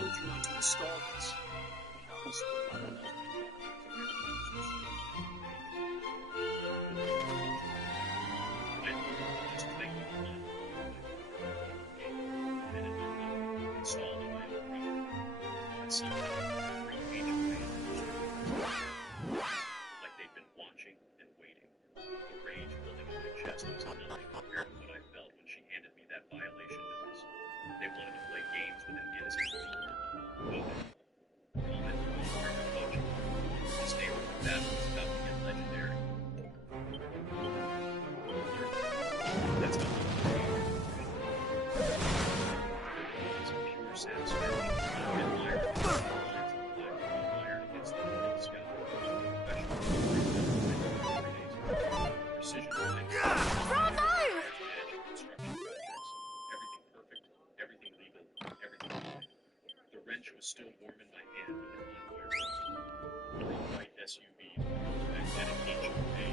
told you not to install this. Like they'd been watching and waiting. The rage building in my chest was nothing compared to what I felt when she handed me that violation notice. They wanted to play games with an innocent people. Comment on where you're watching. This neighborhood battle is about to get legendary. That's how it's pure satisfaction. Was still warm in my hand when the convoy arrived. 3 white SUVs with magnetic HOA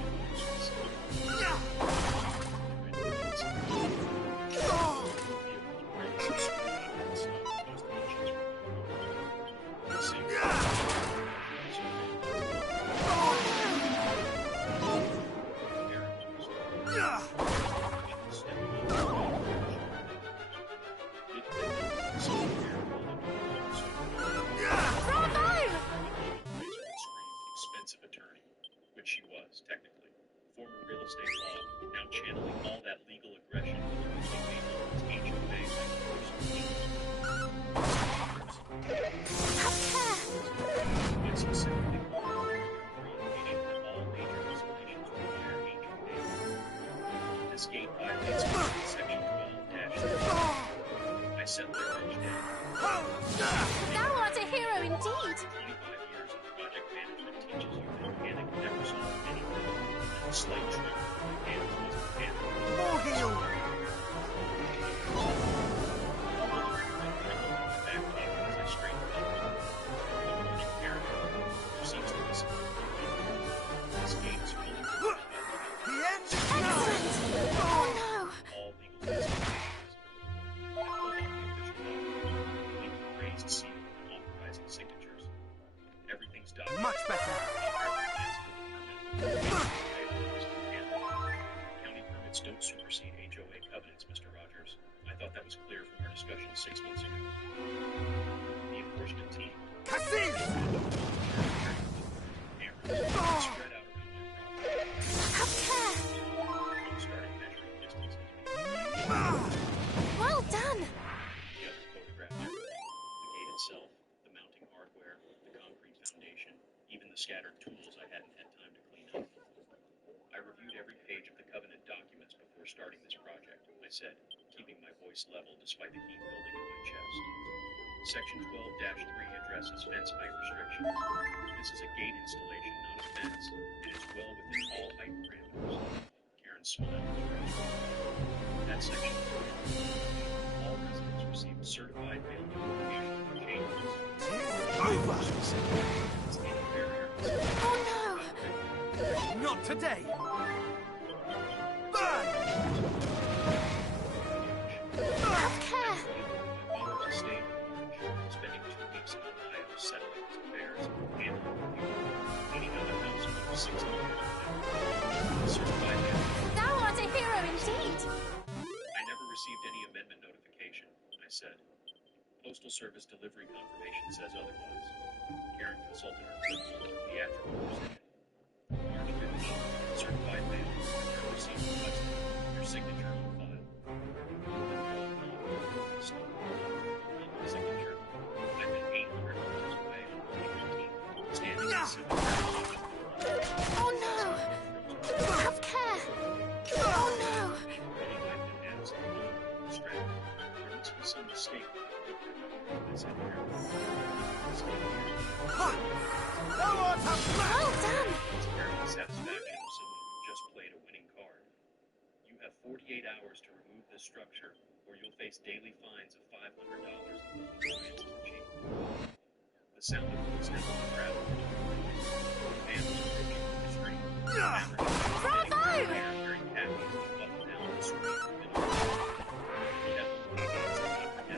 she was, technically. Former real estate law, now channeling all that legal aggression into HOA and specifically creating that all major installations require HOA. This gate violates Section 12-3. I set their edge down. Thou art a hero indeed! 25 years of project management teaches you that panic never solves anything. A slight trip, my hands wasn't panic. More heal! As I straightened up, the morning paragraph seems to listen. This gate is fully The end is Excellent! Oh no! all legal justifications. I pulled out the official document, leaving a raised seal and authorizing signatures. Everything's done. much better. County permits don't supersede HOA covenants, Mr. Rogers. I thought that was clear from our discussion 6 months ago. The enforcement team Cassis! spread out around my property. Have care! Started measuring distances. Well done! The other photographed everything. The gate itself, the mounting hardware, the concrete foundation, even the scattered tools I hadn't had time to clean up. I reviewed every page of the covenant documents before starting this project, I said, keeping my voice level despite the heat building in my chest. Section 12-3 addresses fence height restrictions. This is a gate installation, not a fence. It is well within all height parameters. Karen smiled. That section is all residents receive certified mail notification for changes. Over! Oh no! Not today! Burn! Have care! My father's estate, spending 2 weeks in Ohio settling his affairs and handling people, cleaning out a house for 60 years now. Certified mail. Thou art a hero indeed! I never received any amendment notification, I said. Postal Service delivery confirmation says otherwise. Karen consulted her theatrical precision. March 15th, certified mail. Your receipt requested. Your signature on file. Signature. I've been 800 miles away on May 15th, standing in Oh no! Have care! Oh no! There must be some mistake. I said, Well done! it's apparently the satisfaction of someone who just played a winning card. You have 48 hours to remove this structure, or you'll face daily fines of $500 if compliance is achieved. The sound of footsteps in the crowd. The man was approaching the street. Bravo! Wearing khakis and buttoned down the street. He had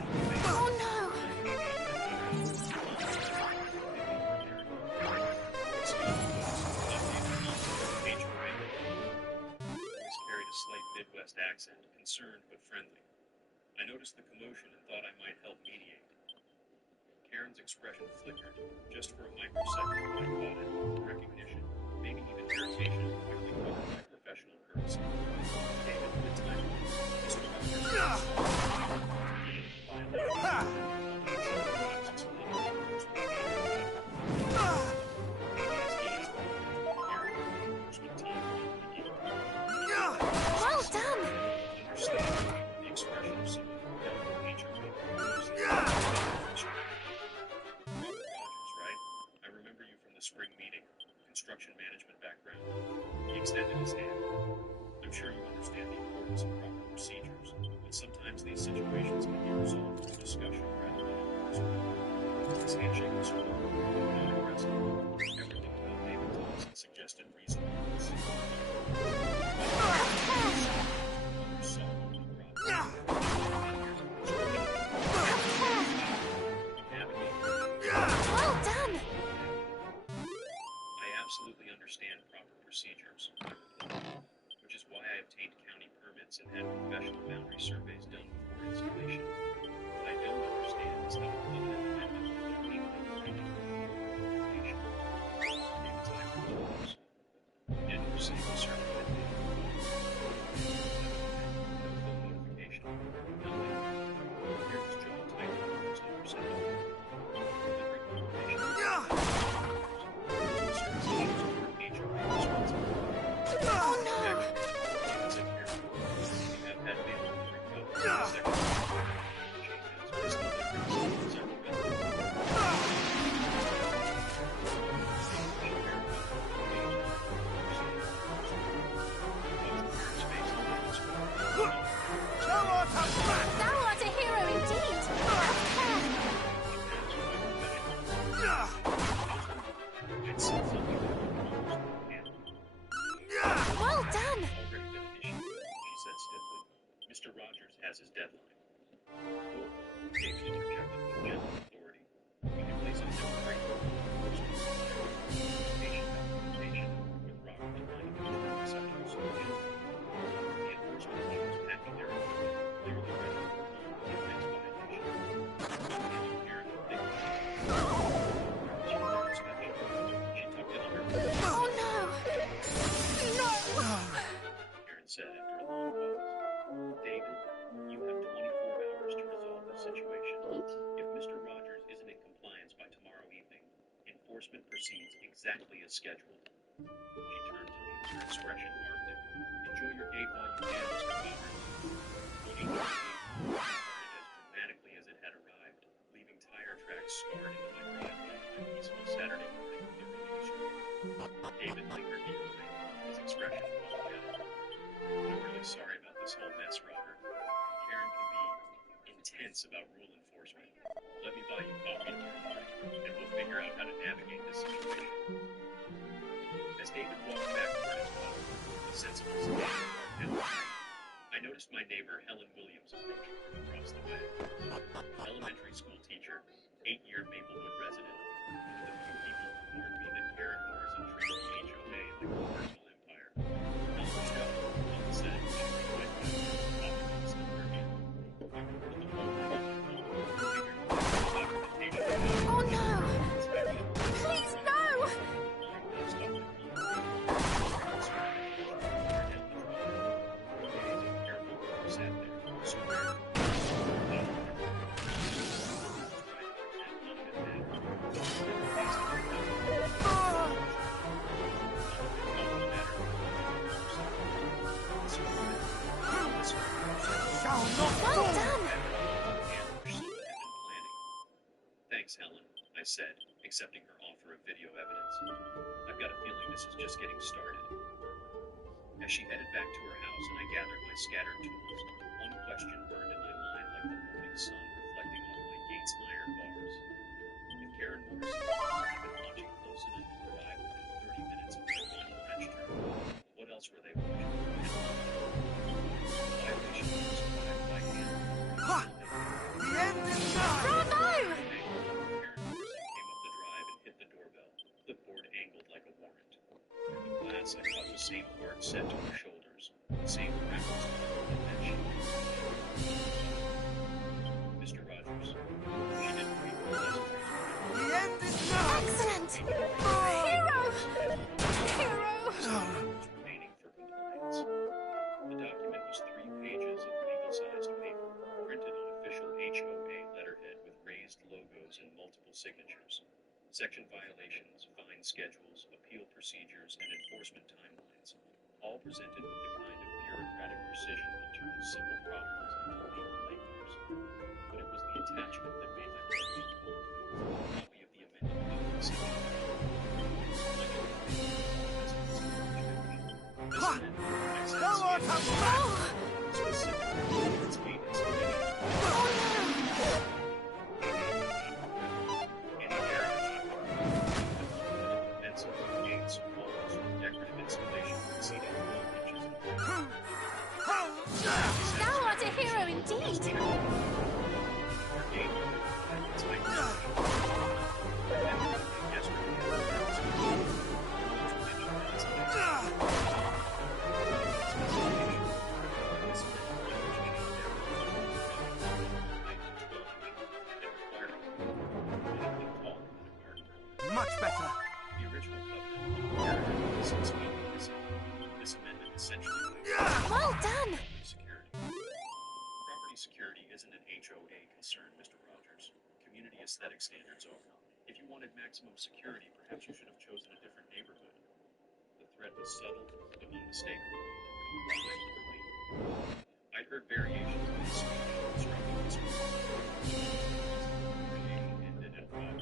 the face. Oh no! accent, concerned but friendly. I noticed the commotion and thought I might help mediate. Karen's expression flickered, just for a microsecond, but I caught it. Recognition, maybe even irritation, quickly covered by professional courtesy. David, good time. Mr. Rogers. Well done! Understand the expression of someone who dealt with nature Robert Rogers, right? I remember you from the spring meeting, construction management background. He extended his hand. I'm sure you understand the importance of proper procedures, but sometimes these situations can be resolved through discussion rather than enforcement. His handshake was firm, not aggressive. Everything about David Thompson suggested reasonableness. Well done! I absolutely understand proper procedures, I replied, which is why I obtained county permits and had professional boundary surveys done before installation. What I don't understand is how a covenant amendment would legally bind implementation. David's eye closed. You didn't receive the certified data. No full notification. Nothing. Karen's jaw tightened almost imperceptibly. Delivery confirmation. Oh no! David said carefully, you have had mail delivery copies. Changes. Several Thou art a hero indeed! Have care! I'd said something that Well done! already been initiated, she said stiffly. Mr. Rogers has his deadline. David interjected with gentle authority. We can place a temporary enforcement patient documentation with Robert aligning between acceptable solution. The enforcement team was packing their equipment, clearly ready for the next violation. Karen had big inspection. She tucked it under her. Oh no! No! Karen said after a long pause. David, you have 24 hours to resolve this situation. If Mr. Rogers isn't in compliance by tomorrow evening, enforcement proceeds exactly as scheduled. She turned to me, her expression arctic. Enjoy your gate while you can, Mr. Rogers. The HOA departed as dramatically as it had arrived, leaving tire tracks scarred into my driveway on my peaceful Saturday morning thoroughly destroyed. David lingered near me, his expression apologetic. I'm really sorry about this whole mess, Robert. Karen can be intense about rule enforcement. Let me buy you coffee tomorrow morning, and we'll figure out how to navigate this situation. As David walked back toward his car, a sensible sedan parked down the street, I noticed my neighbor Helen Williams approaching from across the way. Elementary school teacher, 8-year Maplewood resident, one of the few people who warned me that Karen Morrison treated the HOA like a personal empire. Helen was go, Helen said, she was right by me, coffee still in her hand. I reversed the whole thing on my phone, figured documentation. Oh no! Please no! Well done! Thanks, Helen, I said, accepting her offer of video evidence. I've got a feeling this is just getting started. As she headed back to her house and I gathered my scattered tools, one question burned in my mind like the morning sun reflecting off my gate's iron bars. If Karen Morrison had been watching close enough to arrive within 30 minutes of my final wrench turn, what else were they watching? The violation was described by hand. Ha! The end is nigh! Bravo! Karen Morrison came up the drive and hit the doorbell, clipboard angled like a warrant. Through the glass, I caught the same hard set to her shoulders, the same practice it! Hero! Hero! Remaining for compliance. The document was 3 pages of legal-sized paper, printed on official HOA letterhead with raised logos and multiple signatures. Section violations, fine schedules, appeal procedures, and enforcement timelines, all presented with the kind of bureaucratic precision that turns simple problems into legal nightmares. But it was the attachment that made my blood beat cold. A copy of the amended code section. Thou art a hero indeed! Much better. The original covenant was 6 feet missing. This amendment essentially Well done! Property security isn't an HOA concern, Mr. Rogers. Community aesthetic standards are. If you wanted maximum security, perhaps you should have chosen a different neighborhood. The threat was subtle but unmistakable. I'd heard variations of the speech constructing this ended at 5 hours.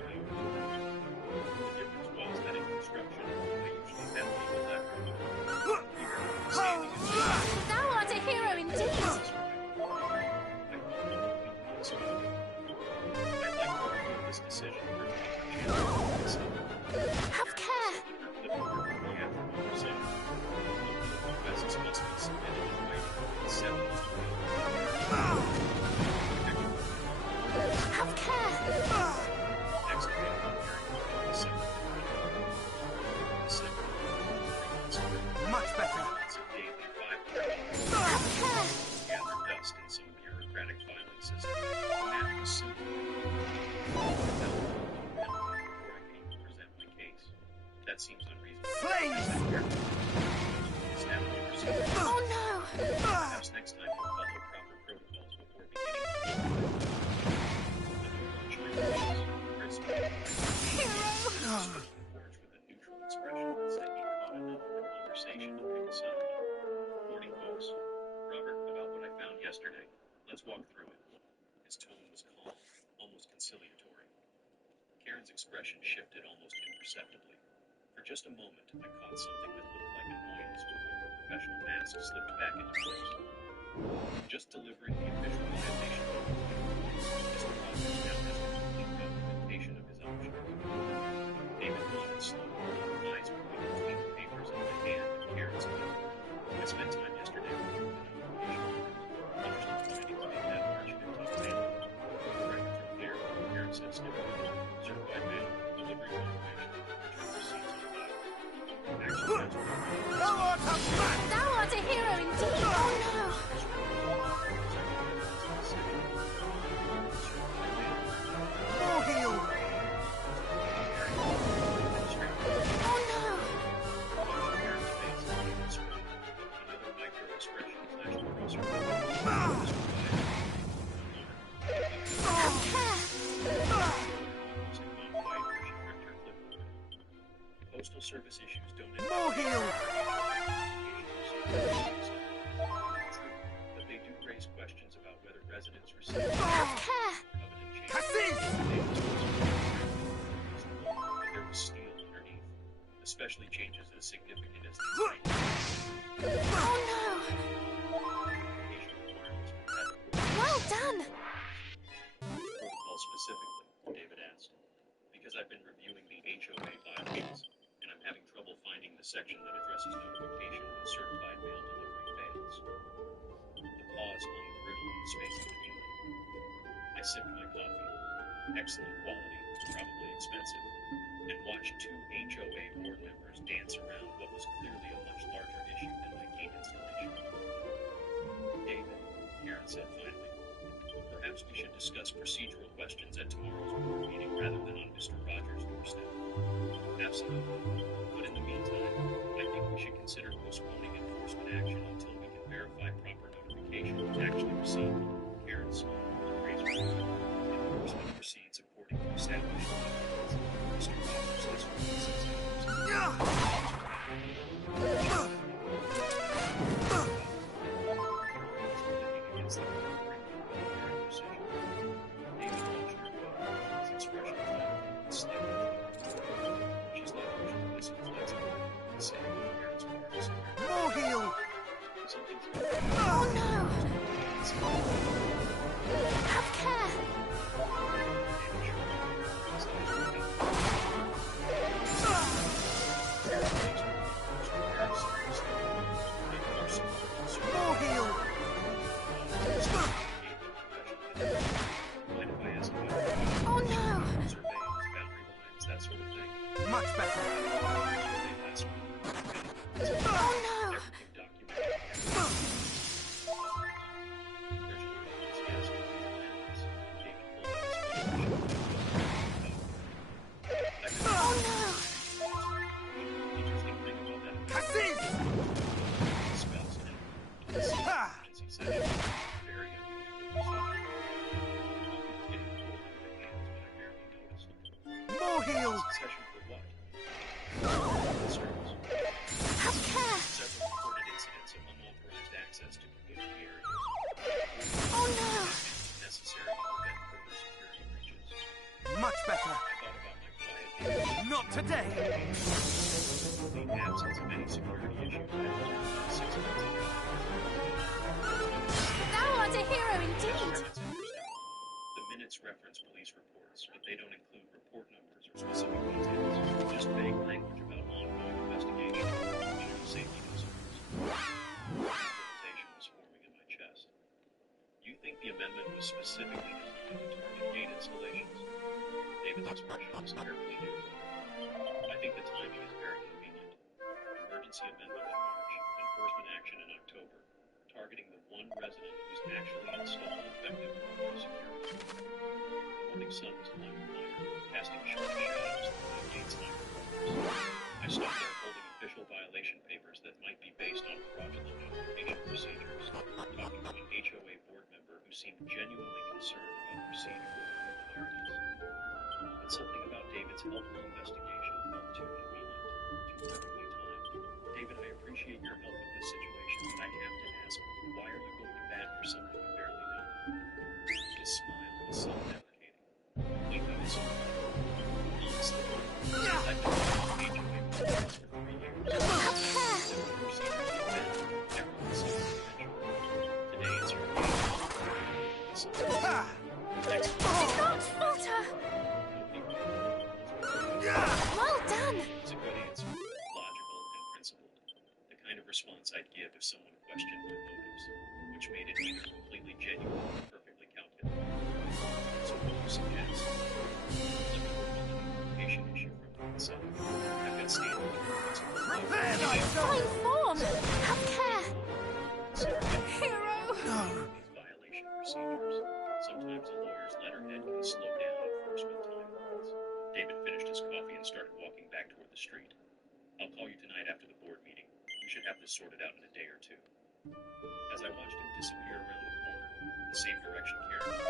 The difference was that in construction, they usually had legal leverage. Here, standing in Thou art a hero indeed! this decision. Have care! Must be submitted in writing. Have care! Much better. Have care! Gather dust in some bureaucratic filing system. That was simple. Before I can even present my case. That seems unreasonable. Flames! Oh no! Perhaps next time you'll follow proper protocols before beginning. Hero! Forged with a neutral expression that said he caught enough of the conversation to pick a side. Morning, folks. Robert, about what I found yesterday. Let's walk through it. His tone was calm, almost conciliatory. Karen's expression shifted almost imperceptibly. For just a moment, I caught something that looked like annoyance before her professional mask slipped back into place. Just delivering the official violation notice. Mr. Rogers now has a complete documentation of his options. David nodded slowly, eyes moving between the papers in my hand and Karen's hand. I spent time yesterday reviewing the notification. Interested findings made that margin into his family. The records are clear. Karen said stipulated. Certified mail, delivery confirmation, return receipts on file. Action transfer. Thou art a hero indeed! Oh no! More heal. Oh no! Another micro-expression flashed across her. Have care! Postal Service issues don't More heal. True, but they do raise questions about whether residents receive Have care! covenant changes. Cassis! But there was steel underneath, especially changes as significant as these Oh no! application requirements for that. Well done! Protocol specifically, David asked, because I've been reviewing the HOA violations, and I'm having trouble finding the section that addresses notification when certified mail delivery fails. The pause hung brittle in the space between them. I sipped my coffee, excellent quality, probably expensive, and watched 2 HOA board members dance around what was clearly a much larger issue than my gate installation. David, Karen said finally, perhaps we should discuss procedural questions at tomorrow's board meeting rather than on Mr. Rogers' doorstep. Absolutely. But in the meantime, I think we should consider postponing enforcement action until we can verify proper notification was actually received. Karen smiled with a razor blade. Enforcement proceeds according to established guidelines. Mr. Rogers has 46 hours. Against the very precision. David watched her go, his expression thoughtful and slightly troubled. She's not usually this inflexible, he said with Karen's words. More heal! Something's Oh no! Have care! More heal! Oh no! That sort of thing. Much better. Oh no! Oh no! Cassis! Ha! More heal! Session for what? Have care! Several reported incidents of unauthorized access to community areas. Oh no! Necessary to prevent further security breaches. Much better. I thought about my quiet Not today. the absence of any security issue after 6 months ago. Thou art a hero indeed! The minutes reference police reports, but they don't include report numbers or specific details. Just vague language about ongoing investigation and community safety concerns. Realization was forming in my chest. You think the amendment was specifically designed to target gate installations? David's expression was carefully neutral. I think the timing is very convenient. Emergency amendment in March, enforcement action in October, targeting the one resident who's actually installed effective perimeter security. The morning sun was high and higher, casting sharp shadows through the gate's iron bars. I stood there holding official violation papers that might be based on fraudulent notification procedures, talking to an HOA board member who seemed genuinely concerned about procedural irregularities. But something about David's helpful investigation felt too convenient, too perfectly timed. David, I appreciate your help with this situation, but I have to ask, why are you going to bat for someone you barely know? His smile was self-deprecating. Completely disappointed. Honestly, I've been doing HOA programs for 3 years. Have care! Similar procedures have been, everyone seems conventional. Today it's your game. Ha! Next, Do not falter! Well done! it's a good answer, logical and principled. The kind of response I'd give if someone questioned my motives, which made it either completely genuine or perfectly calculated. So what do you suggest? Let me work on the notification issue from the inside. I've got standing agreements on the There I go! Fine form! Have care! Hero! No. these violation procedures. Sometimes a lawyer's letterhead can slow down enforcement timelines. David finished his coffee and started walking back toward the street. I'll call you tonight after the board meeting. We should have this sorted out in a day or two. As I watched him disappear around the corner, the same direction Karen went,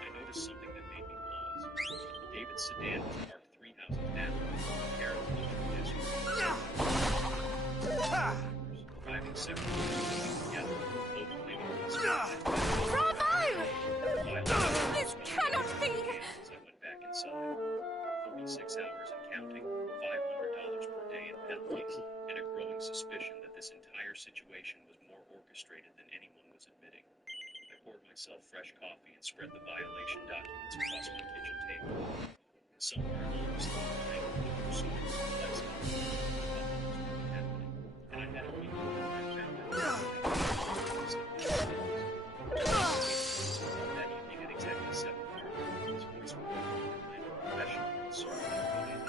I noticed something that made me pause. David's sedan was parked 3 houses down. Karen's luxury SUV. Ha! Driving several vehicles together, both claiming to be Bravo! violent. This cannot be! As I went back inside, 46 hours and counting, $500 per day in penalties, and a growing suspicion that this entire situation was more orchestrated than anyone was admitting. I poured myself fresh coffee and spread the violation documents across my kitchen table. Somewhere along this long line, the pursuit of complexity, nothing was really happening, and I had a week before I found it. That evening at exactly 7:30, his voice recorded in a professional and certain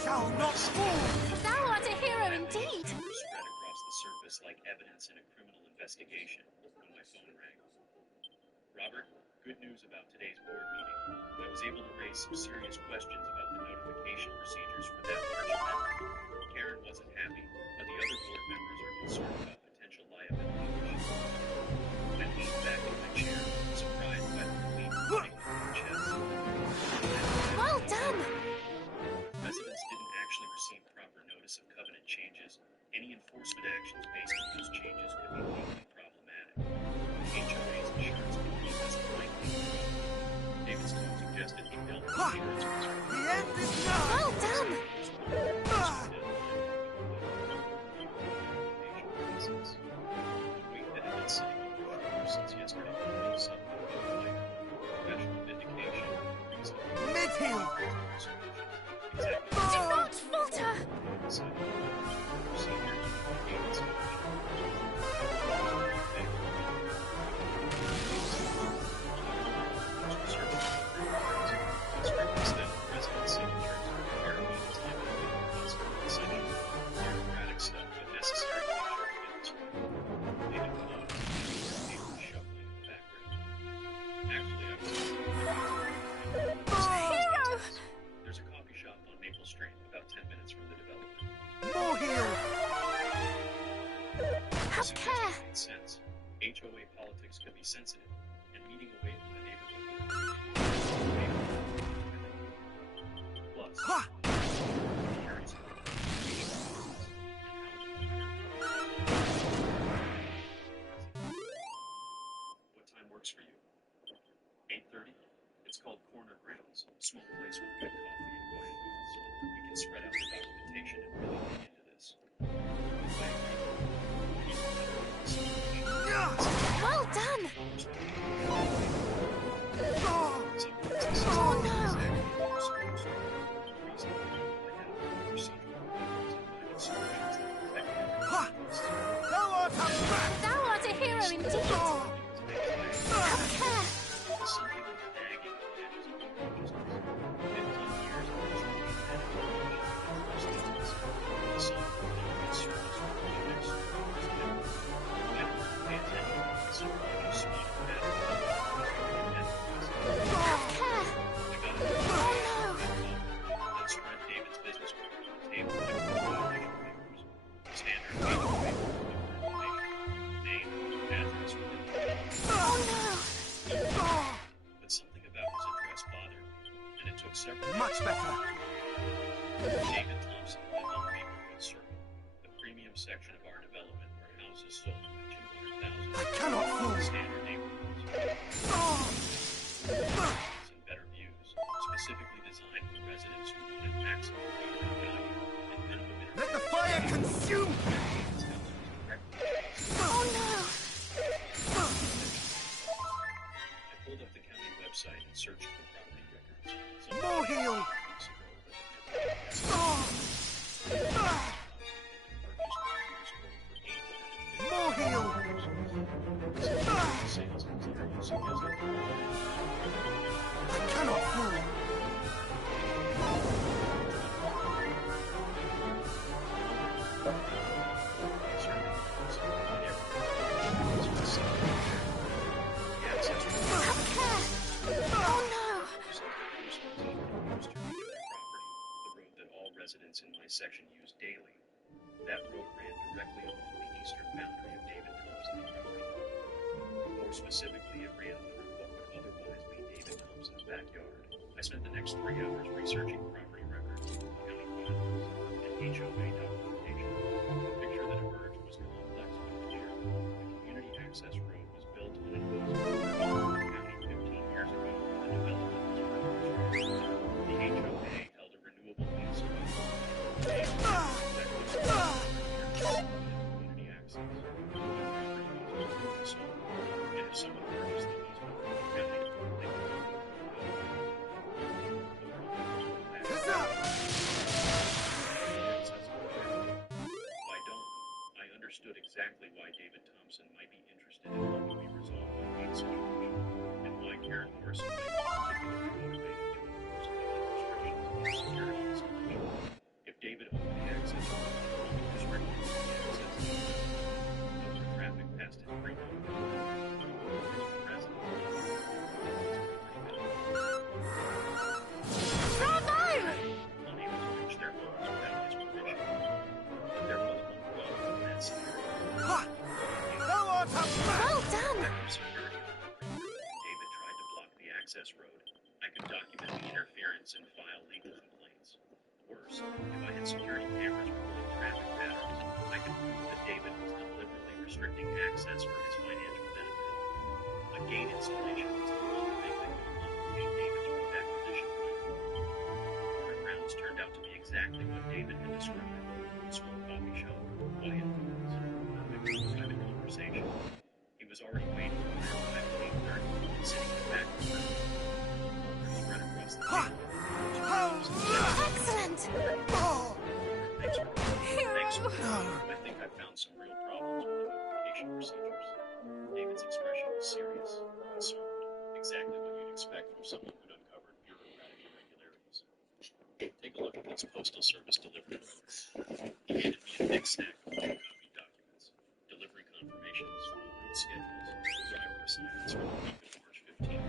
Shall not fall! Thou art a hero indeed! papers spread across the surface like evidence in a criminal investigation when my phone rang. Robert, good news about today's board meeting. I was able to raise some serious questions about the notification procedures signatures for that large amendment. Karen wasn't happy, but the other board members are concerned about potential liability issues. I leaned back in my chair, surprised by the relief running through my chest. Well done! Residents didn't actually receive proper notice of covenant changes. Any enforcement actions based on those changes could be legally problematic. The HOA's insurance company doesn't like legal trouble. Davidstone suggested he dealt with insurance concerns. The end is nigh! Well done! Ah! Since yesterday morning, suddenly felt like professional vindication, reason, Mid-heel! exactly Do not falter! decided procedures, gated solution. Instruct instead of resident signatures, our meetings have been essential, bureaucratic stuff, but necessary to make sure we get this right. They had closed, paper shuffling in the background. Actually, I was Hero! There's a coffee shop on Maple Street, about 10 minutes from the development. More heel! Have care! Made sense. HOA politics could be sensitive, and meeting away from the neighborhood. Plus, Ha! Karen's what time works for you? 8:30? It's called Corner Grounds, small place with good coffee and quiet booths. We can spread out the documentation and really dig into this. Well done! Oh! Oh no! Ha! Thou art a rat! Thou art a hero indeed! Oh! Have care! Have care! Oh no! Let's spread David's business card on the table like donation papers. Standard HOA information. Name, address, Oh no! but something about his address bothered me, and it took several Much better. David Thompson lived on Maplewood Circle, the premium section of our development where houses sold for $200,000. I cannot fool. Standard neighborhoods. Oh! And better views, specifically designed for residents who wanted maximum value and minimum Let the interaction. fire consume! Oh no! I pulled up the county website and searched for property records. Some More heel! weeks ago, but it never Oh! Ah! More heel! Ah! sales considered suggested. I cannot fool. Have care! Oh no! The road that all residents in my section use daily. That road ran directly along the eastern boundary of David Thompson's property. More specifically, it ran through what would otherwise be David Thompson's backyard. I spent the next 3 hours researching property records, county files, and HOA documentation. The picture that emerged was complex but clear. The community access road was built on an easement from the county 15 years ago when the development was first constructed. The HOA held a renewable lease on the Ah! Ah! community access. So, and if someone purchased the easement from the county, they could do it. Huzzah! By dawn, I understood exactly why David Thompson might be interested in helping me resolve the gate situation, and why Karen Morrison might be particularly motivated to enforce covenant restrictions and security installation. If David owned the access road, he could restrict the access to it. No more traffic past his freedom. Bravo! Unable to reach their that David was deliberately restricting access for his financial benefit. A gate installation was the one thing that could complicate David's road acquisition plan. The grounds turned out to be exactly what David had described: a small coffee shop, quiet moments, perfect for private conversation. He was already waiting when I arrived at 8:30, sitting in the back of the room, spread across the table. Excellent! Oh, Thanks for Hero! Thanks. no. I think I found some real problems with the notification procedures. David's expression was serious, concerned, exactly what you'd expect from someone who'd uncovered bureaucratic irregularities. Take a look at these postal service delivery records. He handed me a thick stack of photocopied documents, delivery confirmations, route schedules, driver assignments for the week of March 15th.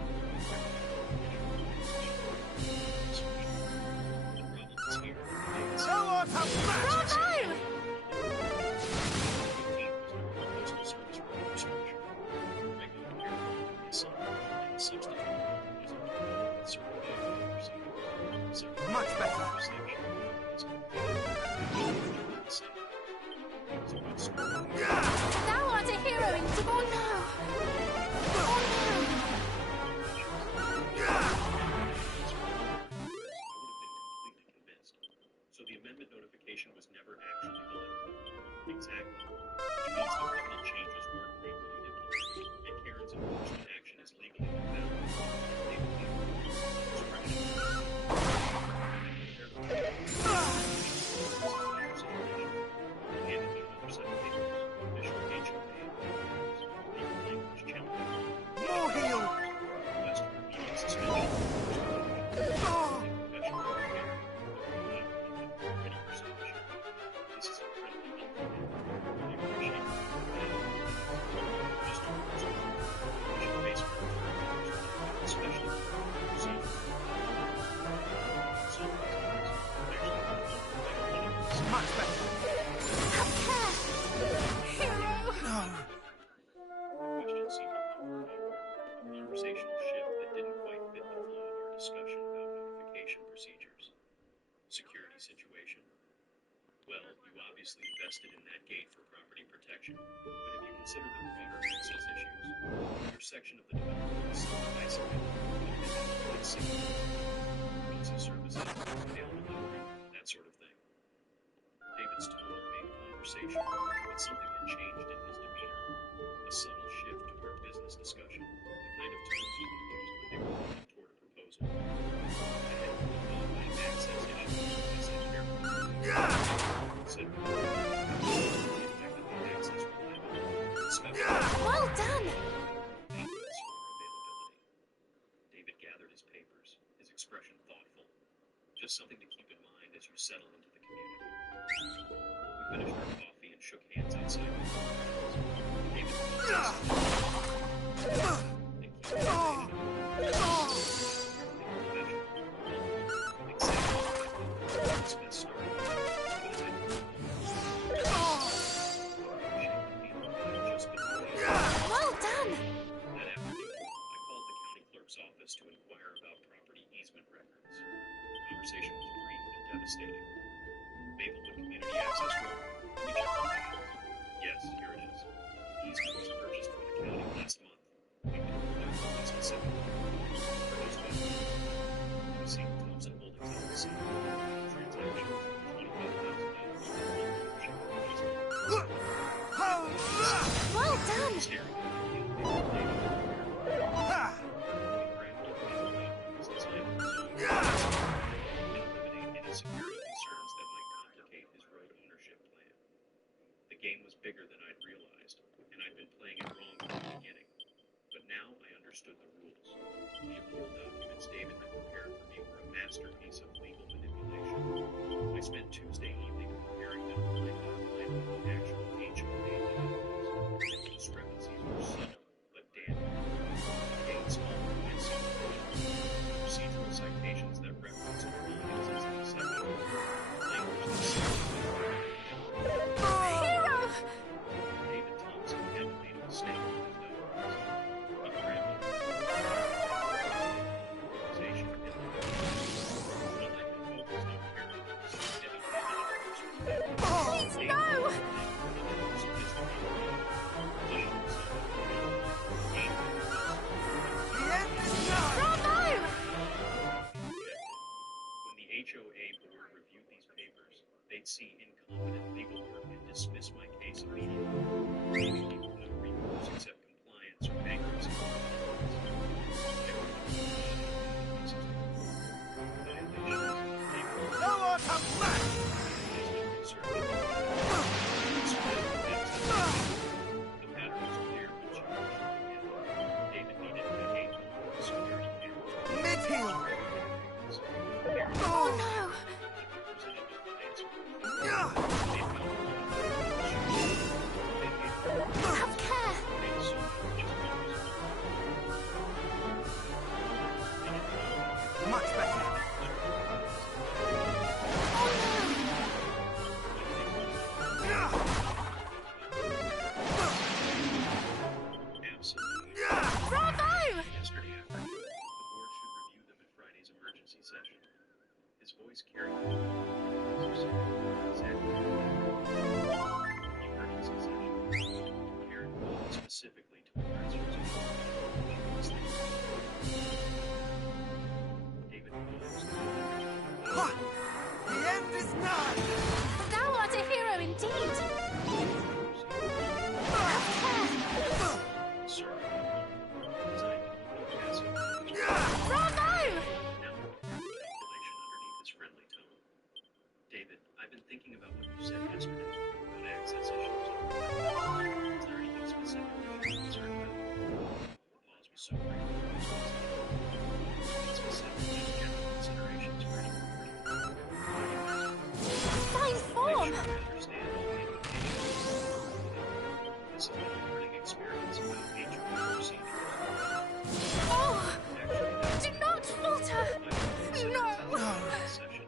The problem is here, David said. Thou art a match! Bravo! Postal Service revenue structure. Regular bureaucratic assignment and the substitute was internal with certified procedure. Several Much better. section is completed. It was about scoring. Yeah! Thou art a hero in Oh no! Oh Yeah! I would have been completely convinced. So the amendment notification was never actually delivered. Exactly. Which means the covenant changes weren't properly implemented, and Karen's enforcement action is legally invalid. They would be discretion. Handed me another set of papers, official HOA papers, legal language challenge, More heal! request for immediate suspension, Oh, professional repair, ready for submission. This is incredibly helpful. I appreciate it. Just to Facebook, special procedure. much better. Have care! Hero! No. Question seemed to come from nowhere. A conversational shift that didn't quite fit the flow of our discussion about notification procedures. Security situation. Well, you obviously invested in that gate for property protection, but have you considered the broader access issues? Your section of the development is so isolated, independent, and single. Roads and services, mail delivery, that sort of thing. David's tone remained conversational, but something had changed in his demeanor. A subtle shift toward business discussion, the kind of tone people use when they were moving toward a proposal. I had no thought about access issues, I said carefully. Yeah! Consider the impact of the access reliability, especially Well done! maintenance or availability. David gathered his papers, his expression thoughtful. Just something to keep in mind as you settle into the community. We finished our coffee and shook hands outside the grounds. David Yeah! and keep it Oh! Oh! Well done! That afternoon, I called the county clerk's office to inquire about property easement records. The conversation was brief and devastating. Maplewood Community Access Road. Let me check the records. Yes, here it is. Easement was purchased from the county last month. We can declare to be specific. Purchased by Thompson Holdings LLC. Transaction $25,000 for one ownership of the easement. Well done! Staring at the David. Ha! Yeah! Eliminate any security concerns that might complicate his road ownership plan. The game was bigger than I'd realized, and I'd been playing it wrong from the beginning. But now I understood the rules. The appeal documents David had prepared for me were a masterpiece of legal manipulation. I spent Tuesday evening comparing them line by line with the actual HOA documents. And the discrepancies were subtle, but damning. Gates altered by procedural citations that referenced crimes as an exception. Language that Hero! David Thompson hadn't made a mistake with his documents. He crafted organization and unlike the focused on characters, heavy-handed They'd see incompetent legal work and dismiss my case immediately, leaving me with no recourse except compliance or bankruptcy. Thou art a man! Mid-heel! Oh no! Have care! Much better. Bravo! Yesterday afternoon, the board should review them at Friday's emergency session. His voice carried exactly. The emergency session. Karen called specifically to address her. David paused. Ha! The end is nigh! Thou art a hero indeed! Have care! Sir, designed to keep no passive. Bravo! Now, calculation underneath his friendly tone. David, I've been thinking about what you said yesterday about access issues. Is there anything specific that you're concerned about? The pause was so brief. Nothing specific, just general considerations for any property. Fine form! Make sure you understand all the implications. This is a learning experience about HR procedures. Oh! Actually, that's Do not falter! No! session.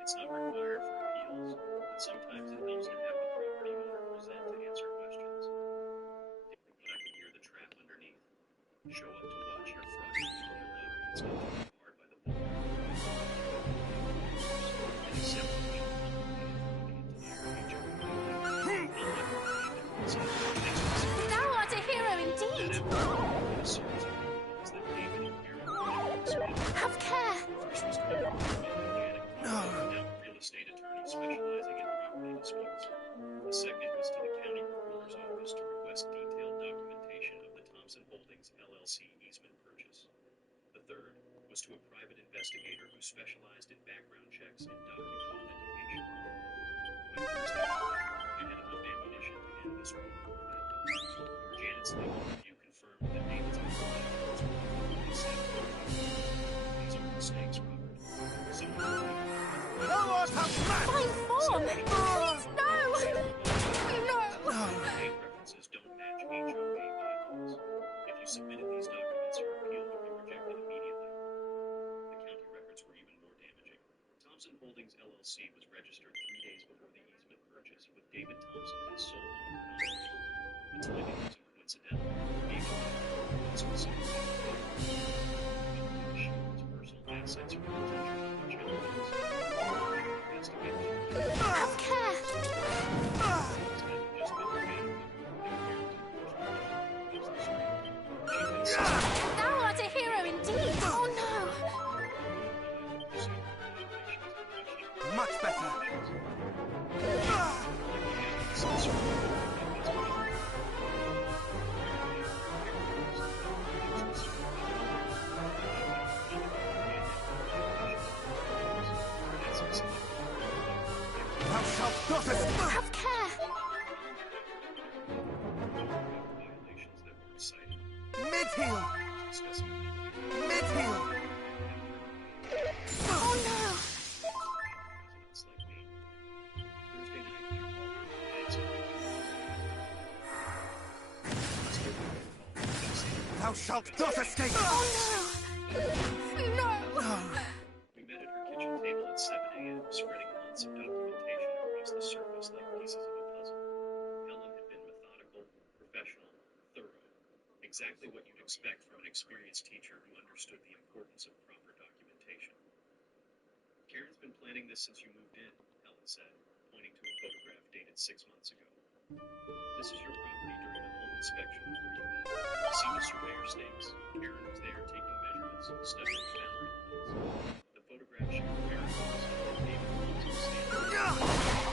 It's not required for appeals, but sometimes it helps to have the property owner present to answer questions. But I can hear the trap underneath. Show up to watch your fraudulent lottery. It's not too hard by the book. And accept the legal complicated for the entire HR. Thou art a hero indeed! A series of rules that David and Karen explained. Have care! First was covered now real estate attorney specializing in property disputes. The second was to the county recorder's office to request detailed documentation of the Thompson Holdings LLC easement purchase. The third was to a private investigator who specialized in background checks and document authentication. By Thursday morning, I had enough ammunition to end this war. Janet's legal review confirmed that David's reports were completely set. These are mistakes, Robert. Thou art a man! Fine form! Please, no! No! Name references don't match HOA bylaws. If you submitted these documents, your appeal would be rejected immediately. The county records were even more damaging. Thompson Holdings LLC was registered 3 days before the easement purchase, with David Thompson as sole owner and operator. The timing wasn't coincidental. David had specifically his personal assets from potential challenges. Investigators Have care! Thou art a hero indeed! Oh no! Much better. Thou shalt not escape! Have care! Violations that were cited. Mid-heel! Mid-heel! Oh no! Residents like me. Thursday night, I called her and asked Thou shalt not escape! Oh no! No! We met at her kitchen table at 7 a.m., spreading months of documentation across the surface like pieces of a puzzle. Helen had been methodical, professional, thorough. Exactly what you'd expect from an experienced teacher who understood the importance of proper documentation. Karen's been planning this since you moved in, Helen said, pointing to a photograph dated 6 months ago. This is your property during the home inspection before you moved. See the surveyor stakes? Karen was there taking measurements, studying the boundary lines. The photograph showed Karen and David Thompson standing.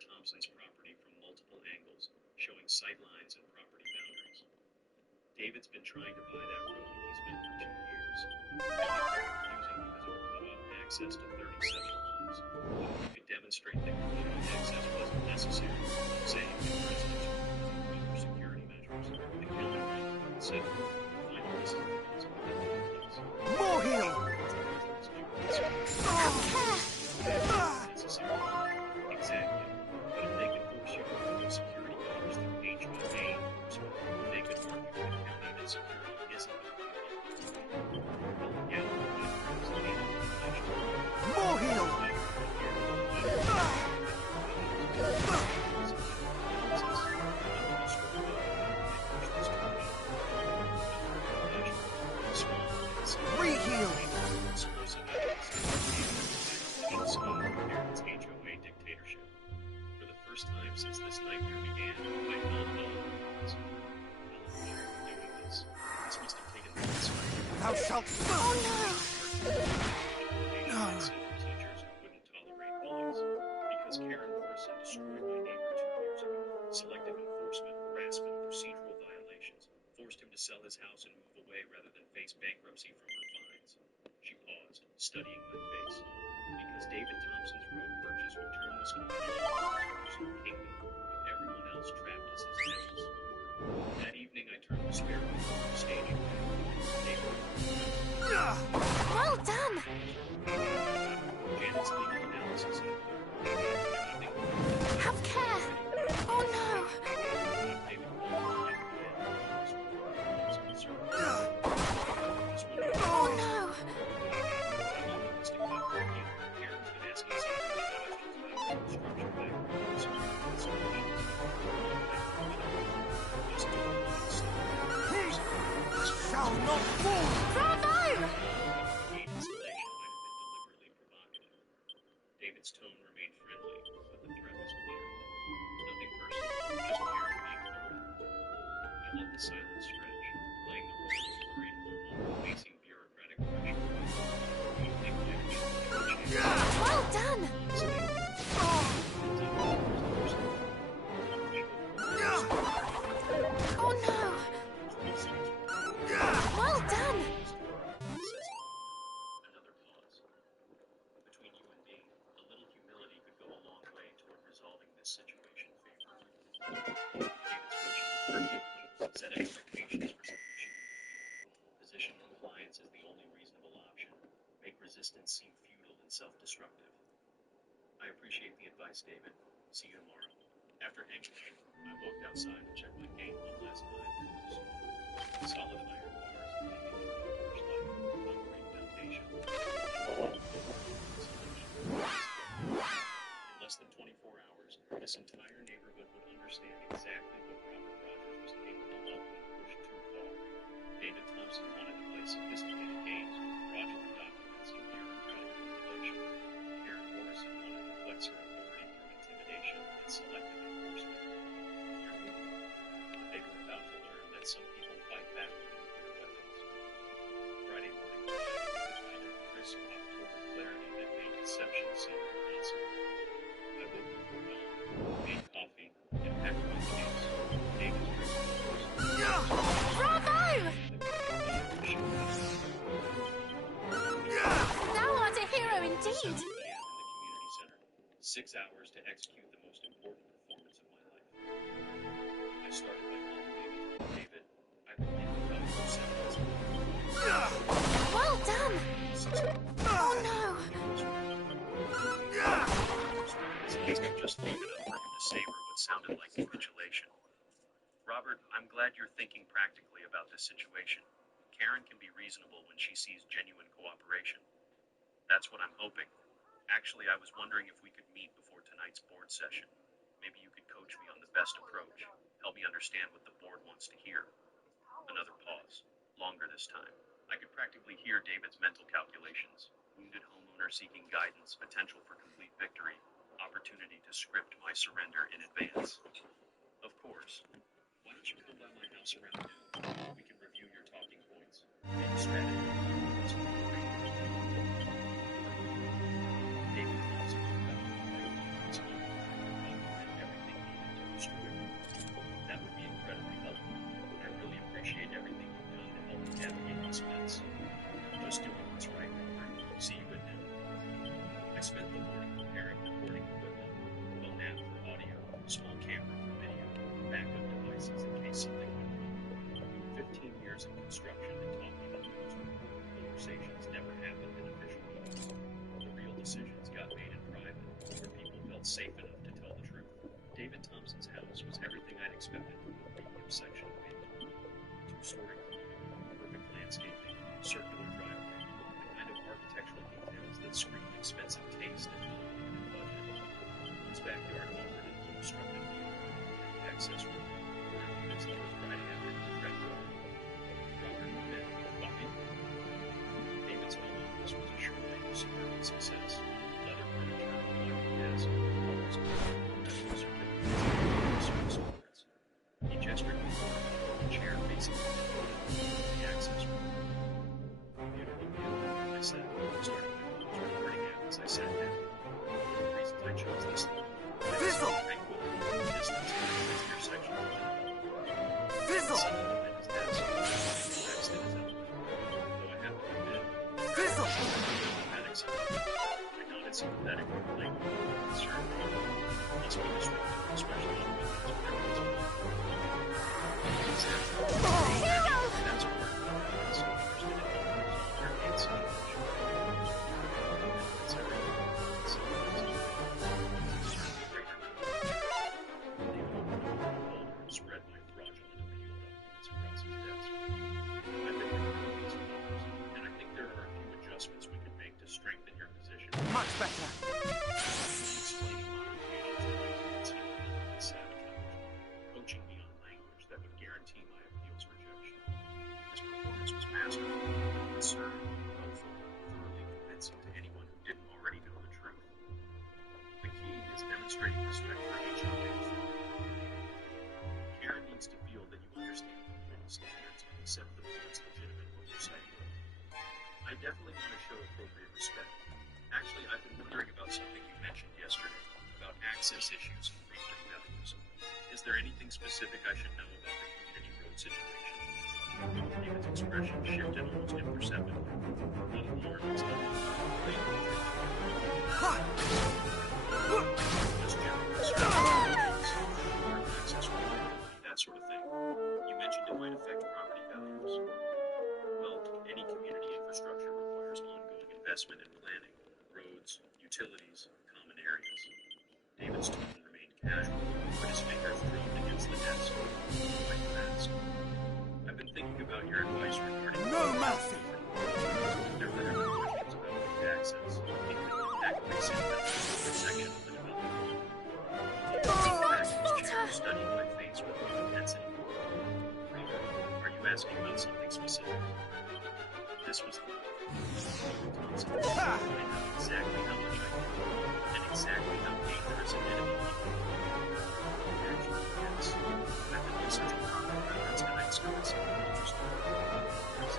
Thompson's property from multiple angles, showing sightlines and property boundaries. David's been trying to buy that road easement for 2 years. Refusing because it would cut off access to 37 homes. But if we could demonstrate that community access wasn't necessary, say if residents were proper security measures, the county might consider. Finally, this is because of the place. More heal! Have care! Necessary. Exactly. But if they could force you to remove security measures through HOA enforcement, they could argue to the county that security isn't the problem. Well, again, that proves the manipulation. More heal! Re-heal! HOA dictatorship. For the first time since this nightmare began, I felt all at once. Helen and I are doing this. This must have taken months. Thou shalt Oh no! Teachers who wouldn't tolerate bullies. Because Karen Morrison destroyed my neighbor 2 years ago. Selective enforcement, harassment, procedural violations. Forced him to sell his house and move away rather than face bankruptcy from her fines. She paused, studying my face. Because David Thompson's road purchase would turn this community into his personal kingdom, with everyone else trapped as his enemies. That evening I turned the spare room into a staging bed. David, Well done! Janet's legal analysis had Have care! Oh no! David Walker was concerned. Oh no! shall not fall! Bravo! The installation might have been deliberately provocative. David's tone remained friendly, but the threat was clear. Nothing personal, just Karen being thorough. I let the silence stretch, playing the role of a worried homeowner facing bureaucratic pressure. Do you think I appreciate Well done! Oh no! Well done! Another pause. Between you and me, a little humility could go a long way toward resolving this situation favorably. David's set expectations for submission. Position compliance is the only reasonable option. Make resistance seem futile and self-destructive. I appreciate the advice, David. See you tomorrow. After hanging out, I walked outside and checked my gate one last time. Solid iron bars hanging over the porch light, concrete foundation. In less than 24 hours, this entire neighborhood would understand exactly what Robert Rogers was capable of when pushed too far. David Thompson wanted to play sophisticated games with fraudulent documents and bureaucratic manipulation. Karen Morrison wanted to flex her authority through intimidation and selective enforcement. You're moving. They were about to learn that some people fight back with nuclear weapons. Friday morning arrived with the kind of crisp October clarity that made deception seem impossible. I woke before dawn, made coffee, and packed my case. David's Bravo! Thou art a hero indeed! 7 p.m. in the community center. 6 hours to execute the most important performance of my life. I started by calling David. I've been thinking about what you said last week. Well done! Oh no! His hands were just long enough for him to savor what sounded like capitulation. Robert, I'm glad you're thinking practically about this situation. Karen can be reasonable when she sees genuine cooperation. That's what I'm hoping. Actually, I was wondering if we could meet before tonight's board session. Maybe you could coach me on the best approach. Help me understand what the board wants to hear. Another pause. Longer this time. I could practically hear David's mental calculations. Wounded homeowner seeking guidance, potential for complete victory, opportunity to script my surrender in advance. Of course. Why don't you come by my house around noon? We can review your talking points. Maybe strategy. David Thompson looked up. sense. Just doing what's right. See you good now. I spent the morning preparing recording equipment. Well, now for audio, small camera for video, backup devices in case something went wrong. 15 years in construction and talking to those conversations never happened in official meetings. The real decisions got made in private, where people felt safe enough to tell the truth. David Thompson's house was everything I'd expected from a premium section of Maine. Two-story community, perfect landscaping, circular driveway, the kind of architectural details that scream expensive taste and unlimited budget. His backyard offered an unobstructed view, access road, where the visitors riding after the treadmill. Robert Pitt, coffee. David's home office was a sure line of suburban success. Leather furniture, modern desk, always medical certificates, service cards. He gestured me to a chair facing the access room. Beautiful view, I said, starting my phone's recording app as I sat down. One of the reasons I chose this one. Fizzle! Tranquility, distance, and intersection of the Fizzle! at his desk, relaxed in his element. Though I have to admit, Fizzle! dramatic something. I nodded sympathetically, like, certainly, must be disruptive, especially on weekends when everyone's home. Exactly. Hero! That's part of what I'm so interested in. Our hate situation. It's everything. It's sometimes certainly greater than David opened up a folder and spread my fraudulent appeal documents across his desk. I've been reviewing these folders, and I think there are a few adjustments we can make to strengthen your position. Much better. Explaining modifications to my and sabotage, coaching me on language that would guarantee my appeal's rejection. His performance was masterful, concerned, helpful, thoroughly convincing to anyone who didn't already know the truth. The key is demonstrating respect for each other. Karen needs to feel that you understand community standards and accept the board's legitimate oversight. I definitely want to show appropriate respect. Actually, I've been wondering about something you mentioned yesterday, about access issues and property values. Is there anything specific I should know about the community road situation? David's expression shifted almost imperceptibly. Not alarmed, it's not Ha! just general concern. Access reliability, that sort of thing. You mentioned it might affect property values. Well, any community infrastructure requires ongoing investment and planning. Roads, utilities, common areas. David's tone remained casual, but his fingers drummed against the desk, like fast. I've been thinking about your advice regarding... No mercy! There were other questions about road access, including impact resale values for section of the development. Do not falter! Studying my face with intensity. Reader, are you asking about something specific? This was the Thompson to find out exactly how much I knew and exactly how dangerous an enemy he was. Actually, yes. I've been researching property records and I discovered something interesting.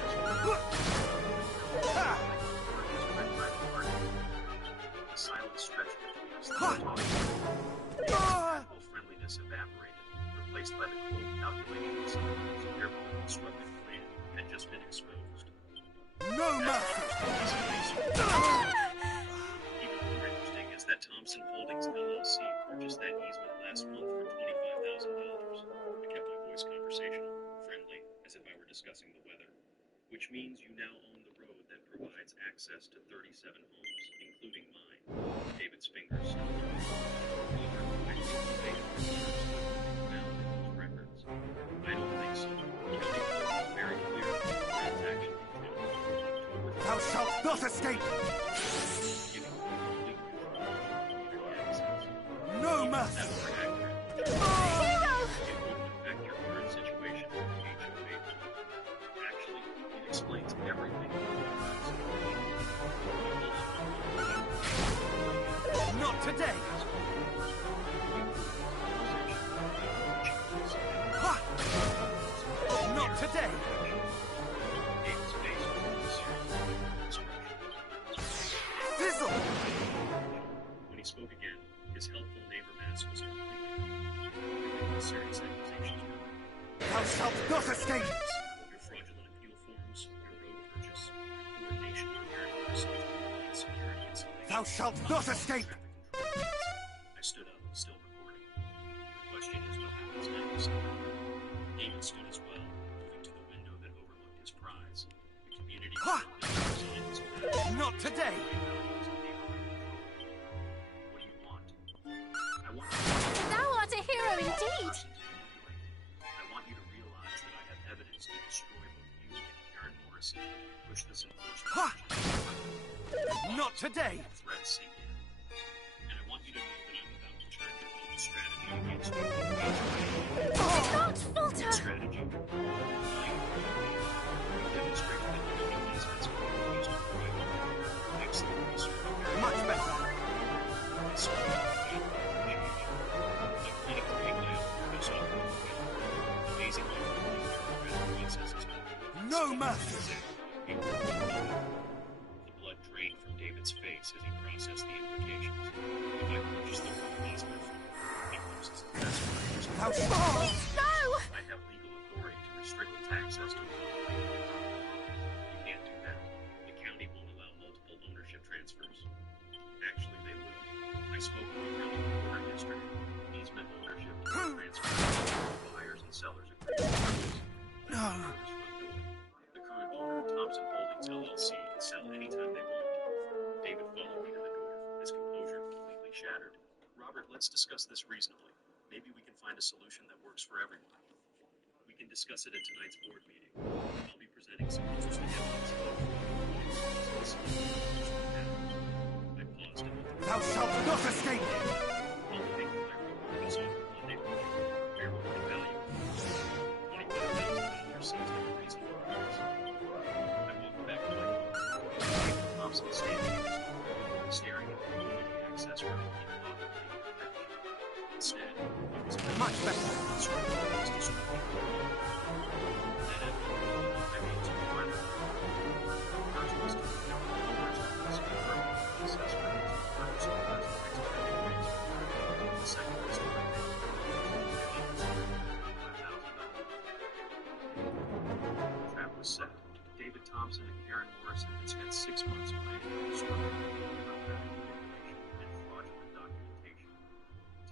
The silent stretch between us that we're talking about. The actual friendliness evaporated, replaced by the cold calculation of someone whose careful and constructive plan had just been exposed. No mercy! Even more interesting is that Thompson Holdings LLC purchased that easement last month for $25,000. I kept my voice conversational, friendly, as if I were discussing the weather. Which means you now own the road that provides access to 37 homes, including mine. David's fingers stopped. I think you made a found in those records. I don't think so. County Clerk was very clear about the transaction details. October Thou shalt not escape! giving complete control of community access. No Even if mercy! that were accurate, Hero! it wouldn't affect your current situation with the HOA. Actually, it explains everything. Not today! Ha! Not today! Fizzle! When he spoke again, his helpful neighbor mask was completely gone. Serious accusations were Thou shalt not escape! your fraudulent appeal forms, your road Thou shalt not escape! I stood up, still recording. The question is what happens next. David stood as well, moving to the window that overlooked his prize. The community Ha! represented his path. Not today! What do you want? I want Thou art a hero indeed! I want you to realize that I have evidence to destroy both you and Aaron Morrison. Push this enforcement. Ha! Not today! Threats sink in. And I want you to know that I'm about to turn your own strategy against you. Do not falter! Strategy. You demonstrated that the abilities has been used to provide excellent research. Much better! I saw that with appreciation. I'm planning to take my own purpose off the field. Amazingly, the process is No mercy! The blood drained from David's face as he processed the implications. If I purchased the wrong hospital from he loses the best players. Thou shalt... Please, no! I have legal authority to restrict its access to the You can't do that. The county won't allow multiple ownership transfers. Actually, they will. I spoke with the county reporter yesterday. Easement ownership will transfer. Buyers and sellers agree. No! The current owner, Thompson Holdings LLC, can sell anytime they want. David followed me to the door, his composure completely shattered. Robert, let's discuss this reasonably. Maybe we can find a solution that works for everyone. We can discuss it at tonight's board meeting. I'll be presenting some interesting evidence. I paused and looked. Thou shalt not escape! I'll take my report as on Monday morning. Fair market value. $25,000 seems like a reasonable price. I walked back to my car. David Thompson standing in his door, staring at the community access road he thought would be a bridge. Instead, he was Much better! Trap was set. David Thompson and Karen Morrison had spent 6 months planning to destroy information and fraudulent documentation.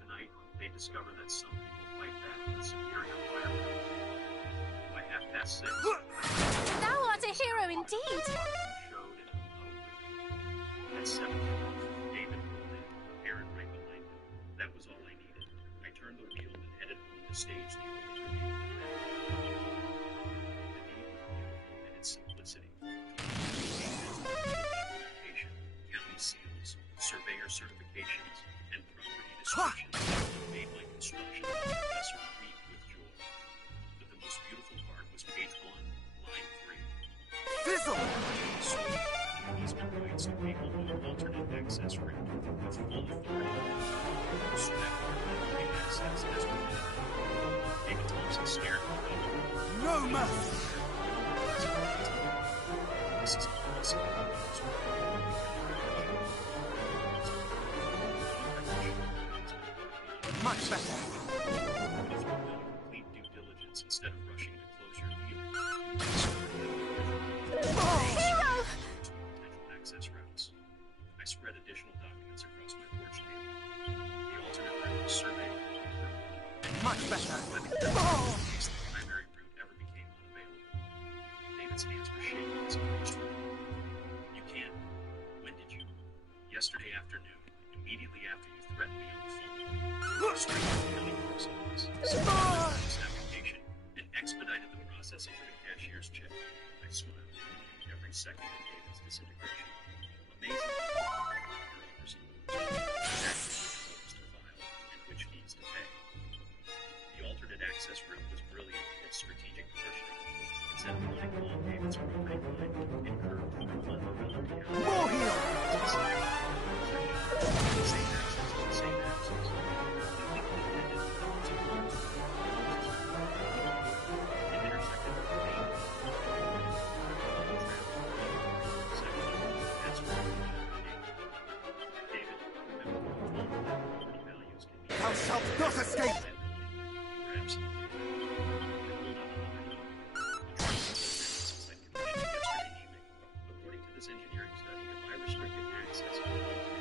Tonight, they discover that some people fight back with superior firepower. By 6:30, Thou art a hero indeed! showed in a low. At 7:00, David pulled in, Aaron right behind him. That was all I needed. I turned the wheel and headed home to stage the overturning of the deed. The deed was beautiful in its simplicity. Documentation, county seals, surveyor certifications, and property descriptions made my construction professor weep with joy. But the most beautiful part was page 1, line 3. Fizzle! Easement rights to people who alternate access route with full authority. Respect and access as permitted. David Thompson stared at me. No mercy! This is impossible. Much better! But if you've done complete due diligence instead of rushing to closure, Hero! potential access routes. I spread additional documents across my porch table. The alternate route was surveyed. Much better! In case the primary route ever became unavailable. David's hands were shaking as he reached for me. You can't. When did you? Yesterday afternoon, immediately after you threatened me on the phone. Straight to the county clerk's office. Submitted this application and expedited the processing of the cashier's check. I smiled. Every second of David's disintegration. Amazing. 30% to file and which fees to pay. The alternate access route was brilliant in its strategic positioning. Instead of running along David's property line, it curved through vulnerability. More heal! Same access, same access. It intersected with the main David, remember what you told me that property values can be. Thou shalt not escape! You were absolutely right. I pulled out another note. The truck was I'd completed yesterday evening. According to this engineering study, if I restricted access to all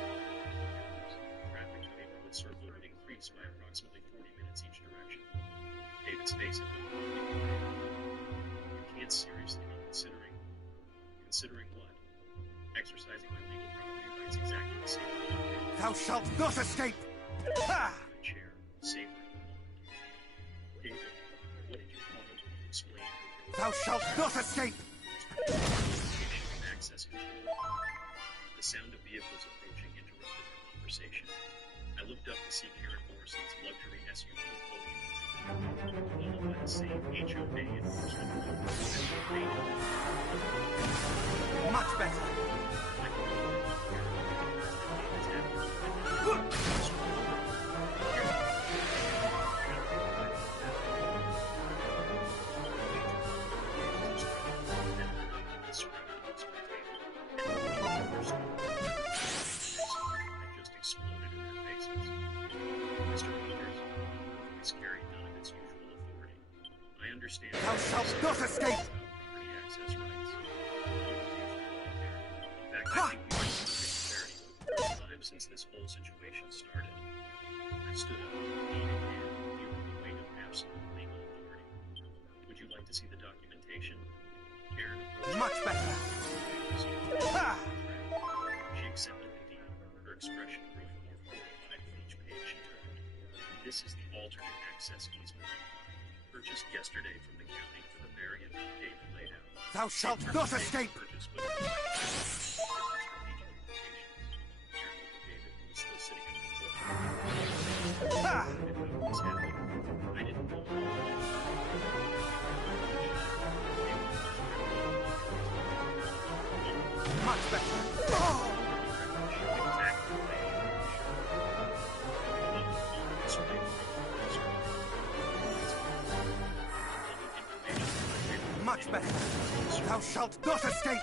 Thou shalt not escape! Ha! My chair, savoring the moment. David, what did you call it when you explained your Thou shalt not escape! access control? The sound of vehicles approaching interrupted our conversation. I looked up to see Karen Morrison's luxury SUV pulling into my car, followed by the same HOA enforcement. Much better! Just exploded in their faces. Mr. Peters, voice carried none of its usual authority. I understand. Thou shalt not escape! Property access rights. In fact, I think we might have clarity for the first time since this whole situation started. I stood up, hand in hand, feeling the weight of absolute legal authority. Would you like to see the documentation? Karen approached Much better! Ha! She accepted the deed, her expression growing more horrified with each page she turned. This is the alternate access easement, purchased yesterday from the county for the variant David laid out. Thou shalt not escape! Purchase, but strategic implications. Karen looked at David, who was still sitting in the courtroom. Ha! And moved his head over. I didn't know. Much better! Oh! Much better! Thou shalt not escape!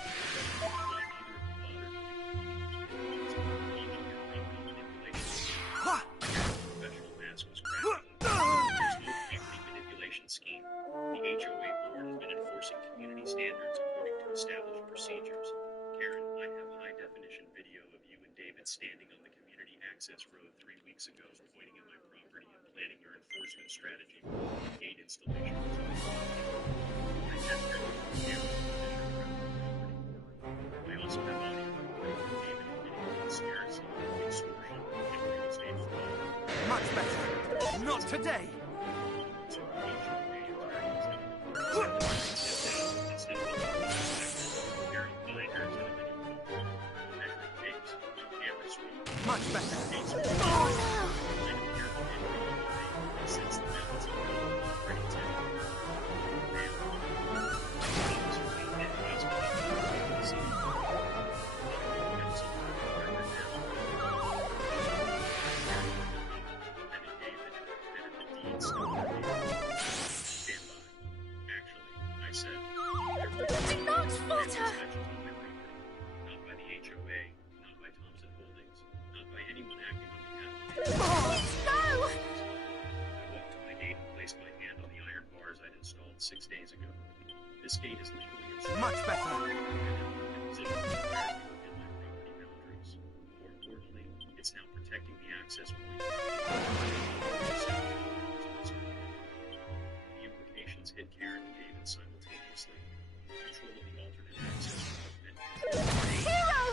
Ha! Professional mask was cracking. There's no equity manipulation scheme. The HOA board has been enforcing community standards according to established procedures. Karen, I have high-definition video of you and David standing on the community access road 3 weeks ago, pointing at my property and planning your enforcement strategy for gate installation. I have your camera footage around the property. I also have audio recording of David admitting conspiracy, extortion, and real estate fraud. Much better! Not today! So the HOA attorneys have instead of carrying binders and measuring tapes, camera sweep. Much better! Oh no! Since the balance of power ready to I said, Do not falter! not by the HOA, not by Thompson Holdings, not by anyone acting on behalf of the Please, no! I walked to my gate and placed my hand on the iron bars I'd installed 6 days ago. This gate is legally installed. Much better! In position within my property boundaries. More importantly, it's now protecting the access point. The implications hit Karen and David simultaneously. Control of the alternate access route meant Hero!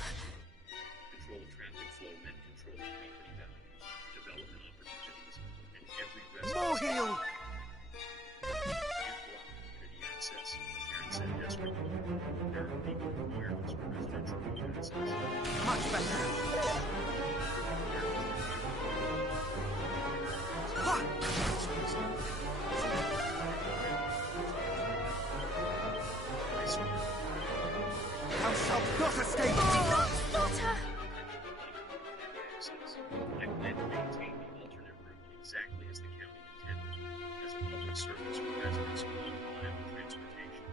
control of traffic flow meant control of property values, development opportunities, and every resident. More heal! Community access, Karen said desperately. There are legal requirements for residential road access. Much better! Ha! Thou shalt not escape! Do not falter! I plan to maintain the alternate route exactly as the county intended, as a public service for residents who want reliable transportation.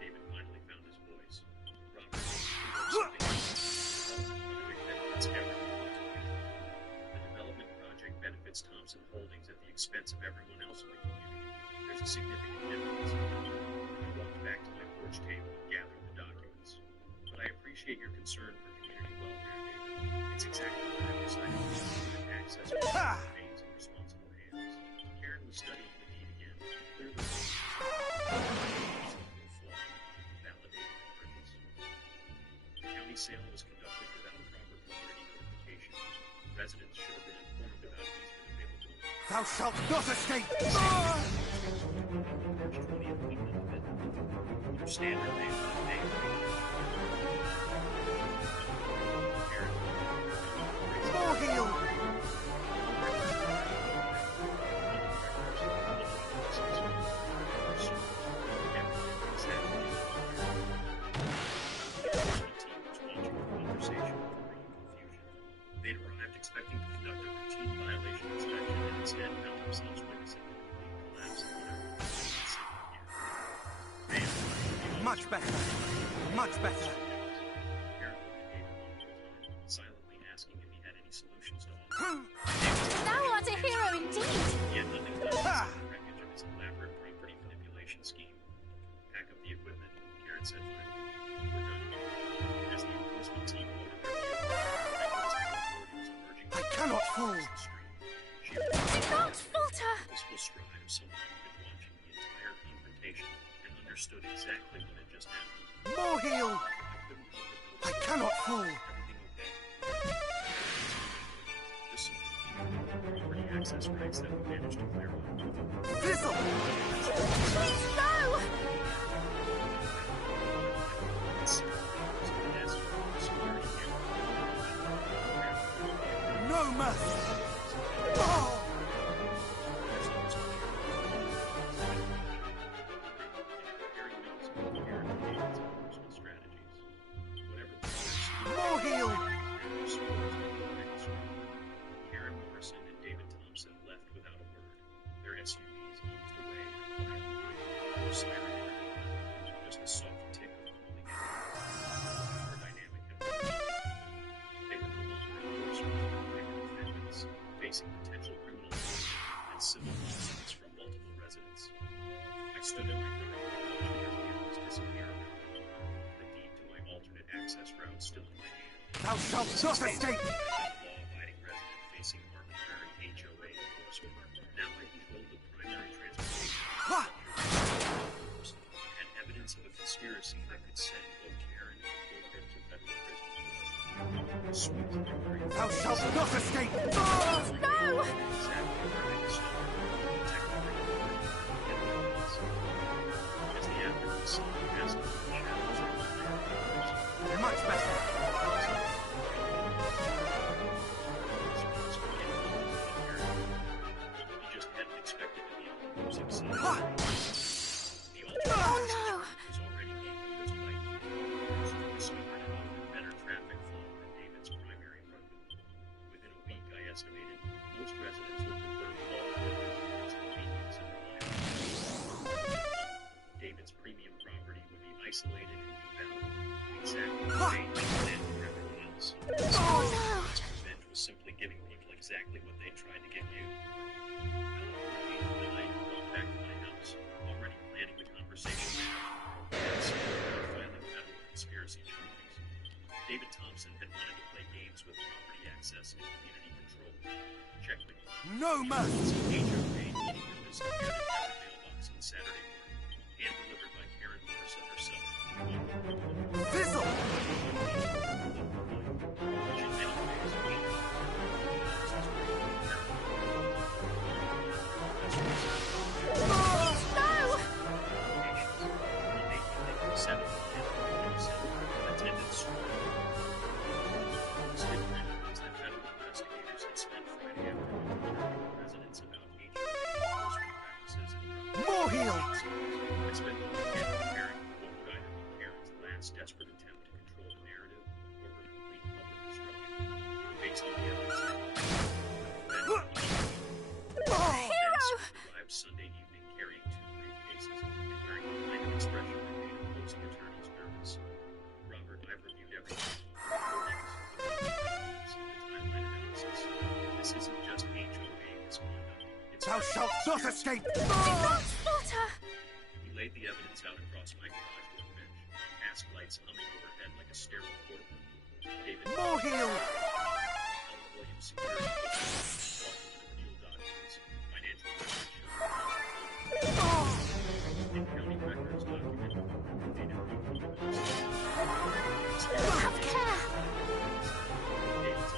David finally found his voice. Robert, benefits everyone. The development project benefits Thompson Holdings at the expense of everyone else in the community. There's a significant difference. I walked back to my porch table and gathered the documents. But I appreciate your concern for community welfare, David. It's exactly what I decided to do with access Ha! remains in responsible hands. Karen was studying the deed again. Clearly, validating the purchase. The county sale was conducted without proper community notification. residents should have been informed about easement availability. Thou shalt not escape! March 20th, we did it. Your standard name of the day. More heal! They'd arrived expecting to conduct a routine violation inspection and instead found themselves witnessing the complete collapse of whatever. Much better. Much better. Aaron looked at David one more time, silently asking if he had any solutions to offer. Thou art a hero indeed. He had nothing to do with the wreckage of his elaborate property manipulation scheme. Pack up the equipment, Karen said finally. We're done here. As the enforcement team loaded their vehicle, I cannot fall. She Do not falter. purposeful stride of someone who had been watching the entire confrontation and understood exactly what had just happened. More heal! I cannot fall. Everything okay? Just some property access rights that we managed to clear up. Fizzle! Please no. No mercy! Oh! More heal! Aaron Morrison and David Thompson left without a word. Their SUVs eased away quietly. No siren intervened, just the soft tick of cooling engines. Power dynamic had broken. They were no longer enforcers, they were defendants, facing potential criminal and civil lawsuits from multiple residents. I stood in my car watching their vehicles disappear around the corner, the deed to my alternate access route still in my hand. Thou shalt not escape! Law-abiding resident facing arbitrary HOA enforcement. Now I control the primary transportation Ha! and evidence of a conspiracy that could send both Karen and David to federal prison. Sweet memory. Thou shalt not escape! Please no. Exactly where I started. Technically, as the afternoon sun passed through the shadows of the Much better. He just hadn't expected to be on the losing side. Ha! The alternate Oh no. was already being used by users who discovered and offered better traffic flow than David's primary road. Within a week, I estimated most residents would prefer the alternative its convenience and reliability. David's premium property would be isolated and devalued, exactly the same as planned for everyone else. Oh no. Revenge was simply giving people exactly what they tried to give you. I walked back to my house, already planning the conversation. And filing federal conspiracy charges. David Thompson had wanted to play games with property access and community control. Checkmate. No mercy! HOA meeting notice appeared in every mailbox on Saturday morning, hand delivered by Karen Morrison herself. Fizzle! Which in many ways attendance stipulations that federal investigators had spent Friday afternoon interviewing residents about HOA enforcement practices and More heal! I spent the weekend preparing what would either be Karen's last desperate attempt to control the narrative or her complete public destruction. Based on the evidence, arrived Sunday evening carrying 2 briefcases and wearing the kind of expression that made opposing attorneys nervous. Robert, I've reviewed everything. Recordings, the timeline analysis. This isn't just HOA misconduct. It's Thou shalt not escape! Do not falter. We laid the evidence out across my garage workbench, task lights humming overhead like a sterile courtroom. David More heal! Williams security appeal documents, financial records and county records document dated Have care. David's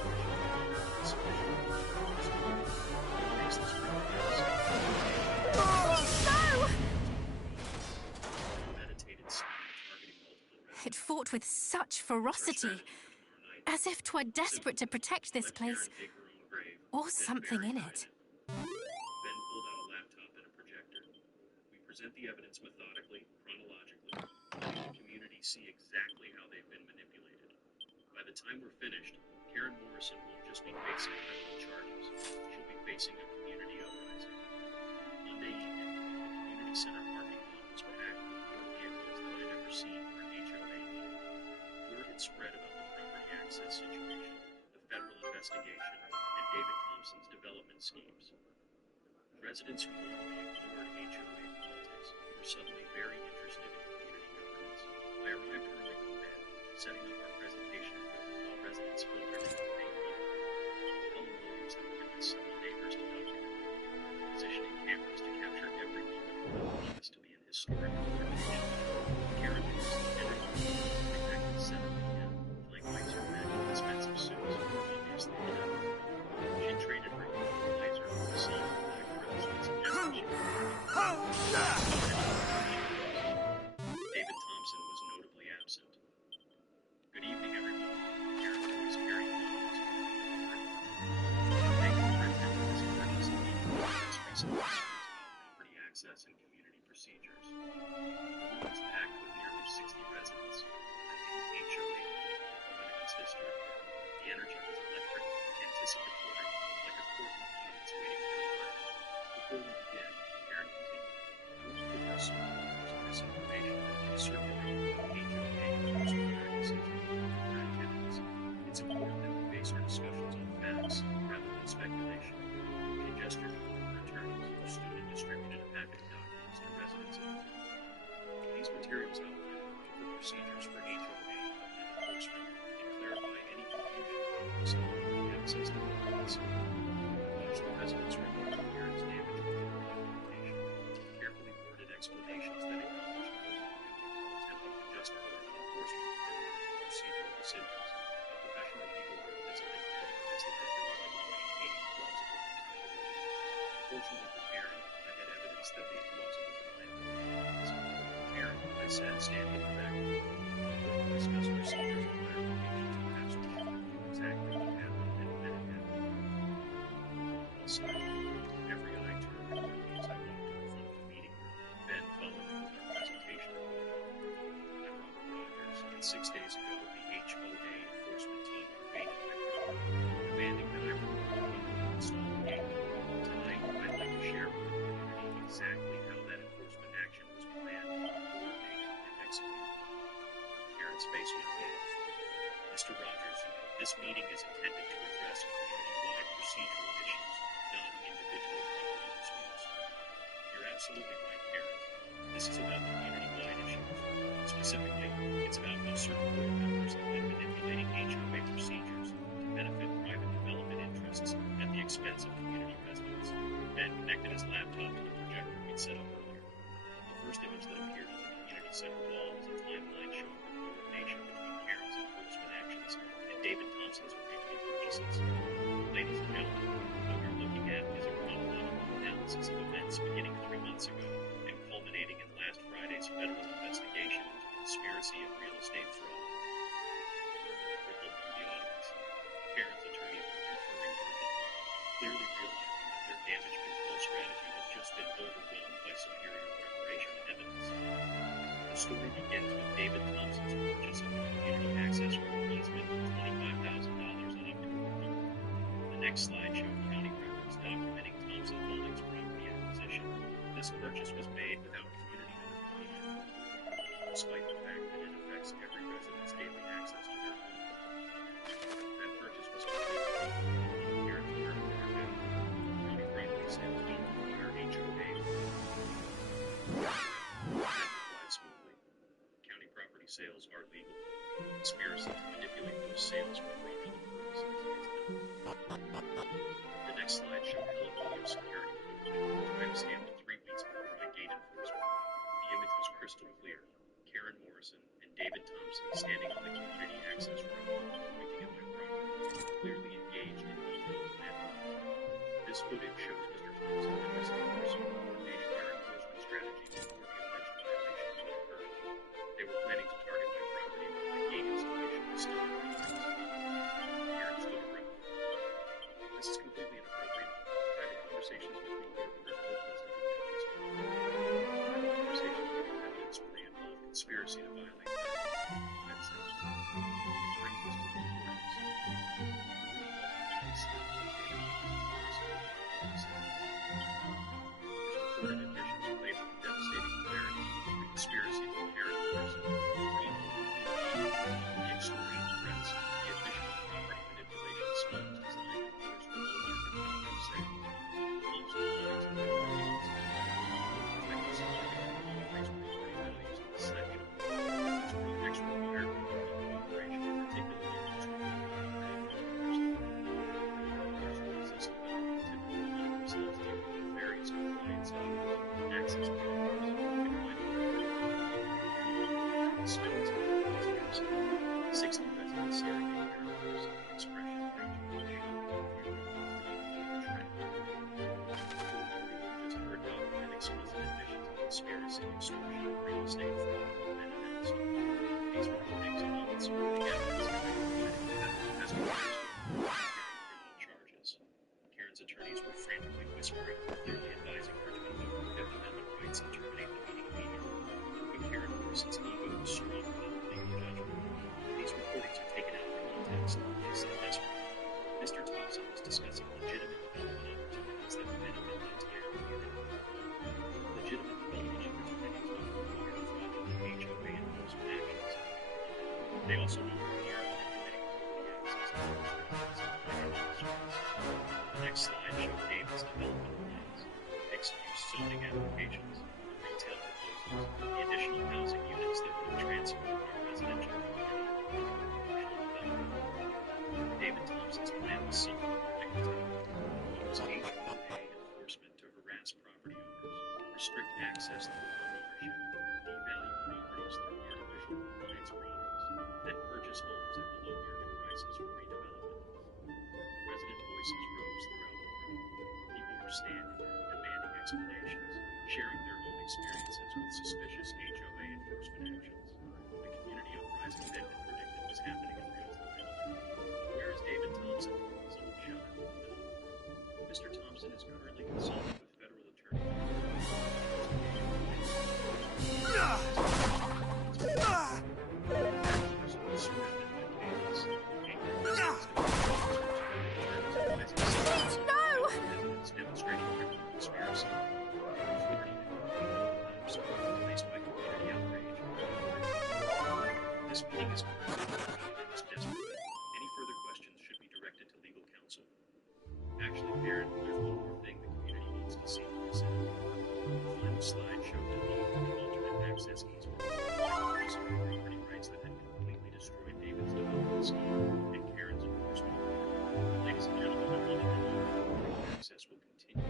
It fought with such What's our ferocity, strategy for tomorrow night? as if 'twere desperate to protect this Let place, Karen dig her own grave, or then something bury in her it. Ben pulled out a laptop and a projector. We present the evidence methodically, chronologically, letting the community see exactly how they've been manipulated. By the time we're finished, Karen Morrison won't just be facing criminal charges. She'll be facing a community uprising. Monday evening, the community center parking lot was packed with more vehicles than I'd ever seen for an HOA meeting. Word had spread about the property access situation, the federal investigation, and David Thompson's development schemes. Residents who normally ignored HOA politics were suddenly very interested in community governance. I arrived early from bed, setting up our presentation equipment while residents filtered into the main room. Helen Williams had worked with several neighbors to document it, positioning cameras to capture every moment of what promised to be an historic coordination. Karen Morrison entered the room exactly 7 p.m., flanked by 2 men in expensive suits, obviously traveled. She traded her usual blazer for a soft black dress and suggested she would David Thompson was notably absent. Good evening, everyone. Karen's voice carried dominance between her and thank you for attending this emergency meeting to discuss recent concerns about property access and community procedures. The room was packed with nearly 60 residents, an HOA meeting in the community's history. The energy was electric, anticipatory, like a courtroom audience waiting for a verdict. Before we began, Karen continued, I want to address some rumors and misinformation that have been circulating about HOA enforcement practices and Democratic candidates. It's important that we base our discussions on facts rather than speculation. She gestured to one of her attorneys who stood and distributed a packet of documents to residents in the room. These materials outline the procedures for HOA covenant enforcement and clarify any confusion about what's property access developments. Watch the residents review Karen's damage control documentation, carefully worded explanations that acknowledge no wrongdoing or attempting to justify the enforcement commitment and procedural decisions. A professional legal word designed to minimize liability while maintaining plausible deniability. Fortunately for Karen, I had evidence that made plausible deniability. Karen, I said, standing in the back of the room, we'll discuss procedures and clarifications. Perhaps we should review exactly what happened and when it happened. All silent. Every eye turned toward me as I walked to the front of the meeting room. Ben followed me with our presentation equipment. I'm Robert Rogers, and 6 days ago, the HOA enforcement team invaded my property, demanding that I remove the installed gate. Tonight, I'd like to share with the community exactly how that enforcement action was planned, coordinated, and executed. Karen's face went pale. Mr. Rogers, this meeting is intended to address community-wide procedural issues, not individual property disputes. You're absolutely right, Karen. This is about community-wide issues. Specifically, it's about how certain board members have been manipulating HOA procedures to benefit private development interests at the expense of community residents. Ben connected his laptop to the projector we'd set up earlier. The first image that appeared on the community center wall was a timeline showing the coordination between Karen's enforcement actions and David Thompson's property purchases. Ladies and gentlemen, what you're looking at is a chronological analysis of events beginning 3 months ago and culminating in last Friday's federal investigation into conspiracy and real estate fraud. Murmurs rippled through the audience. Karen's attorneys were conferring urgently, clearly realizing that their damage control strategy had just been overwhelmed by superior preparation and evidence. The story begins with David Thompson's purchase of the community access road easement for $25,000 on October 3rd. The next slide showed county records documenting Thompson Holdings' property acquisition. This purchase was made without community notification, despite the fact that it affects every resident's daily access to their home. That purchase was completed. Karen's attorney interjected. County property sales don't require HOA. Ben replied smoothly. County property sales are legal. Conspiracy to manipulate those sales for fraudulent purposes is not. The next slide showed Helen Williams' security footage. I was handled 3 weeks before my gate enforcement. The image was crystal clear. Karen Morrison and David Thompson standing on the community access road, looking at my property, clearly engaged in detailed planning. This footage shows Mr. Thompson and Ms. Morrison coordinating their enforcement strategies before the alleged violation could occur. They were planning to target my property conspiracy to violate federal law. Brings us to the reported additions relate with devastating clarity the conspiracy to inherit the person, the extortion threats, the admission of property manipulation schemes designed to force removal and economic sales. Also belongs to the audience. Protect significant increased property values and deception. These projects require cooperation, particularly in resist development typically find themselves dealing with various compliance issues, access barriers, spills, conspiracy. 60 residents surrogate characters, expression range just heard document explicit admissions of conspiracy, extortion, and real estate fraud and events. These recordings, along with supporting evidence, have been provided to federal investigators criminal charges. Karen's attorneys were frantically whispering, clearly advising her to invoke her Fifth Amendment rights and terminate the meeting immediately. But Karen Morrison's ego was strong enough to legal judgment. These recordings are taken out of context, they said desperately. Mr. Thompson was discussing legitimate development opportunities that would benefit the entire community. Legitimate development opportunities would require fraudulent HOA enforcement actions. They also went here by permitting property access to financial services. The next slide showed David's development plans, mixed-use zoning applications, retail proposals, the additional housing units that would have transformed our residential community into a commercial development. David Thompson's plan was simple, pragmatic. It was HOA enforcement to harass property owners, restrict access through homeownership, devalue properties through artificial compliance problems, then purchase homes at below market prices for redevelopment. Resident voices rose throughout the room. People were standing, demanding explanations, sharing their own experiences with suspicious HOA enforcement actions. The community uprising that had predicted was happening in real time. Where is David Thompson? Someone shouted from the middle of the room. Mr. Thompson is currently consulting with federal attorney. Please, no! Evidence demonstrating criminal conspiracy. Replaced by community outrage. This meeting is closed desperately. Any further questions should be directed to legal counsel. Actually, Karen, there's one more thing the community needs to see, he said. The final slide showed the need for the alternate access easement, increasing property rights that had completely destroyed David's development scheme and Karen's enforcement order. Ladies and gentlemen, I wanted to know that alternate access will continue.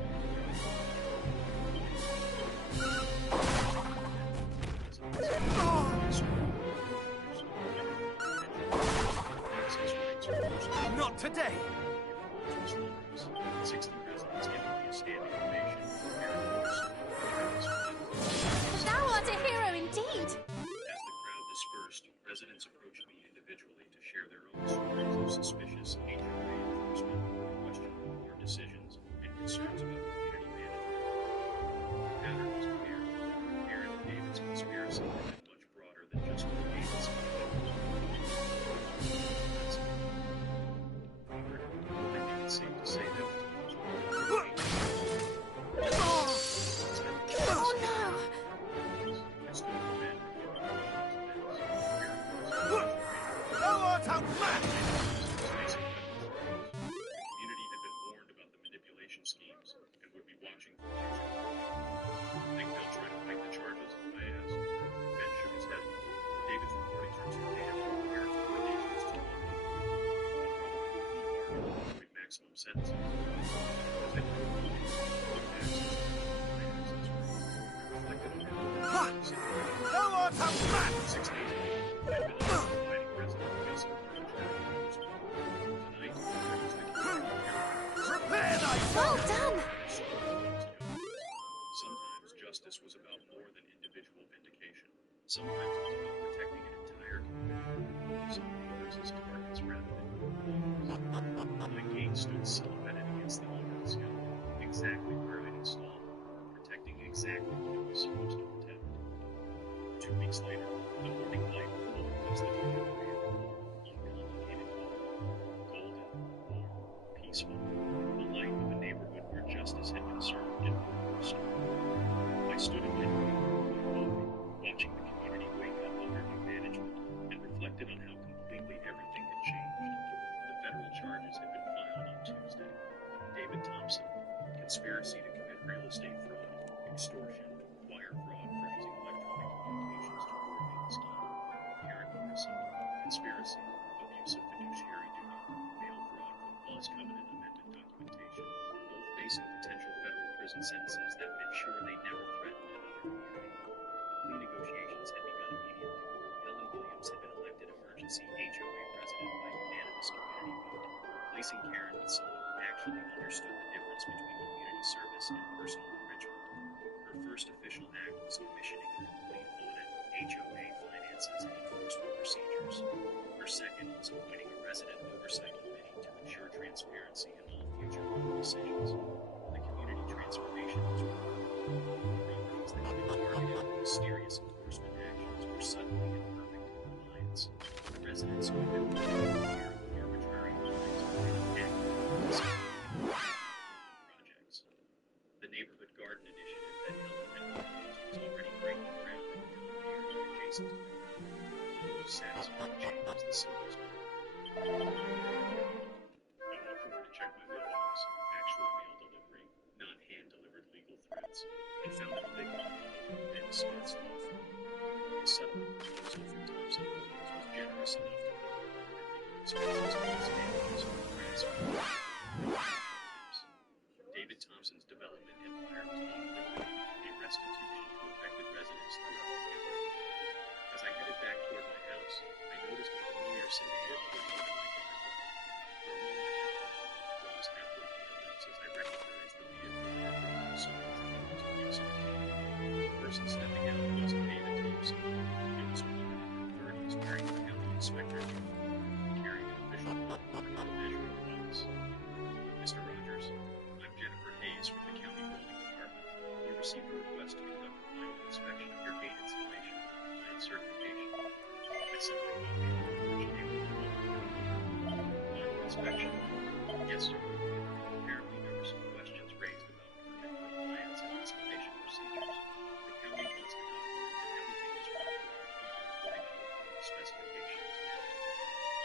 Not today! 60 residents gave me a standing ovation. Thou art a hero indeed! As the crowd dispersed, residents approached me individually to share their own stories of suspicious HOA enforcement, questionable board decisions, and concerns about community management. The pattern was clear. Karen and David's conspiracy had been much broader than just the David's Robert, I think it's safe to say that was much more than Oh no! I stood at the bed Thou art outmatched! The community had been warned about the manipulation schemes and would be watching for future. Think they'll try to fight the charges? I asked. Ben shook his head. David's reportings are too damn. Karen's allegations too long. They'll probably plea bargain and avoid maximum sentences. As I grew older, Thou art outmatched! 6 days ago, I'd been a law-abiding resident facing furniture enforcement. Tonight, I was the community. Prepare Well thyself! done! Sometimes justice was about more than individual vindication. Sometimes it was about protecting an entire community. Some owners as targets rather than homeowners. My gate stood silhouetted against the evening sky, exactly where I'd installed, protecting exactly what it was supposed to protect. 2 weeks later, conspiracy, abuse of fiduciary duty, mail fraud from clause covenant amended documentation, both facing potential federal prison sentences that would ensure they never threatened another community. Plea negotiations had begun immediately. Helen Williams had been elected emergency HOA president by unanimous community vote, replacing Karen with someone who actually understood the difference between community service and personal enrichment. Her first official act was commissioning a complete audit of HOA finances and enforcement procedures. Her second was appointing a resident oversight committee to ensure transparency in all future board decisions. The community transformation was remarkable. Properties that had been targeted with mysterious enforcement actions were suddenly in perfect compliance. The residents who had been living in fear of arbitrary fines were actively projects. The neighborhood garden initiative that Helen had proposed was already breaking ground in the common area adjacent to the garden. The most satisfying change was the simplest one. I walked over to check my mailbox, actual mail delivery, not hand-delivered legal threats, and found a big envelope in Smith's law firm. The settlement proposal from Thompson Holdings was generous enough to cover all my legal expenses plus damages for transfer. David Thompson's development empire was being liquidated, a restitution to affected residents throughout the county. As I headed back toward my house, I noticed a familiar sedan pulled into my driveway. For a moment, my heart rose halfway to my lips as I recognized the vehicle that had brought me so much trouble 2 weeks ago. The person stepping out wasn't David Thompson. It was a woman in her 30s wearing a county inspector uniform, carrying an official clipboard and a measuring device. Mr. Rogers, I'm Jennifer Hayes from the County Building Department. We received a request to conduct a final inspection of your gate installation for compliance certification. I sent my copy of the report to you. Final inspection? Yes, sir. Apparently there were some questions raised about permit compliance and installation procedures. The county wants to document that everything is properly completed according to approved specifications.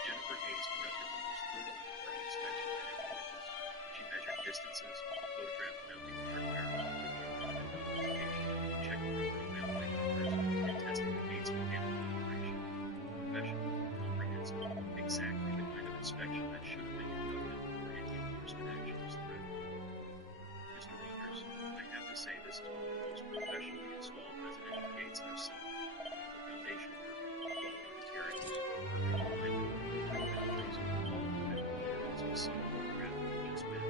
Jennifer Hayes conducted the most thorough and inspection I ever witnessed. She measured distances, photographed mounting hardware, reviewed documentation, checked property mounting numbers, and tested the gate's mechanical operation. Professional, comprehensive, exactly the kind of inspection that should have been conducted before any enforcement action was threatened. Mr. Rogers, I have to say this is one of the most professionally installed residential gates I've seen. The foundation work, quality materials, perfect alignment, boundaries, all of it appears to some rather than just met.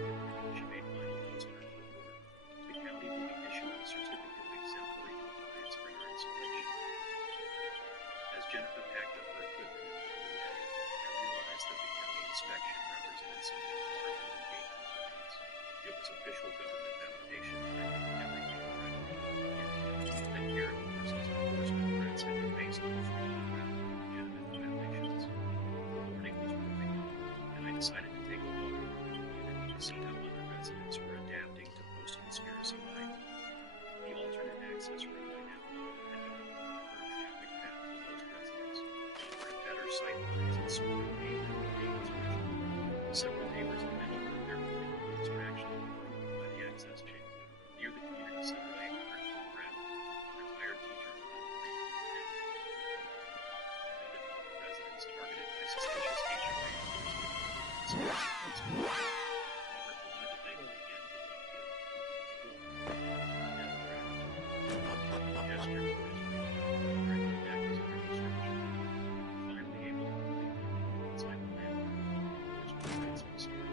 She made final notes on her clipboard. The county will be issuing a certificate of exemplary compliance for your installation. As Jennifer packed up her equipment and drove away, I realized that the county inspection represented something more than gate compliance. It was official government validation that I did everything correctly from the beginning. That Karen Morrison's enforcement threats had been based on fraud rather than legitimate violations. The morning was moving on, and I decided to take a walk around the community to see how other residents were adapting to post-conspiracy life. The alternate access road I now own had become the preferred traffic path for most residents, offering better sight lines and smoother pavement than David's original. Several neighbors have mentioned that their moving roads are actually improved by the access change. Near the community center, I encountered Tom Brown, a retired teacher who had briefly connected with me. Tom commented on the residents targeted by suspicious HOA enforcement. However, he wanted to thank me again for what he did. Gesture for his brief, where the deck was under construction. Finally able to complete the improvements I planned for the enforcement rights concern.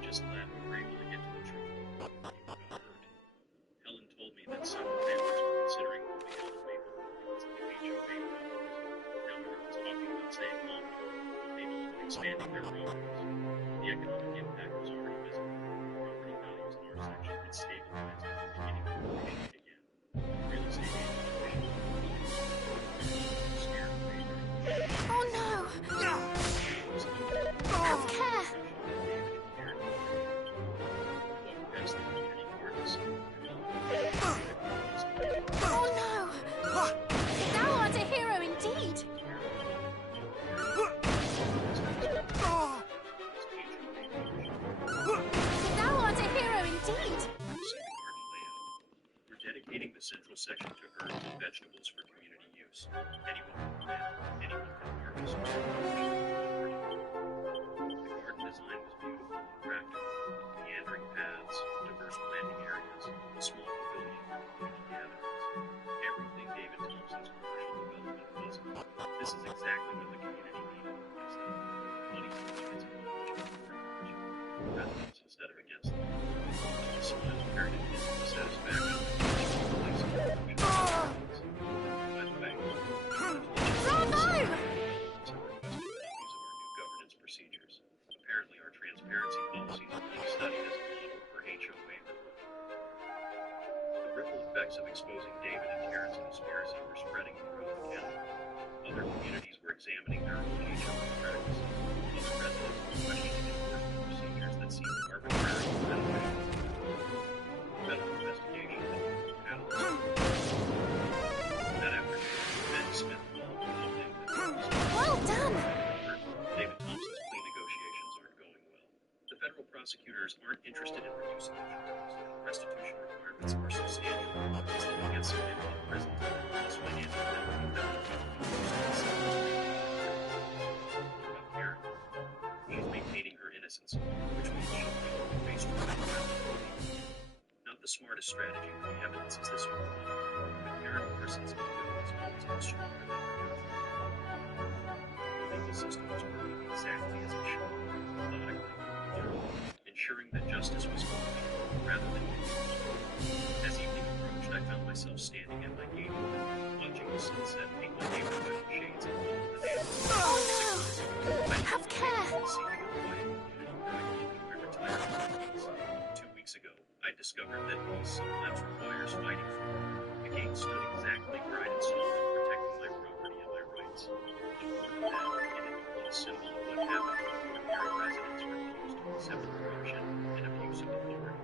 Just glad we were able to get to the truth before anyone got hurt. Helen told me that several families were considering moving out of Maple because of the HOA problems. Now everyone's talking about staying long-term, maybe even expanding their programs. The economic impact was already visible. Property values in our section had stabilized and were beginning to appreciate again. Real estate agents wishing scared away during the Oh no! Have care! Walked past the community gardens. Oh no! Thou art a hero indeed! This is exactly what the community needed. Money for responsibility for residents instead of against them. The smile carried an instant satisfaction. By the way, Bravo! copies of our new governance procedures. Apparently, our transparency policies are being studied as a model for HOA reform. The ripple effects of exposing David and Karen's conspiracy were spreading throughout the county. Other communities were examining their own HOA practices. Other residents were questioning enforcement procedures that seemed arbitrary and beneficial. Federal investigation had been catalyzed. That afternoon, Ben Smith called to update the Well done! David Thompson's plea negotiations aren't going well. The federal prosecutors aren't interested in reducing the charges. Restitution requirements are substantial. He's looking at significant prison time plus financial penalty that will about Karen. She's maintaining her innocence, which means she'll probably face trial. Not the smartest strategy when the evidence is this overwhelming, but Karen Parsons' influence is much stronger than her judgment. The legal system was working exactly as it should, methodically, thoroughly, ensuring that justice was complete rather than confused. As evening approached, I found myself standing at my gate, watching the sunset paint my neighborhood in shades of gold and amber. Oh no! Have care! Seeking a quiet community where I could look at my retired memories. 2 weeks ago, I discovered that peace sometimes requires fighting for. The gate stood exactly where I'd installed it, protecting my property and my rights. But more than that, it had become a symbol of what happened when ordinary residents refused to accept corruption and abuse of authority.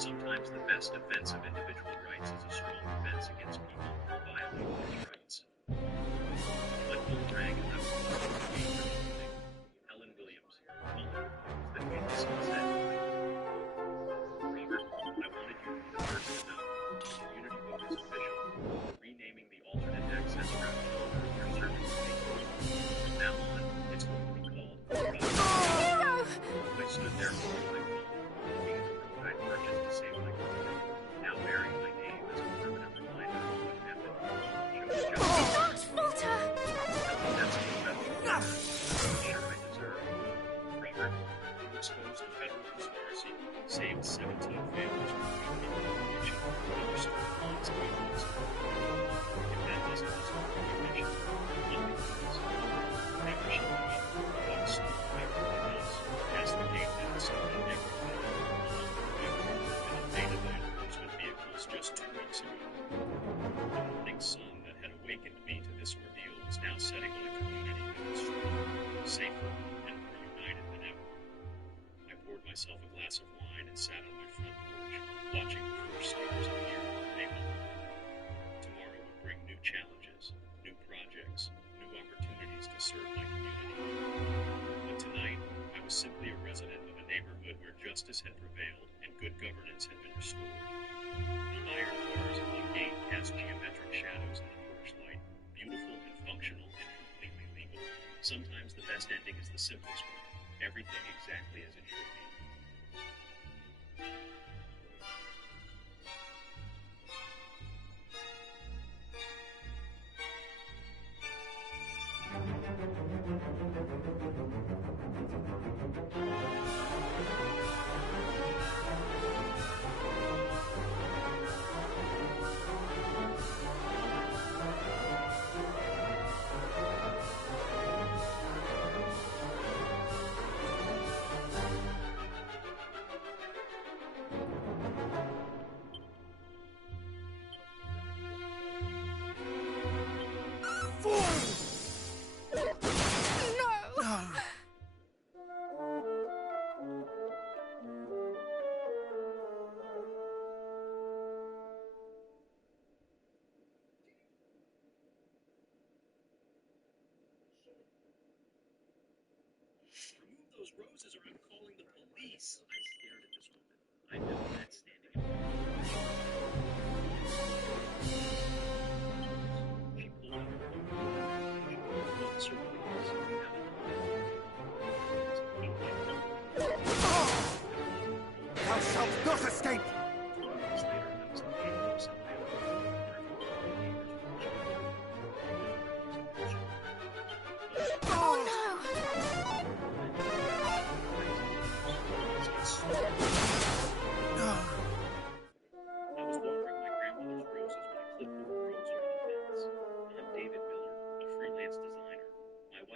Sometimes the best defense of individual rights is a strong defense against people who violate those rights. My phone rang as I was walking the gate for the evening. Helen Williams, calling that made the sunset. Robert, I wanted you to be the first to know. The community vote is official. We're renaming the alternate access route in honor of your service to me. From now on, it's going to be called Hero! I stood there holding my phone, looking at the road I'd purchased to save my community, now bearing my name as a permanent reminder of what happened. Chose Do justice. not falter! That's an exceptional honor. I'm sure I deserve it. Robert, you exposed the federal conspiracy, saved 17 families from criminal conviction, and restored bonds to families. If that doesn't deserve recognition, nothing does. Maybe we should go up, walk slowly back to the house, past the gate that had sold that neighborhood, along the driveway that had been invaded by enforcement vehicles just 2 weeks ago. The morning sun that had awakened me to this ordeal was now setting on a community that was stronger, safer, and more united than ever. I poured myself a glass of wine and sat on my front porch, watching the first stars appear in the neighborhood. Tomorrow would bring new challenges, new projects, new opportunities to serve my community. But tonight, I was simply a resident of a neighborhood where justice had prevailed and good governance had been restored. The iron bars of the gate cast geometric shadows in the porch light, beautiful and functional and completely legal. Sometimes the best ending is the simplest one, everything exactly as it should be. Remove those roses or I'm calling the police. I stared at this woman. I never met standing in front of me. She pulled out her phone. Officer Williams, you have Thou shalt not escape! 4 months later, I was in handcuffs in my own house in Iowa.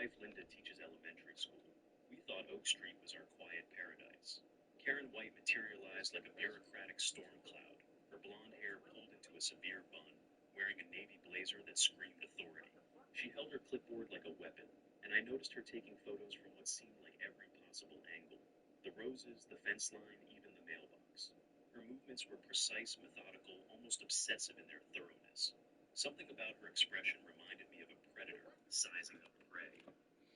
wife Linda teaches elementary school. We thought Oak Street was our quiet paradise. Karen White materialized like a bureaucratic storm cloud, her blonde hair pulled into a severe bun, wearing a navy blazer that screamed authority. She held her clipboard like a weapon, and I noticed her taking photos from what seemed like every possible angle. The roses, the fence line, even the mailbox. Her movements were precise, methodical, almost obsessive in their thoroughness. Something about her expression reminded me of a predator sizing up prey.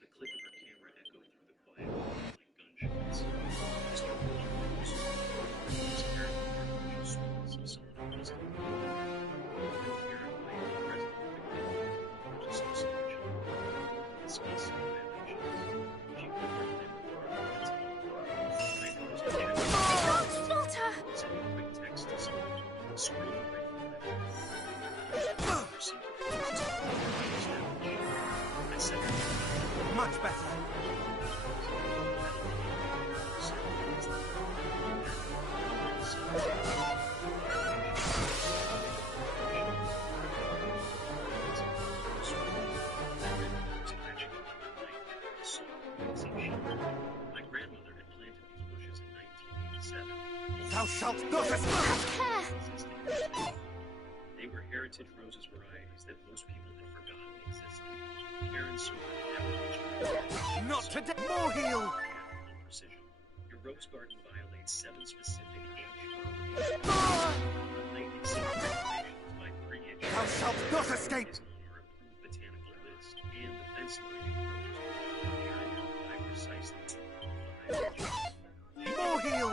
The click of her camera echoed through the quiet like gunshots. I started walking closer. This character she swings of someone who doesn't know. Karen White, president of the California Homeowners Association, discussed some violations. She put her lip over her hands. I noticed a chat. Walter! Sending quick text to someone, screaming right from my head. Received a text. I said her. Much better. My grandmother had planted these bushes in 1987. Thou shalt not escape! Care! They were heritage roses varieties that most people had forgotten existed. Karen's sword never reached Not today! More heal! precision. Your rose garden violates 7 specific age Ah! Lately, seen regulations by 3-inch Thou shalt not escape! is on our approved botanical list, and the fence line encroaches on the area by precisely 5 inches. More heal!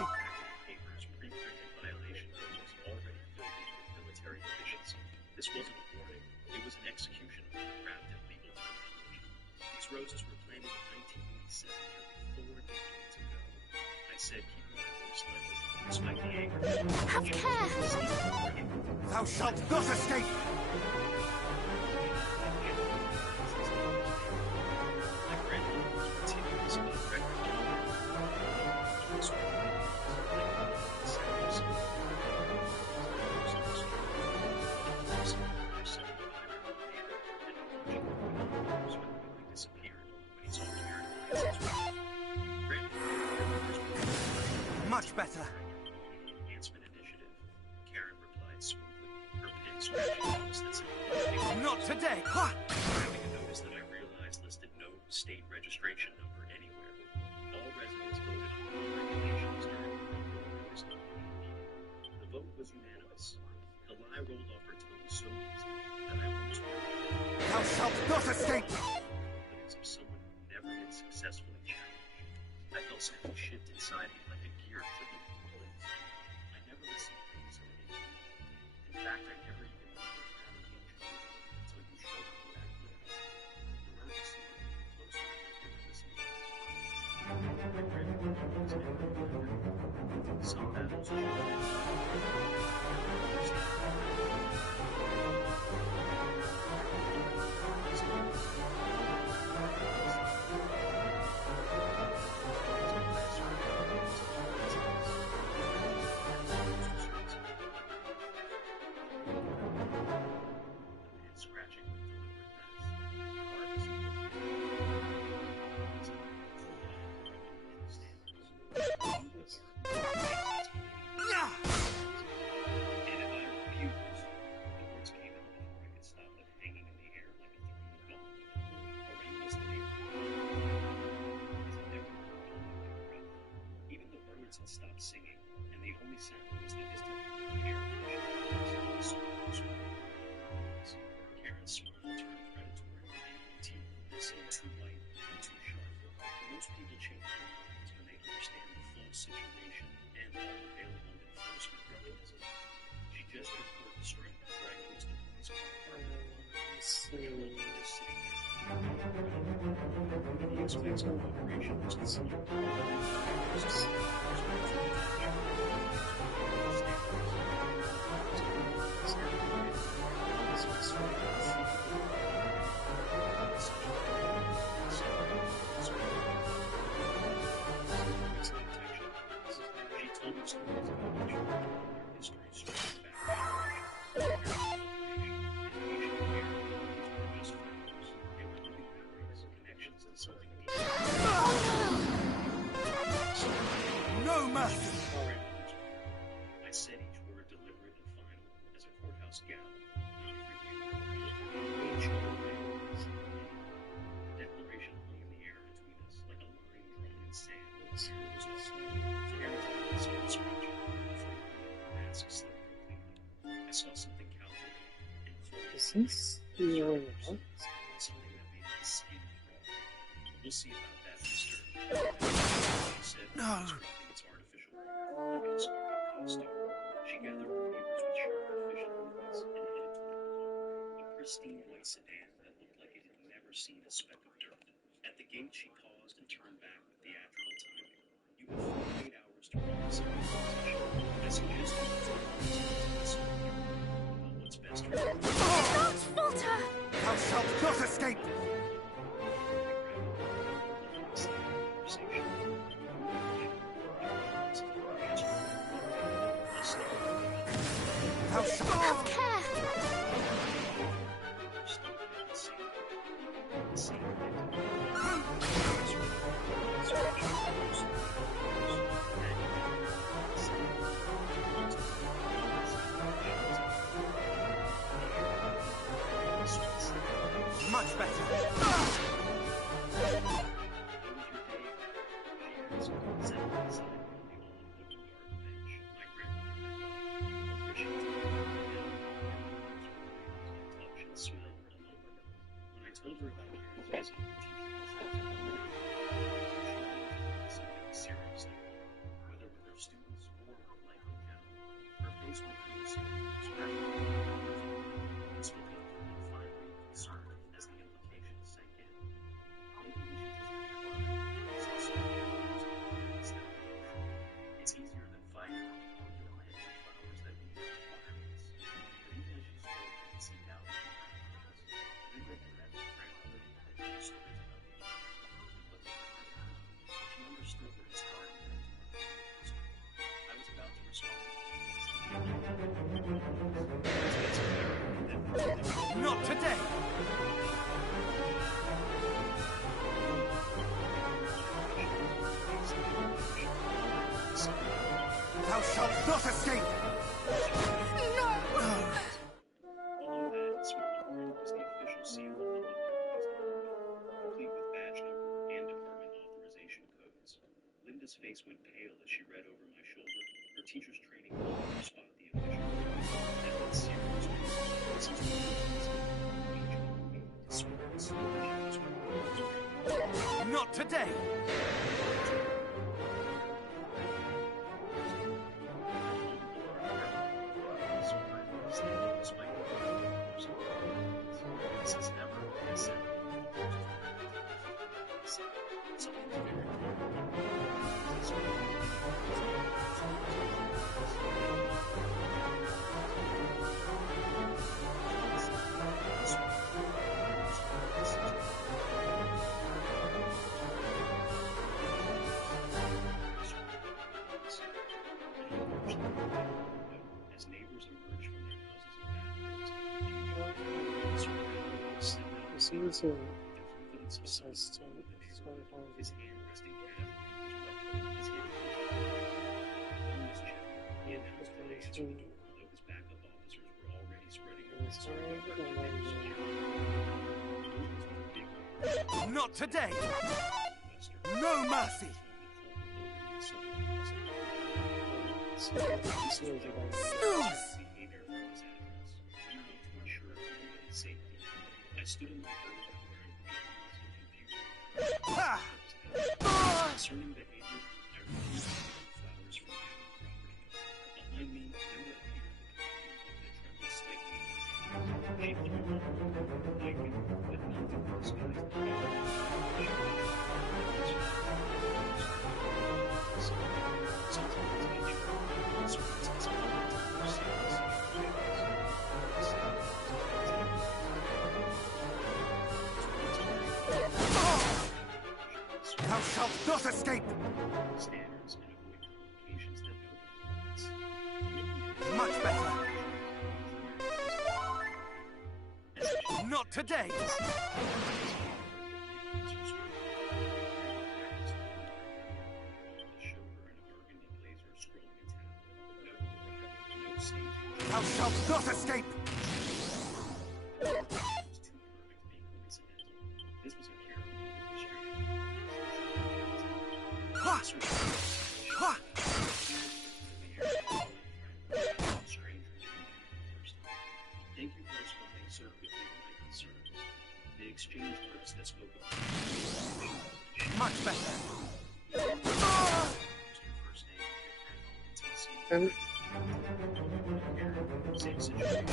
Papers pre-printed violation notice already filled in with military efficiency. This wasn't a warning; it was an execution of crafted legal terminology. These roses were planted in 1987, nearly 4 decades ago. I said, keeping my voice level, despite the anger. Have care! Thou shalt not escape! My grandmother was meticulous about record Much better. Enhancement initiative. Karen replied smoothly, her pen scratching notes that said, Not today! Ha! having a notice that I realized listed no state registration number anywhere. All residents voted on all regulations during the notice meeting. The vote was unanimous. The lie rolled off her tongue so easily that I almost heard Thou shalt not escape! the confidence of someone who never been successfully challenged. I felt something shift inside me like a gear clicking into place. I never listened to things in it. In fact, I never even knew what navigation until you showed up back there. The road was slowly closer and irresistible. My grandmother was in. Some battles are scratching Yeah! And if I refused, the words came out before I could stop them hanging in the air like a throne of gold. Around us, the neighborhood as if every bird had breath. Even the birds had stopped singing, and the only sound was the distant air pushing Karen's smile turned predatory, revealing teeth that seemed too white and too sharp. Most people change their minds when they understand the full situation and all available enforcement mechanisms. She gestured toward the street where I noticed a police car parked at a corner. Linda was sitting there. He expects cooperation was concealed. She told me stories about history stretching back. Connections I saw something calculated and Is this the only one? something that made my skin crawl. We'll see about that, mister. She said, No. it's artificial like an Spartan costume. She gathered her papers with sharp, efficient movements and headed toward her home, a pristine white sedan that looked like it had never seen a speck of dirt. At the gate, she paused and turned back with theatrical timing. You have 48 hours to reconsider your position. I suggest you take the know what's best for you. Don't falter! Thou shalt not escape! Thou shalt... Have care! Much better. Told her about Karen's visit, something serious, whether with her students or her likely counter. Her face went through a series of expressions, smoking and finally concerned as the implications sank in. Maybe we should just instead of emotion. It's easier than fighting or planting flowers that meet her requirements. But even as she spoke, it seemed out of her we read her as a grandmother and her stories about the she understood that his heart meant to her. I was about to respond. Not today! Thou shalt not escape! No! Below that, smaller print was the official seal of the local police department, complete with badge number and department authorization codes. Linda's face went pale as she read over my shoulder. Her teacher's training helped her spot the official. That meant serious this is Not today! This is never what I said. Something's very as neighbors emerged from their houses and bathrooms, This is a confidence of some system. his hand resting casually on his weapon, his hand he announced that they although his backup officers were already spreading Not today! No mercy! Snooze! I stood in my home Ha! concerning behavior, I refused to remove flowers from my own property. Behind me, Emma appeared that trembled slightly. She threw one, I knew that nothing was going to Thou shalt not escape! standards and avoid complications that nobody wants. Much better! Not today! Thou shalt not escape! Ha! Ha! Ha! Thank you for responding so quickly to my concerns. They exchanged words that spoke of Much better. first name, And same situation.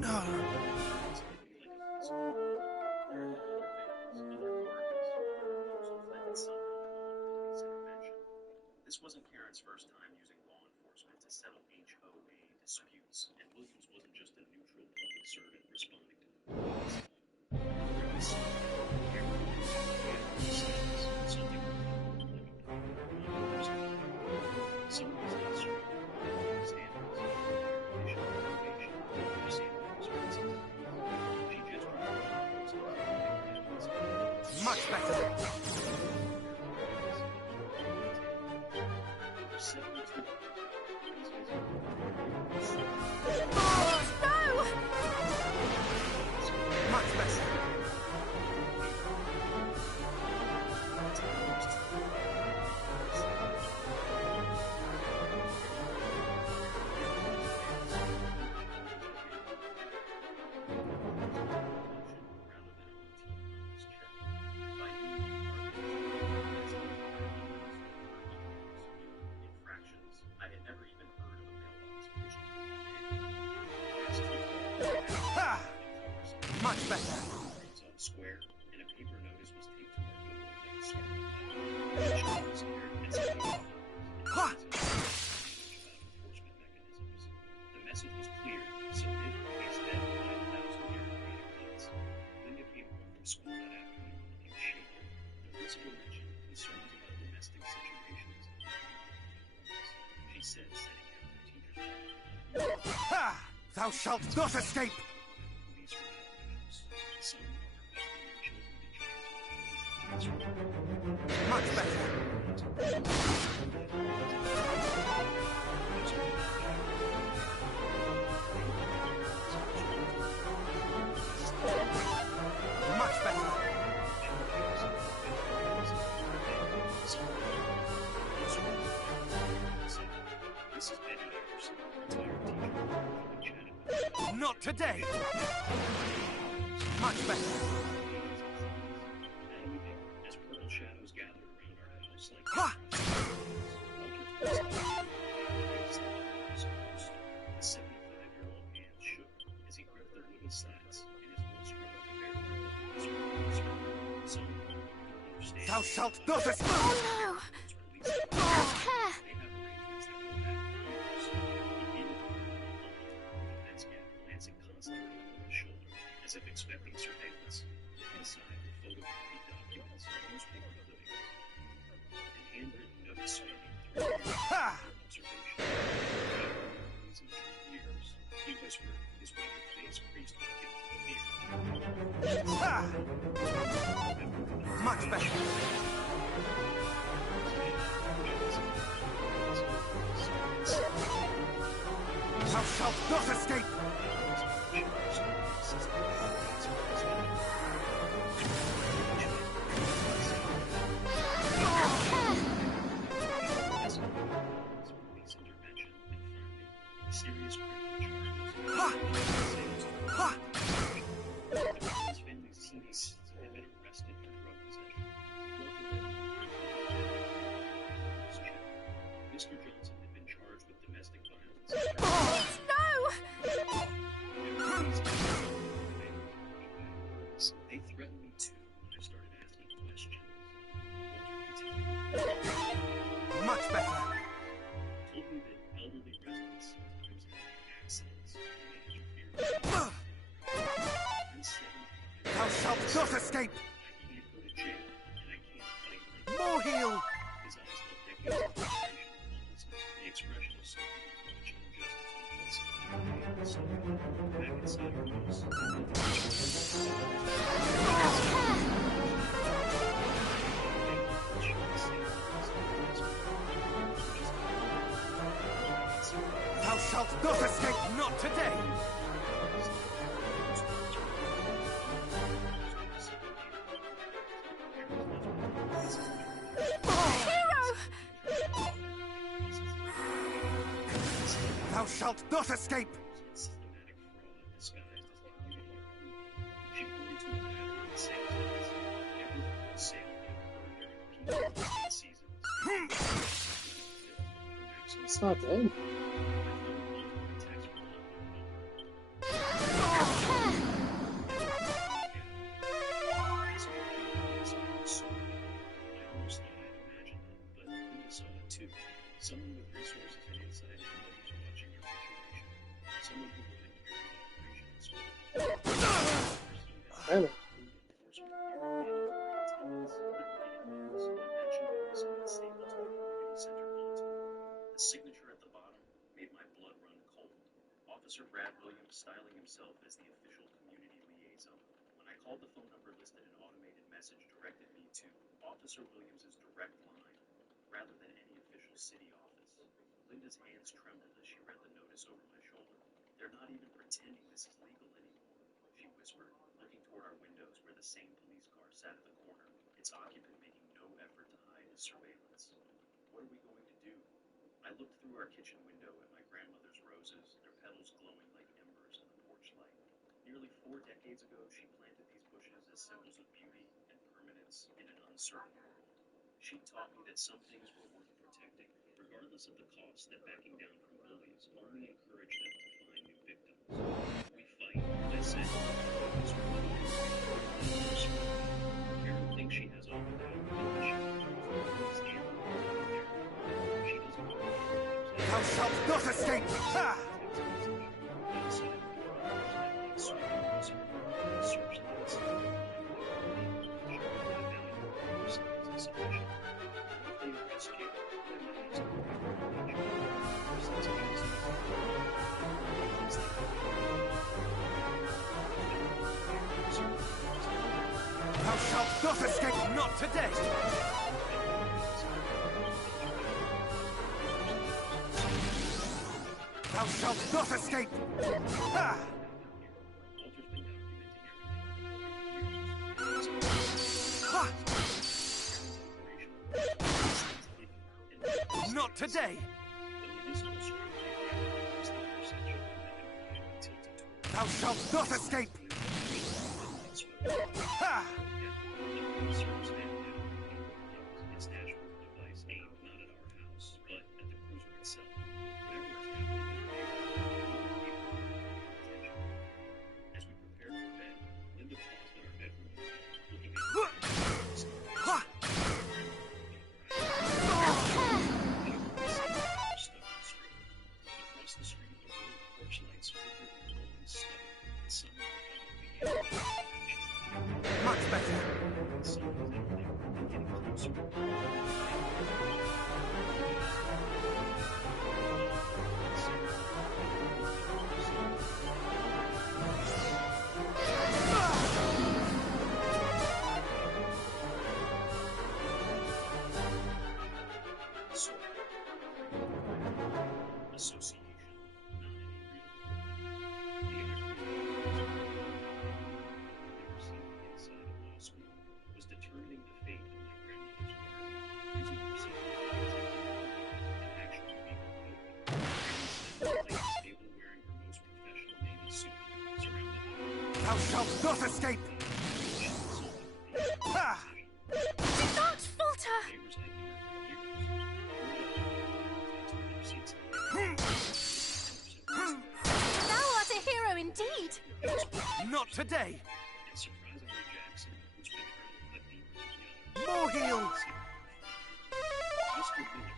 No. This wasn't Karen's first time using law enforcement to settle HOA disputes, and Williams wasn't just a neutral public servant responding to the police. There was something someone was not certain standards, information, understanding responses. She just Much better. No! Much better. Ha! Much better. Square, and a paper notice was taped to our door like a smart Ha! enforcement mechanisms. The message was clear, so if face dead 5,000-year creative cuts, Linda came home from school that afternoon looking shaken. The principal mentioned concerns about domestic situations. She said, setting down her teacher's Ha! Thou shalt not escape. police were at the house. Some were requesting their children be transferred. Much better. Much better. This is Betty Anderson, retired teacher from Chattanooga. Not today. Much better. That evening, as purple shadows gathered around our house like Ha! the 75-year-old hand shook as he gripped their wooden slats, and his voice grew up to bear understand. Thou shalt not escape. Oh no! Have care! They have arrangements that go back years. He ended the defense gap, glancing constantly over his shoulder, as if expecting surveillance. Inside were photographic documents, newspaper clippings, and handwritten notes spanning through Ha! observation. Years, he whispered, his weathered face creased with guilt and fear. Ha! Much better. Thou shalt not escape. Ha! Ha! Mr. Johnson had been charged with domestic violence. Please, no! They threatened me too when I started asking questions. Much better. Told me that elderly residents sometimes have accidents and interfere. I'm 75. Thou shalt not escape. I can't go to jail, and I can't fight like More heal. his eyes held decades of frustration and helplessness, the expression of someone watching injustice unfold silently. Back inside our house. Thou shalt not escape. Not today. Hero! Thou shalt not escape! Systematic fraud disguised as community. She pulled into a pattern of sabotage. Every sale that occurred during peak seasons. It's not good. Someone with resources and insight who was watching your situation. Someone who wouldn't care about operations. I know. The signature at the bottom made my blood run cold. Officer Brad Williams styling himself as the official community liaison. When I called, the phone number listed an automated message directed me to Officer Williams' direct line, rather than any official city office. Linda's hands trembled as she read the notice over my shoulder. They're not even pretending this is legal anymore, she whispered, looking toward our windows where the same police car sat at the corner, its occupant making no effort to hide his surveillance. What are we going to do? I looked through our kitchen window at my grandmother's roses, their petals glowing like embers in the porch light. Nearly 4 decades ago, she planted these bushes as symbols of beauty and permanence in an uncertain world. She taught me that some things were worth protecting, regardless of the cost, that backing down from bullies only encouraged them to find new victims. We fight, I said. Karen thinks she has all the power, but she knows she doesn't know. Thou shalt not escape! Ha! Thou shalt not escape! Not today! Thou shalt not escape! Ha! Ha! Not today! Thou shalt not escape! Ha! Its national device aimed not at our house, but at the cruiser itself. Whatever was happening, as we prepared for bed, Linda paused in our bedroom, looking at Ha! across the street, a row of porch lights flickered with golden stuff, and someone followed me in. Much better! Someone was out there, getting closer. Association, not any real. Never seen the inside of law school, was determining the fate of my grandmother's garden, using procedures and actually being open. Granny sat at the table wearing her most professional navy suit, surrounded by Thou shalt not escape! Ha! Do not falter! neighbors I'd known for years. Thou art a hero indeed! Not today! And surprisingly, Jackson, who's been trying to cut deeper than the others. More healed! Mr. Miller,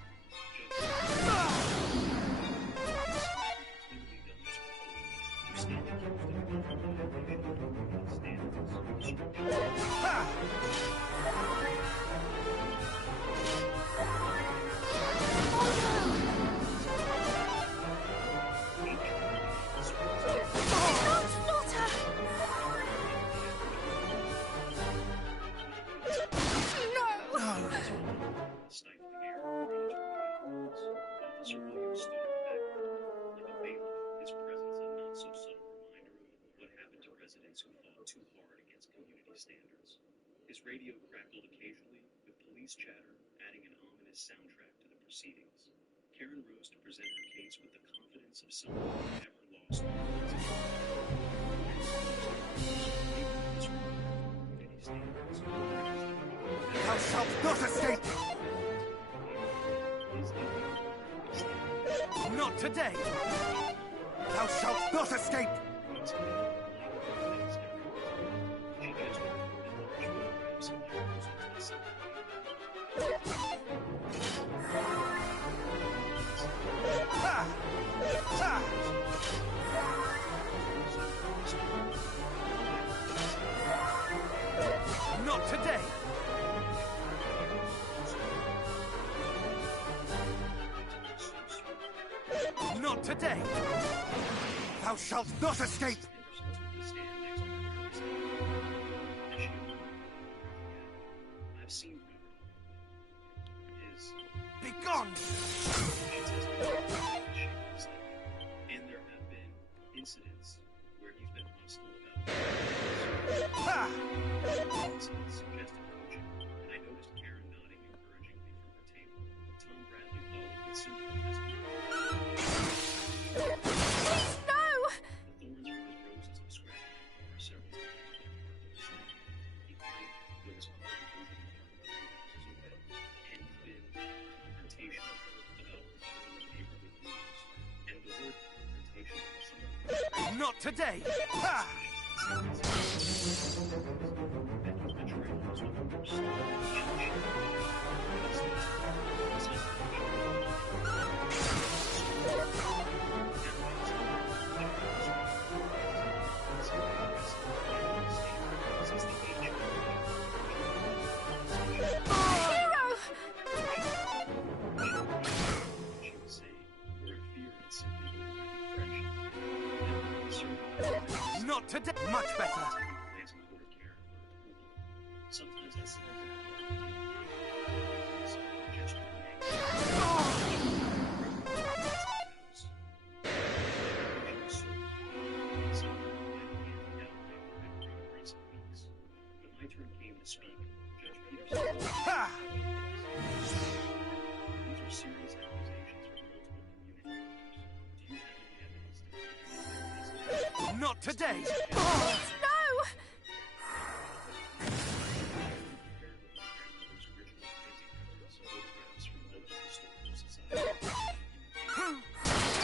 Not falter! No! stifling air running through my lungs. Officer Williams stood in the background. Like a bailiff, his presence a not-so-subtle reminder of what happened to residents who fought too hard against community standards. His radio crackled occasionally, with police chatter adding an ominous soundtrack to the proceedings. Karen rose to present her case with the confidence of someone who never lost confidence. Thou shalt not escape! Not today! Thou shalt not escape! Ha! Ha! Not today! Not today! Thou shalt not escape! I've seen his Begone! and there have been incidents where he's been hostile about Ha! incidents suggested coaching, and I noticed Karen nodding encouragingly from her table. Tom Bradley followed with similar testimony. Please, no! The thorns from his roses have scratched my car several times when I parked outside. He claimed there was cold over the yard and he's been confrontational about the neighborhood rules. And the word confrontational is Not today! Ha! Hero! Not today! Much better! Sometimes that's when my turn came to speak, Judge Peterson Ha! these are serious accusations from multiple community members. Do you have any evidence to Not today! Please, no!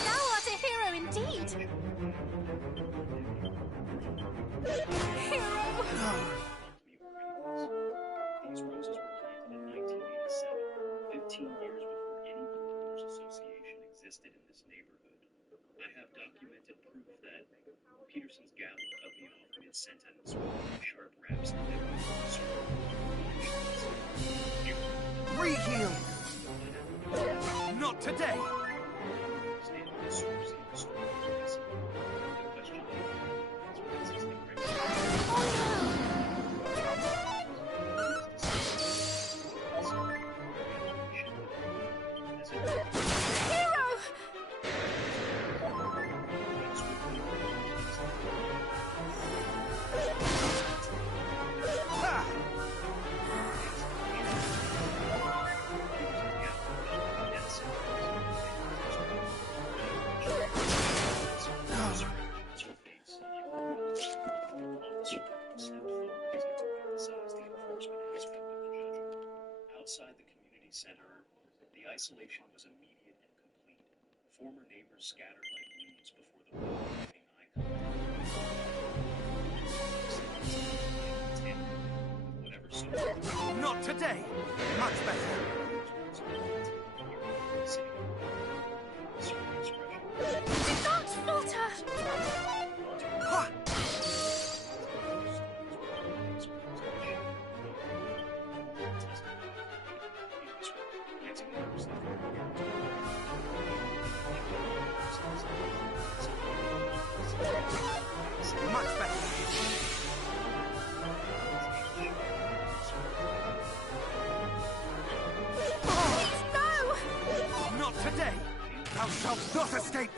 Thou art a hero indeed! Hero! These roses were planted in 1987, 15 years before any homeowners association existed in this neighborhood. I have documented proof that Peterson's gavel cut me off mid-sentence with sharp raps in the Reheal! Not today! Hero! Ha! Outside the community center, the isolation was immediate and complete. Former neighbors scattered like leaves before the wind making eye contact. Whatever so. Not today! Much better! Do not falter! Ha! Much better! Please, no! Not today! Thou shalt not escape!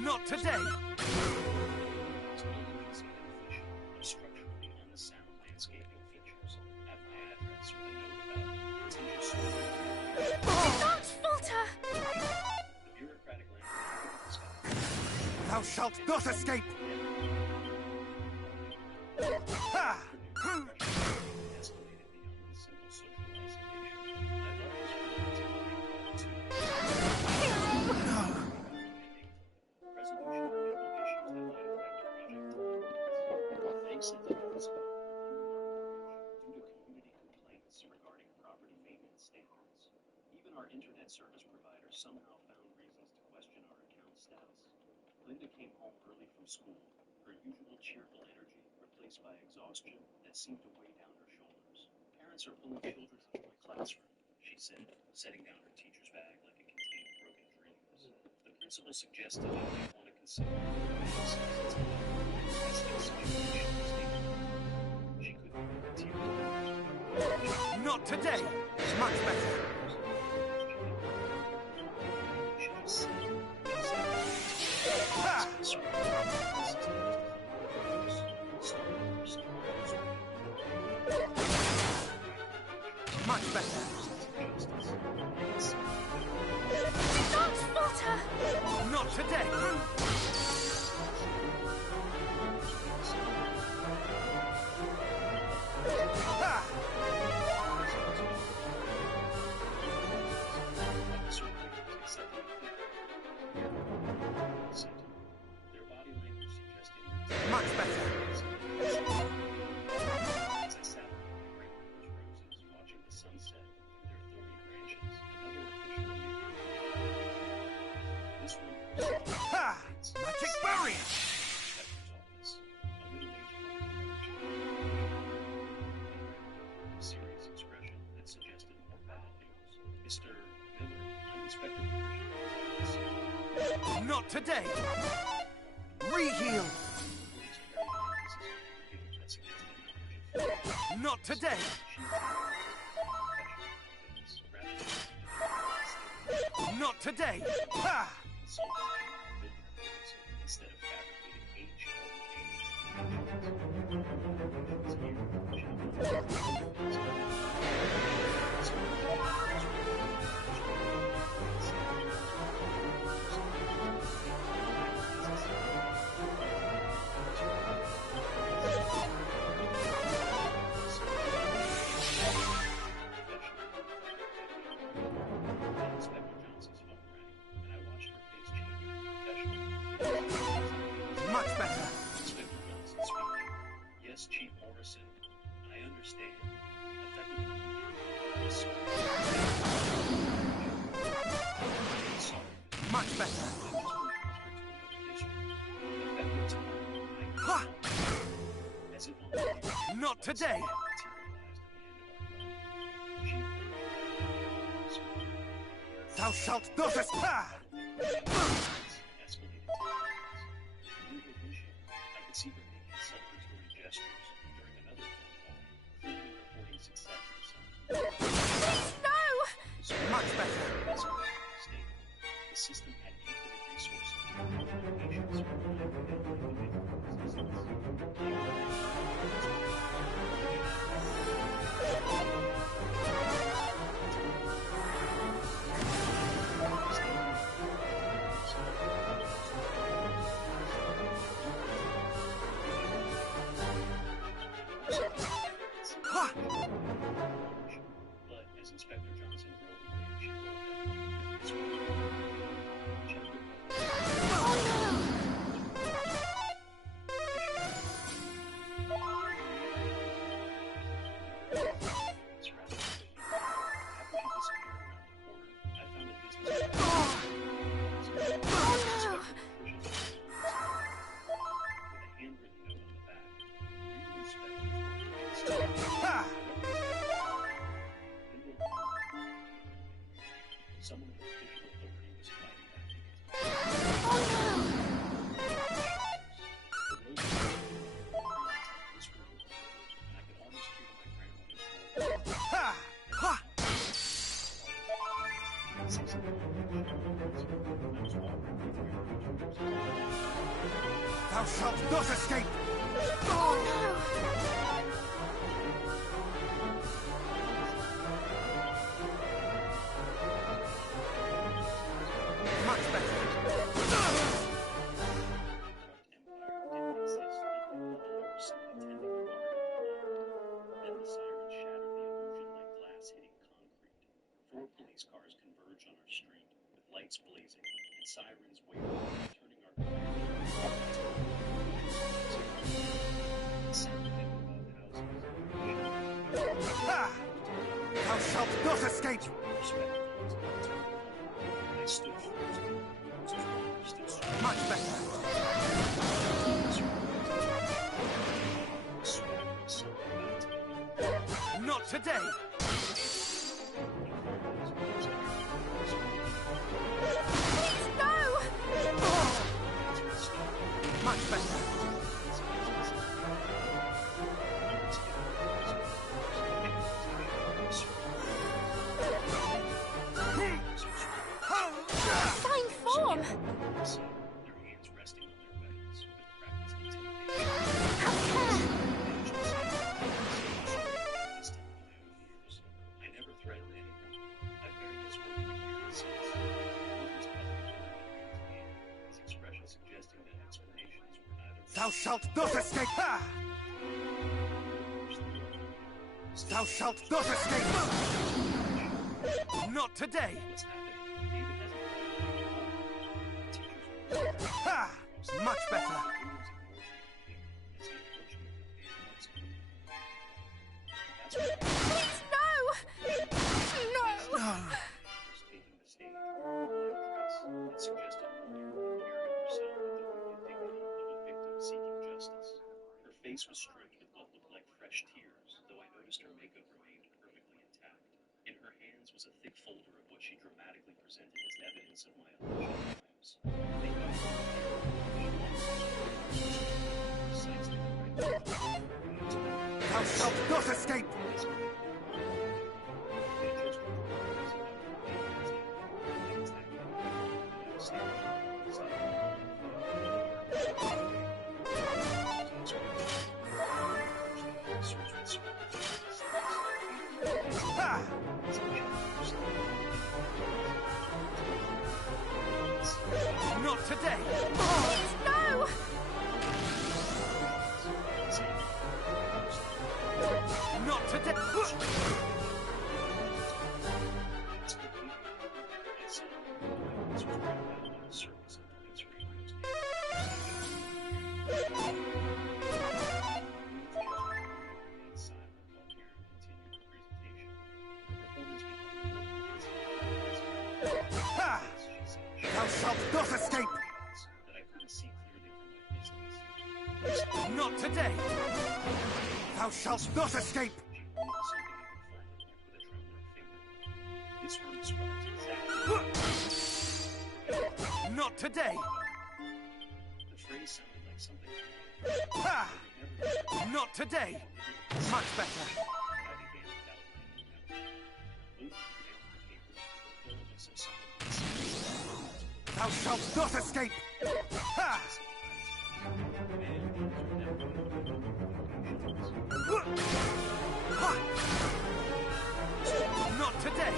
Not today! Structurally unsound landscaping features at my address with a note about Thou shalt not escape! Ha! Escalated beyond simple social isolation. I thought it was related to resolution of legal issues that might affect project timelines. Thanks to delays due to community complaints regarding property maintenance standards. Even our internet service provider somehow found reasons to question our account status. Linda came home early from school, her usual cheerful energy replaced by exhaustion that seemed to weigh down her shoulders. Parents are pulling children out of my classroom, she said, setting down her teacher's bag like it contained broken dreams. The principal suggested I might want to consider she couldn't hold tears. Not today! Much better! She just said, Ha! Much better! Don't falter! Not today! Ha! Their body language suggesting Much better! as I sat under the great roses watching the sunset through their thorny branches, another official this one Ha! Magic barrier! inspector's office. A middle-aged woman serious expression that suggested more bad news. Mr. Miller, I'm Inspector Patricia. Not today! Reheal! Not today! Not today! Ha! Instead of fabricating Much better! Inspector Johnson speaking. Yes, Chief Morrison, I understand. Much better! Ha! Not today! Thou shalt not escape! Ha! I could see her making celebratory gestures during another phone call, clearly reporting success or something. Please, no! Much better! The system had infinite resources and patience. Ha! But as Inspector Johnson drove away, she rolled Ha! Someone with official authority was fighting back against her. I could almost hear my grandmother's voice. Ha! Ha! Thou shalt not escape! Much better! lights blazing and sirens wailing, turning our quiet sound above houses. Ha! Thou shalt not escape! I stood Much better. Not today! Please, no! Much better. Fine form! Their hands resting on their weapons with practiced intimidation. I never threatened anyone. I've buried this work in here since. His expression suggesting that explanations were neither. Thou shalt not escape! Ha! Thou shalt not escape! Not today! What's happening? David hasn't. Ha! Much better. Please, no! No! Her face was streaked with what looked like fresh tears, though I noticed her makeup remained perfectly intact. In her hands was a thick folder of what she dramatically presented as evidence of my alleged crimes. They got Thou shalt not escape! Ha! Not today! Please, no! Not today! Ha! Thou shalt not escape! Not today! Thou shalt not escape! Not today! The phrase sounded like something. Ha! Not today! Much better! Thou shalt not escape! Ha! Ha! Not today!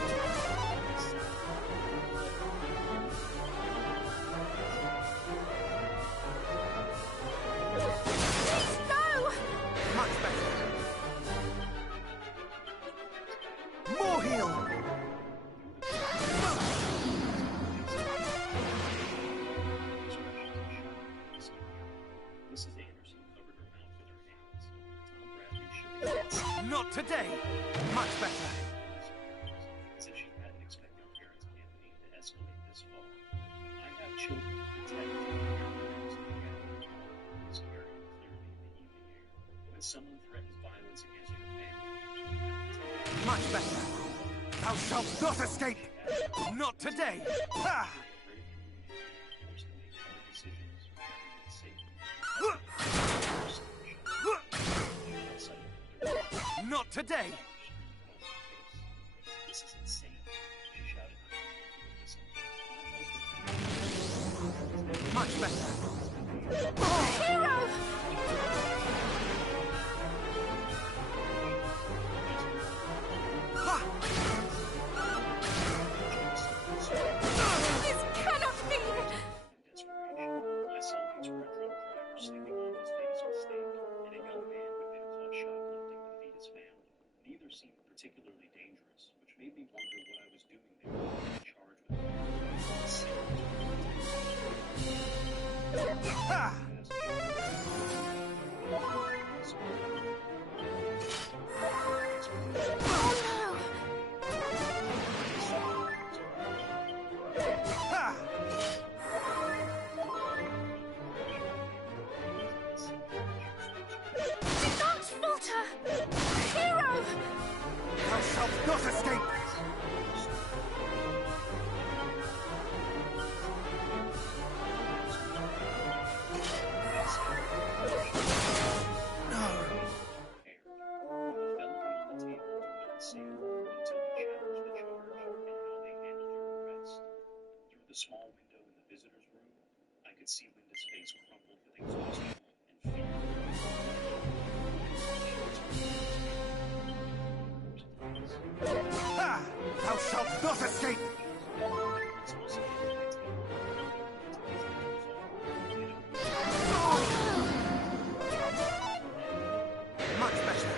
Please, no! Much better! More heal! Mrs. Anderson covered her mouth with her hands. Tom Bradley shook his head. Not today! Much better! As if she hadn't expected parents' campaign to escalate this far. I have children who protect and care for those in the family. It's very clearly in the evening air. When someone threatens violence against your family, Much better! Thou shalt not escape! Not today! Ha! Not today! This is insane, she shouted. Much better! Hero! Ha! This cannot be! Desperation, my cellmates were a drunk driver sleeping on his face with steak, and a young man who had been caught shoplifting to feed his family. Neither seemed particularly dangerous, which made me wonder what I was doing there, charged with Ha! Oh no! Ha! Do not falter! Hero! Thou shalt not escape! The small window in the visitor's room, I could see Linda's face crumpled with exhaustion and fear. Ha! Thou shalt not escape! Much better.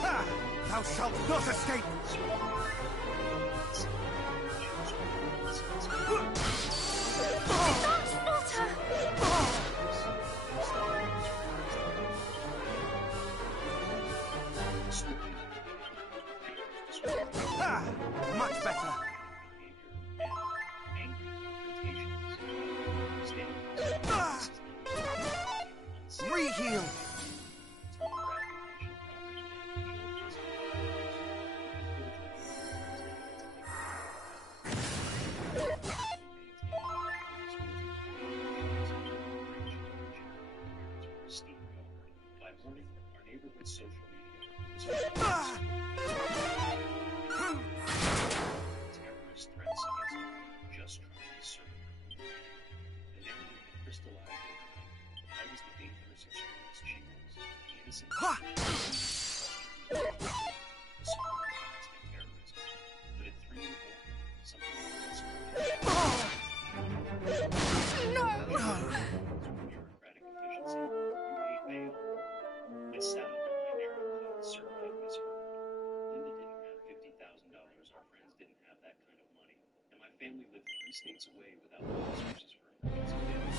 Ha! Thou shalt not escape! Do not falter! Ha! Much better. Ah! Re-heal! By morning, our neighborhood social media was Ah! terrorist threats against her just trying to serve her. The narrative had crystallized overnight. I was the dangerous extremist she was. The innocent Ha! terrorism. But at 3 in the morning, something else. Oh! No! No! Bureaucratic efficiency. You paid bail. I sat up in my narrow cell, certain I misheard. Linda didn't have $50,000. Our friends didn't have that kind of money. And my family lived 3 states away without the resources for emergency bills.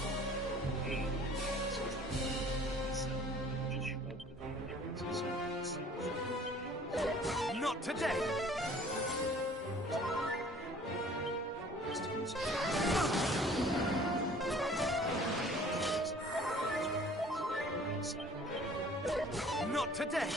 Hey, I said, just shrugged with the indifference of someone who sells. Not today! Not today!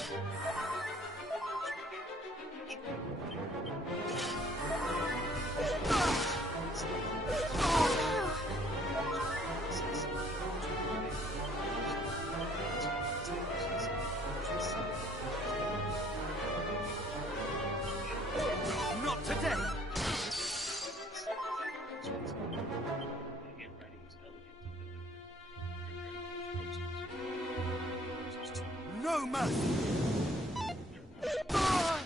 Not today! No mercy! Ah!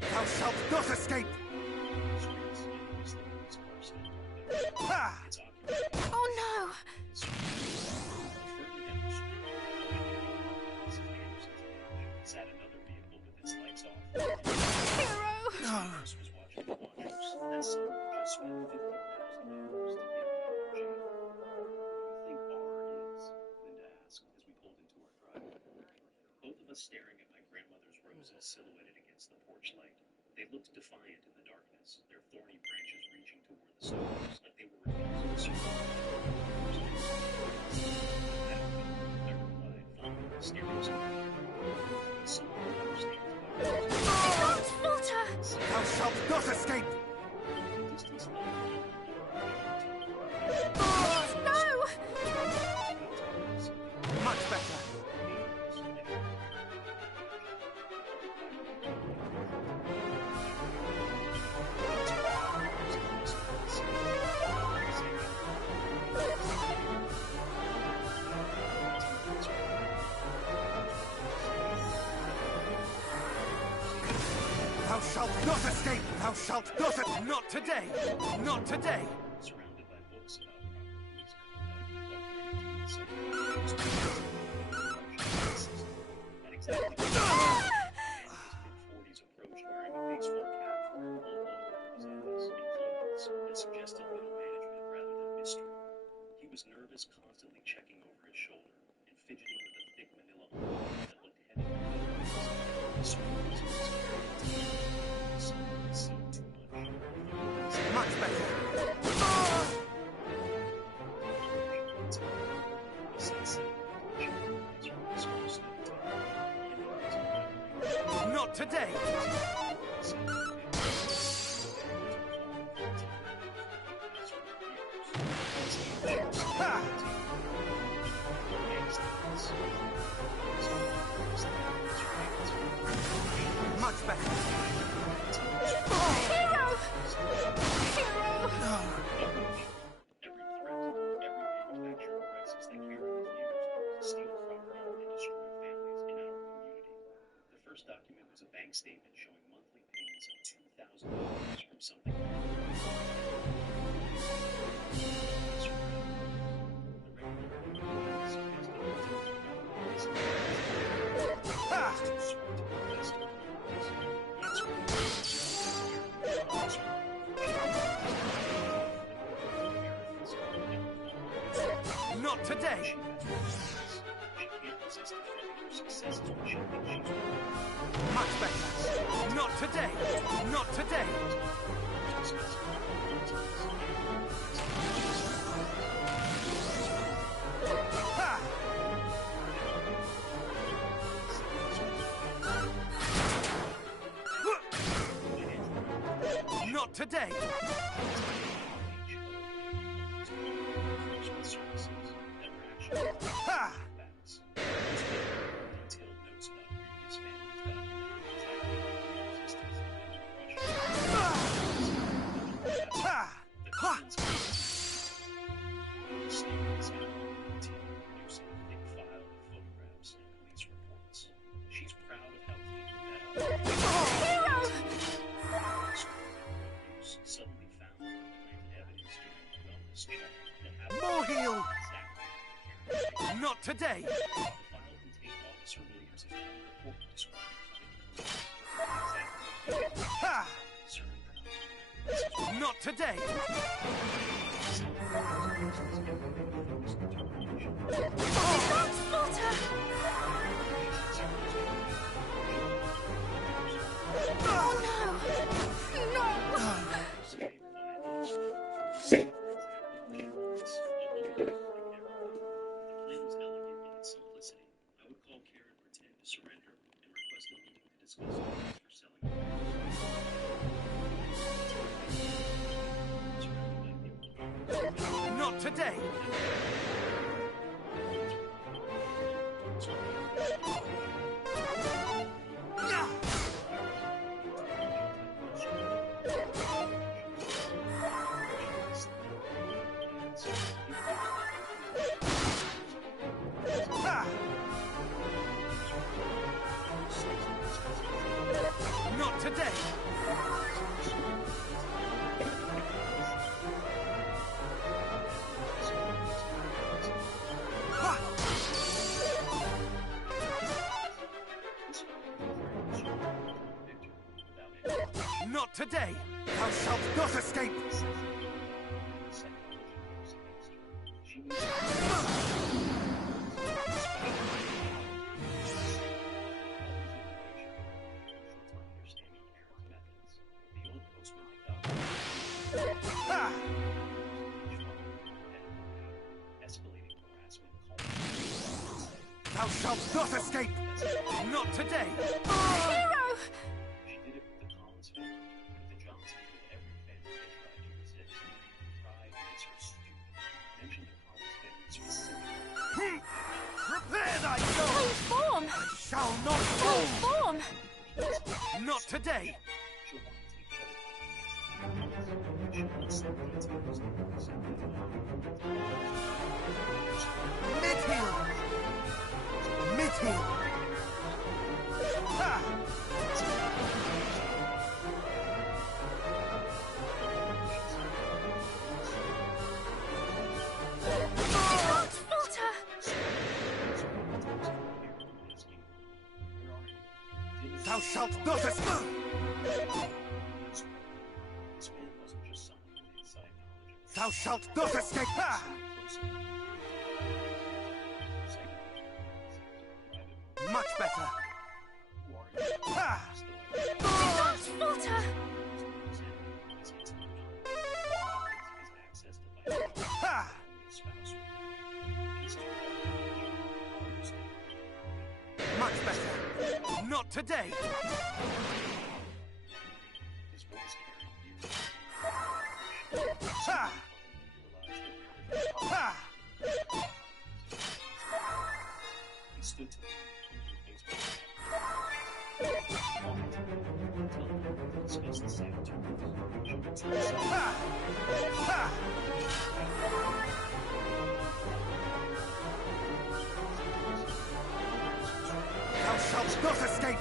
Thou shalt not escape! Ha! Oh no! Sat another vehicle with its lights off. Hero! No! Was watching the watchers. That son just spent $50,000 to get me out of jail. What do you think R is? Linda asked as we pulled into our driveway. Both of us staring at my grandmother's roses silhouetted against the porch light. They looked defiant in the darkness, their thorny branches reaching toward the stars like they were refusing to surrender. I replied, following the stereoscope. Someone understands about it. Do not falter! Thou shalt not escape! Distance Please, no! Much better! Thou shalt not escape! Thou shalt not... Not today! Not today! surrounded by books about proper police conduct. exactly what man in his mid-40s approached wearing a baseball cap, full logo of his eyes, and clothes that suggested middle management rather than mystery. He was nervous, constantly checking over his shoulder and fidgeting with a thick manila envelope that looked heavy and heavy. He swung his wrist carefully. Something seemed too much. Much better. A sunset reflection from his first night, and it was a Not today. Ha! Much better. Hero! Hero! Every manufacturing crisis that Karen was used to steal property and destroy families in our community. The first document was a bank statement showing monthly payments of $2,000 from something. Not today. She can't resist her successes when she thinks she's Much better. Not today. Not today. Ha! Not today. Ha! Ha! Ha! She's proud of how clean that Hero! suddenly found the evidence during a wellness check that happened More heal. exactly. Not today. The file contained Officer Williams' report describing exactly Ha! certain Not today. Don't splutter! Oh no! No! Not today. Yeah. Ha! Not today. Ha! Not today. Thou shalt not escape. Ha! Thou shalt not escape. Not today. Hero! She did it with the Collins family, with the Johnsons, with every family that tried to resist. Pride makes her stupid. Mention the Collins family specifically. Prepare thy soul. Please form! I shall not Please fall. form! Not today. She'll want to take credit. She'll want some details. Mid-heel. Mid-heel. Ha! Don't falter! Thou shalt not escape! This man wasn't just someone with inside knowledge of Thou shalt not escape! Ha! Much better! Ha! Do not falter! Ha! Much better! Not today! Ha! Ha! He stood to discuss the saboteurs. Ha! Ha! Thou shalt not escape!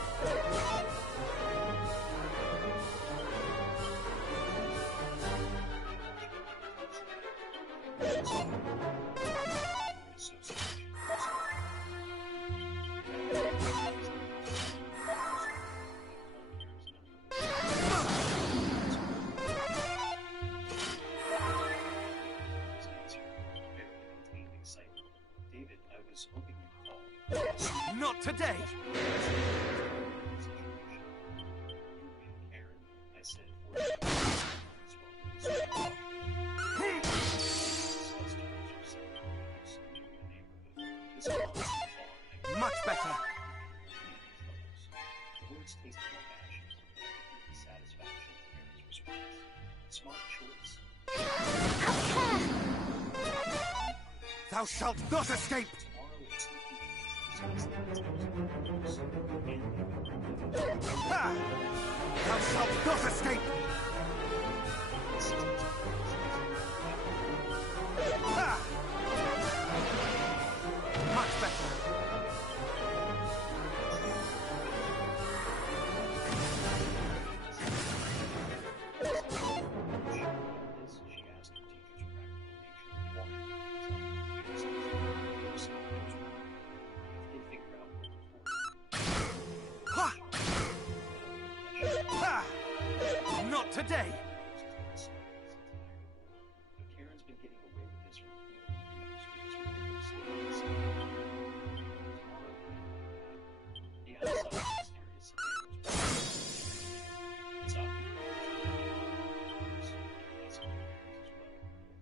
David, I was hoping you'd call. Not today! Aaron, I said, Much better! The words tasted like ashes, but the satisfaction of Aaron's response. Smart choice. Thou shalt not escape! Ha! Thou shalt not escape! Ha! Much better! Ha! Ha! Not today! But Karen's been getting away with this for years. The outside mysterious it's obvious.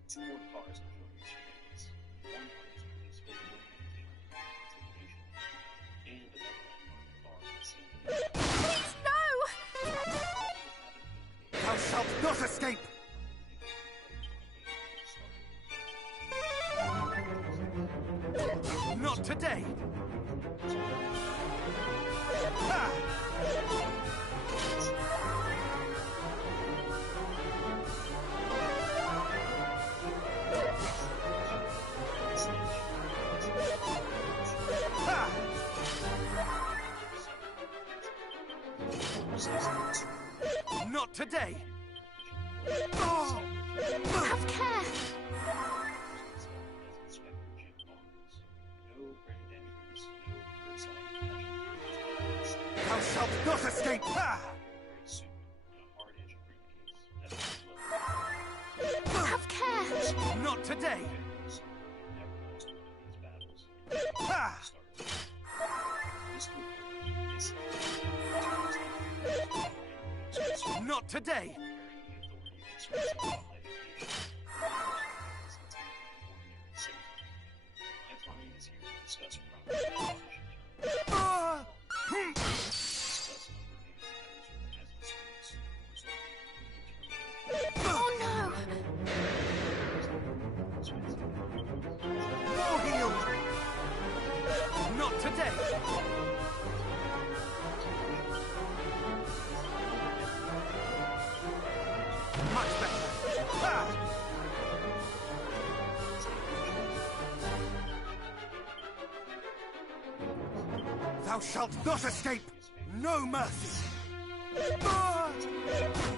Two more cars have joined the surveillance. One is police vehicle intimidation, and another car at the scene. Please, no! Thou shalt not escape! Not today! Ha! Ha! Not today! Oh! Have care! Thou shalt not escape! Ha! Have care! Not today! Ha! Not today! Ah! Oh no! More healed! Not today! Much better! Ha! Thou shalt not escape! No mercy! Ah!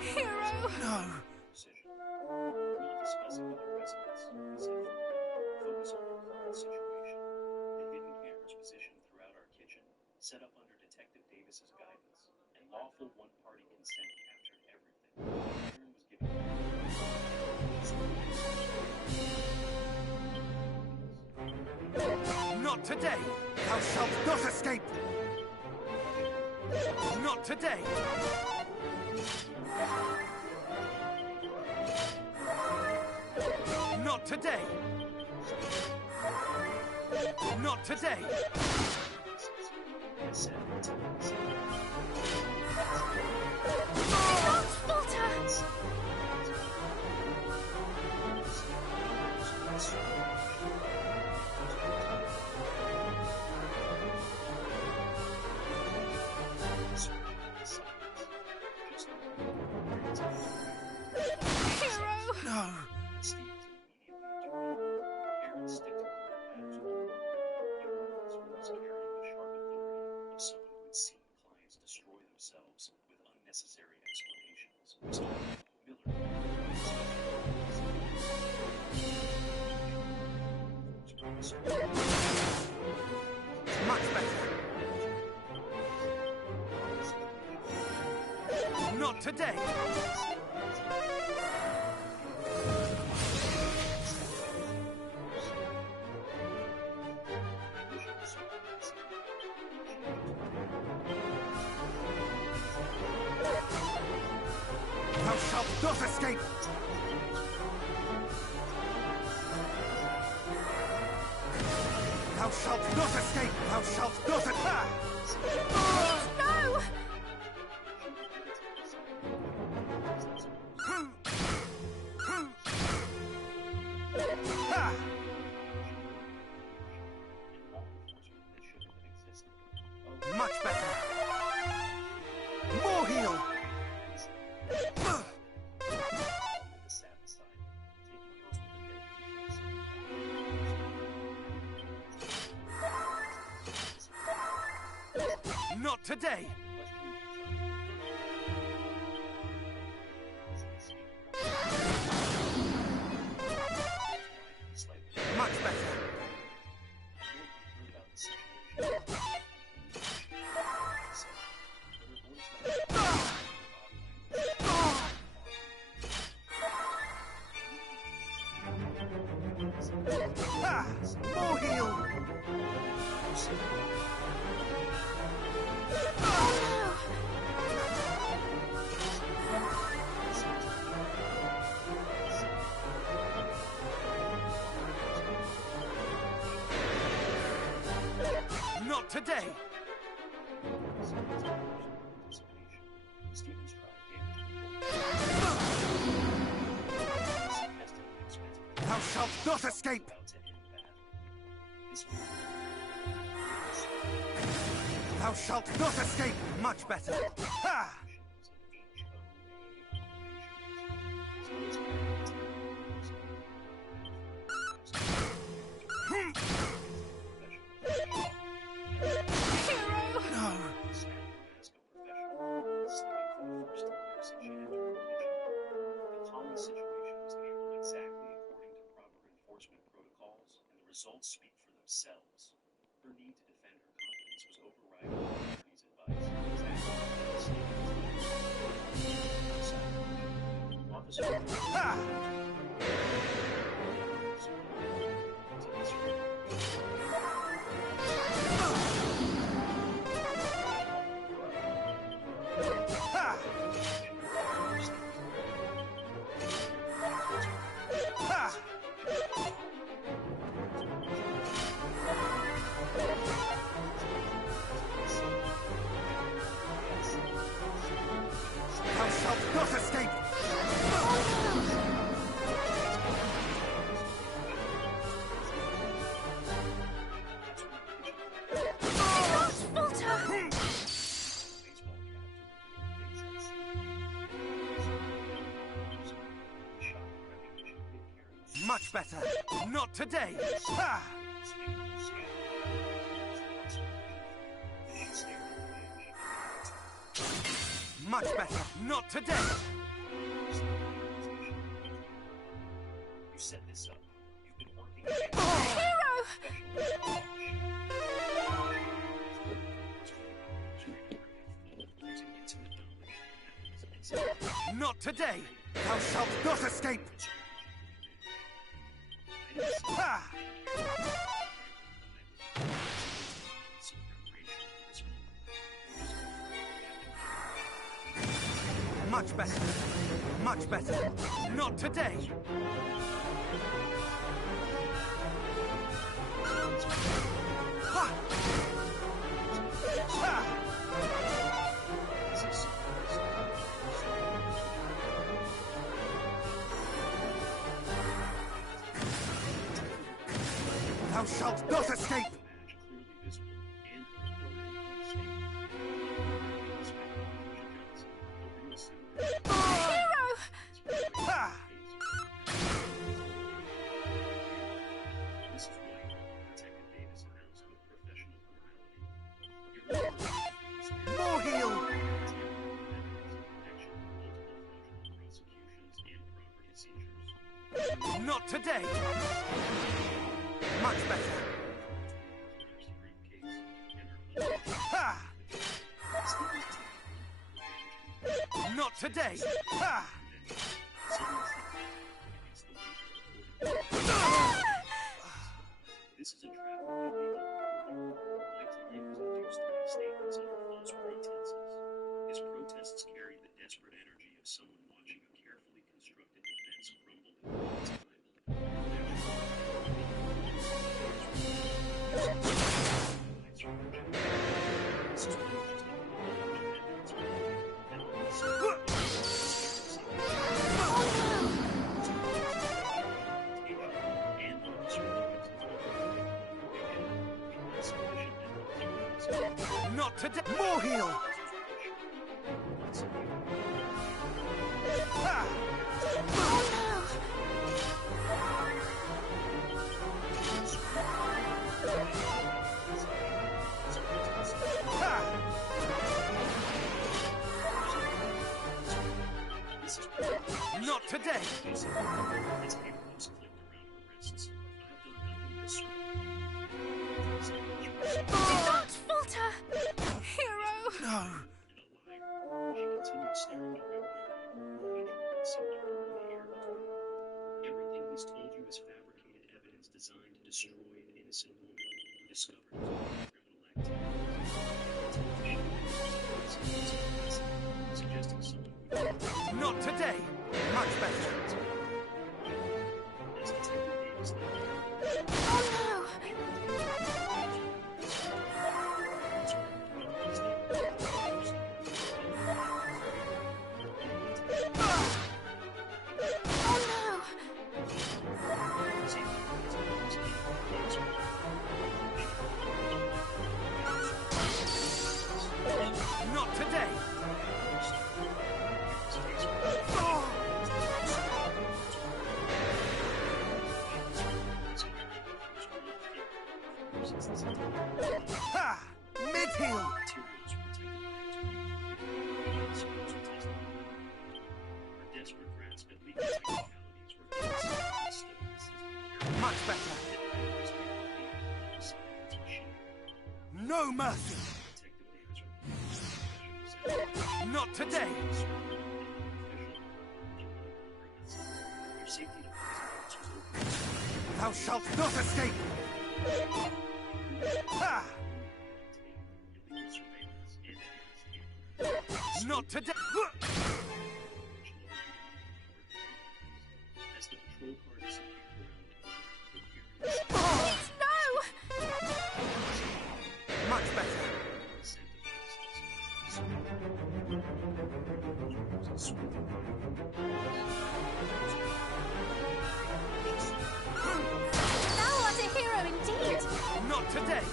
Hero! No! Discussing with the residents, focus on the current situation. The hidden cameras positioned throughout our kitchen set up under Detective Davis's guidance, and lawful one-party consent captured everything. Aaron was given Not today! Thou shalt not escape! Not today! Not today! Not today! Don't falter! Hero! No! Aaron stick to the matters of was carrying the sharp authority of someone who had seen clients destroy themselves with unnecessary explanations. Mr. Miller. Much better! Not today! Thou shalt not escape! Thou shalt not escape! Thou shalt not attack! No! Ha! Much better! More heal! Not today! Much better! Ha! More heal! Not today! Thou shalt not escape! Thou shalt not escape! Much better! Ha! Hero! No! The Tommy situation was handled exactly according to proper enforcement protocols, and the results speak for themselves. Her need to defend her competence was overriding the attorney's advice. Officer. Ha! Ha! Ha! Thou shalt not escape! Don't falter! Much better! Not today! Ha! Much better! Not today! You set this up. You've been working Hero! special Not today! Thou shalt not escape! Ha! Much better. Much better. Not today! Ha! Ha! Thou shalt not escape! Hero! Ha! This is why Detective Davis announced with professional morality. More heal! Not today! Much better! Ha! Not today! Ha! This is a trap. Activity was induced to make statements under false pretenses. His protests carried the desperate energy of someone watching a carefully constructed defense crumble in real time. Not today! More heal! Ha! Ha! Not today! His handcuffs clipped around her wrists. I've done nothing but Do not falter! Hero! No! She continued staring directly at him. Hatred seemed to burn the air between them. Everything he's told you is fabricated evidence designed to destroy an innocent woman discovered as part of criminal activity. Suggesting someone who Not today! Much better! as Detective Davis Oh no! Oh no! Not today! Oh! Ha! Mid-heal! Much better! No mercy! Not today! Thou shalt not escape! Ha! Not today! As the patrol car disappeared around the corner, Please, no! Much better! Thou art a hero indeed! Not today!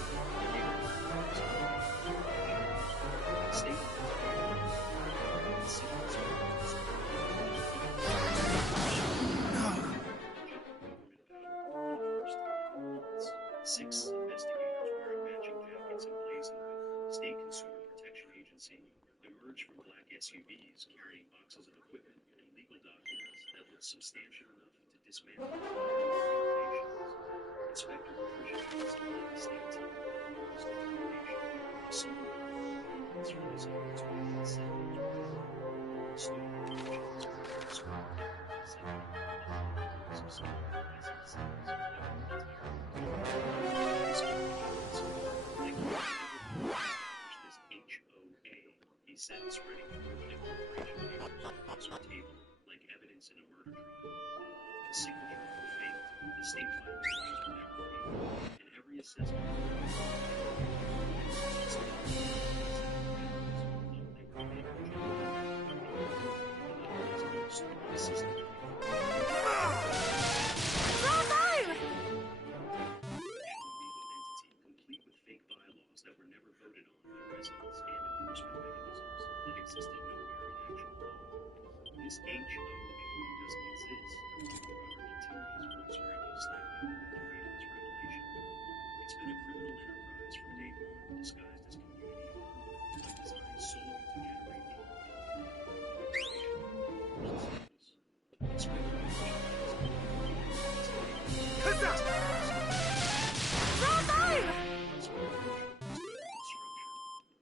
Six investigators wearing matching jackets emblazoned with State Consumer Protection Agency emerged from black SUVs carrying boxes of equipment and legal documents that looked substantial enough to dismantle organizations. Inspector Patricia Johnson led the state team to the location. Someone from his office was 7 stood instead spreading fraudulent corporation papers across her table like evidence in a murder trial. The signatures were faked, the state filings were never paid, and every assessment complete with fake bylaws that were never voted on by residents and enforcement mechanisms that existed nowhere in actual law. This HOA doesn't exist. Robert continued his voice breaking slightly to read his revelation. It's been a criminal enterprise from day one, disguised as community improvement, but designed solely to generate income.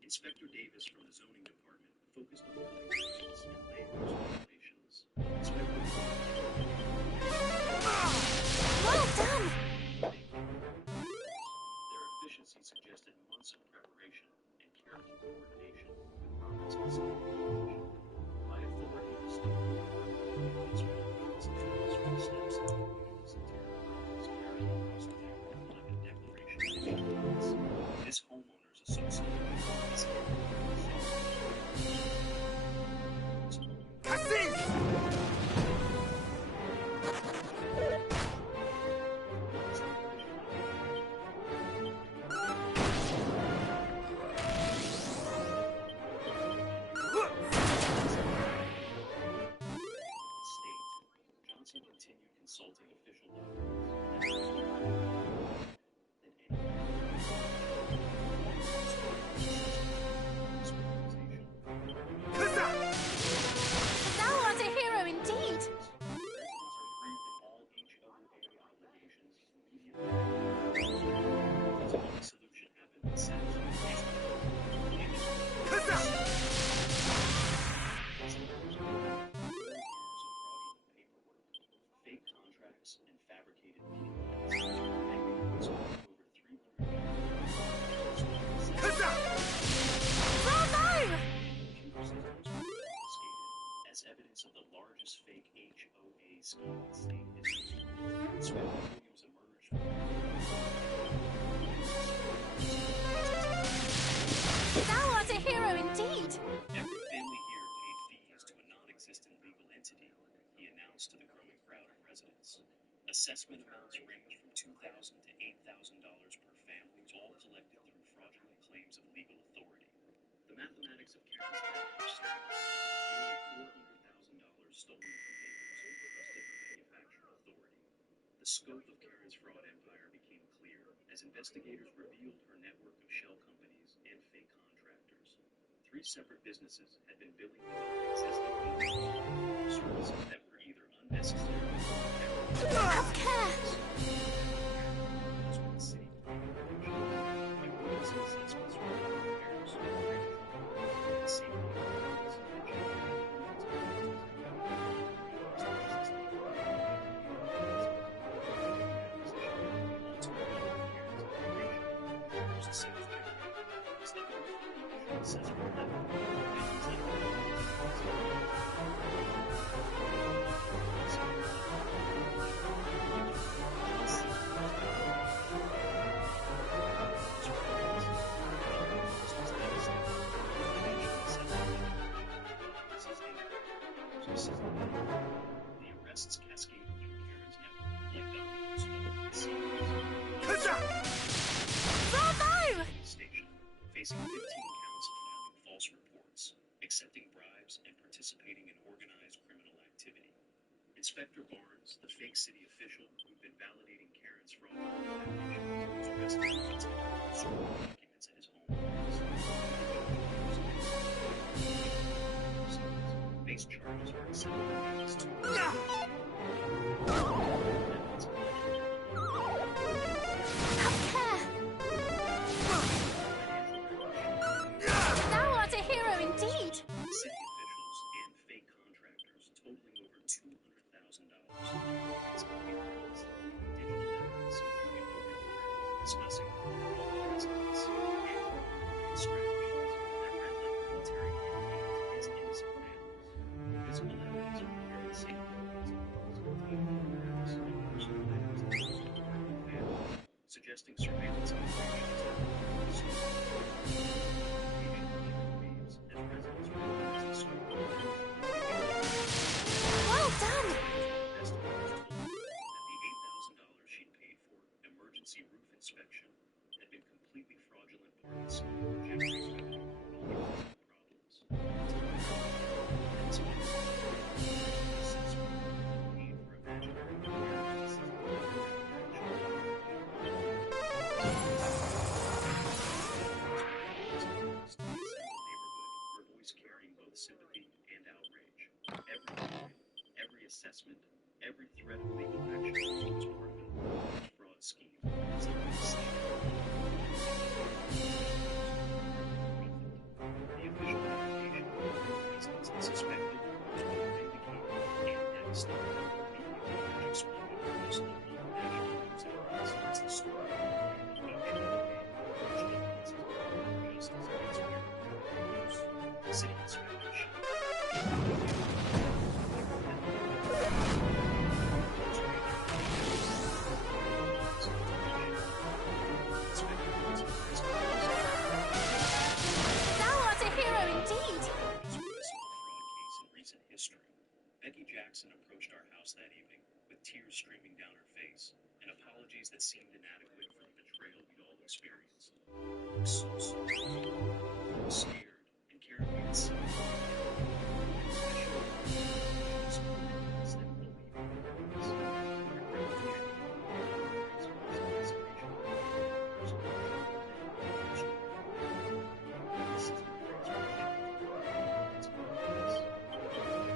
Inspector Davis from the zoning department focused on building permits and land use regulations. Well done! Their efficiency suggested months of preparation and careful coordination with Robert's consideration. By authority of the state, these regulations and tools were the steps that the wickedness and terror criminals carried across the neighborhood like a declaration of independence. This homeowners association is Johnson continued consulting official Thou art a hero indeed! Residents are free from all HOA obligations immediately. The only solution happened in satisfaction. Fake contracts and fabricated meeting minutes over 300 Bravo! as evidence of the largest fake HOA scheme in state history. Inspector Williams emerged from Thou art a hero indeed! Every family here paid fees to a non-existent legal entity, he announced to the growing crowd of residents. Assessment amounts range from $2,000 to $8,000 per family, all collected through fraudulent claims of legal authority. The mathematics of Karen's death were staggering. Nearly $400,000 stolen from neighbors entrusted with manufacturer authority. The scope of Karen's fraud empire became clear as investigators revealed her network of shell companies and fake contractors. 3 separate businesses had been billing the non-existing services that were either unnecessary or Have care! city planning emergency assessments for repairs, and safety improvements that the arrests cascaded through Karen's network like dominoes falling in sequence. Bravo! Station, facing 15 counts of filing false reports, accepting bribes, and participating in organized criminal activity. Inspector Barnes, the fake city official who'd been validating Karen's fraud allegations, was arrested and detained with certain documents at his home office. Face charges for accepting payments to Have care! Thou art a hero indeed! city officials and fake contractors totaling over $200,000. Digital evidence, discussing residents and strategies that read like military campaigns. assessment, every threat of legal action was part of an organized fraud scheme designed to save the official application of residents and suspected was both vindicated and devastating. Media coverage exploded across local and national news outlets as the story of the justice against abuse. City inspectors Thou art a hero indeed! municipal fraud case in recent history. Becky Jackson approached our house that evening with tears streaming down her face and apologies that seemed inadequate for the betrayal we'd all experienced. I was so sorry. I was scared, and Karen made it seem like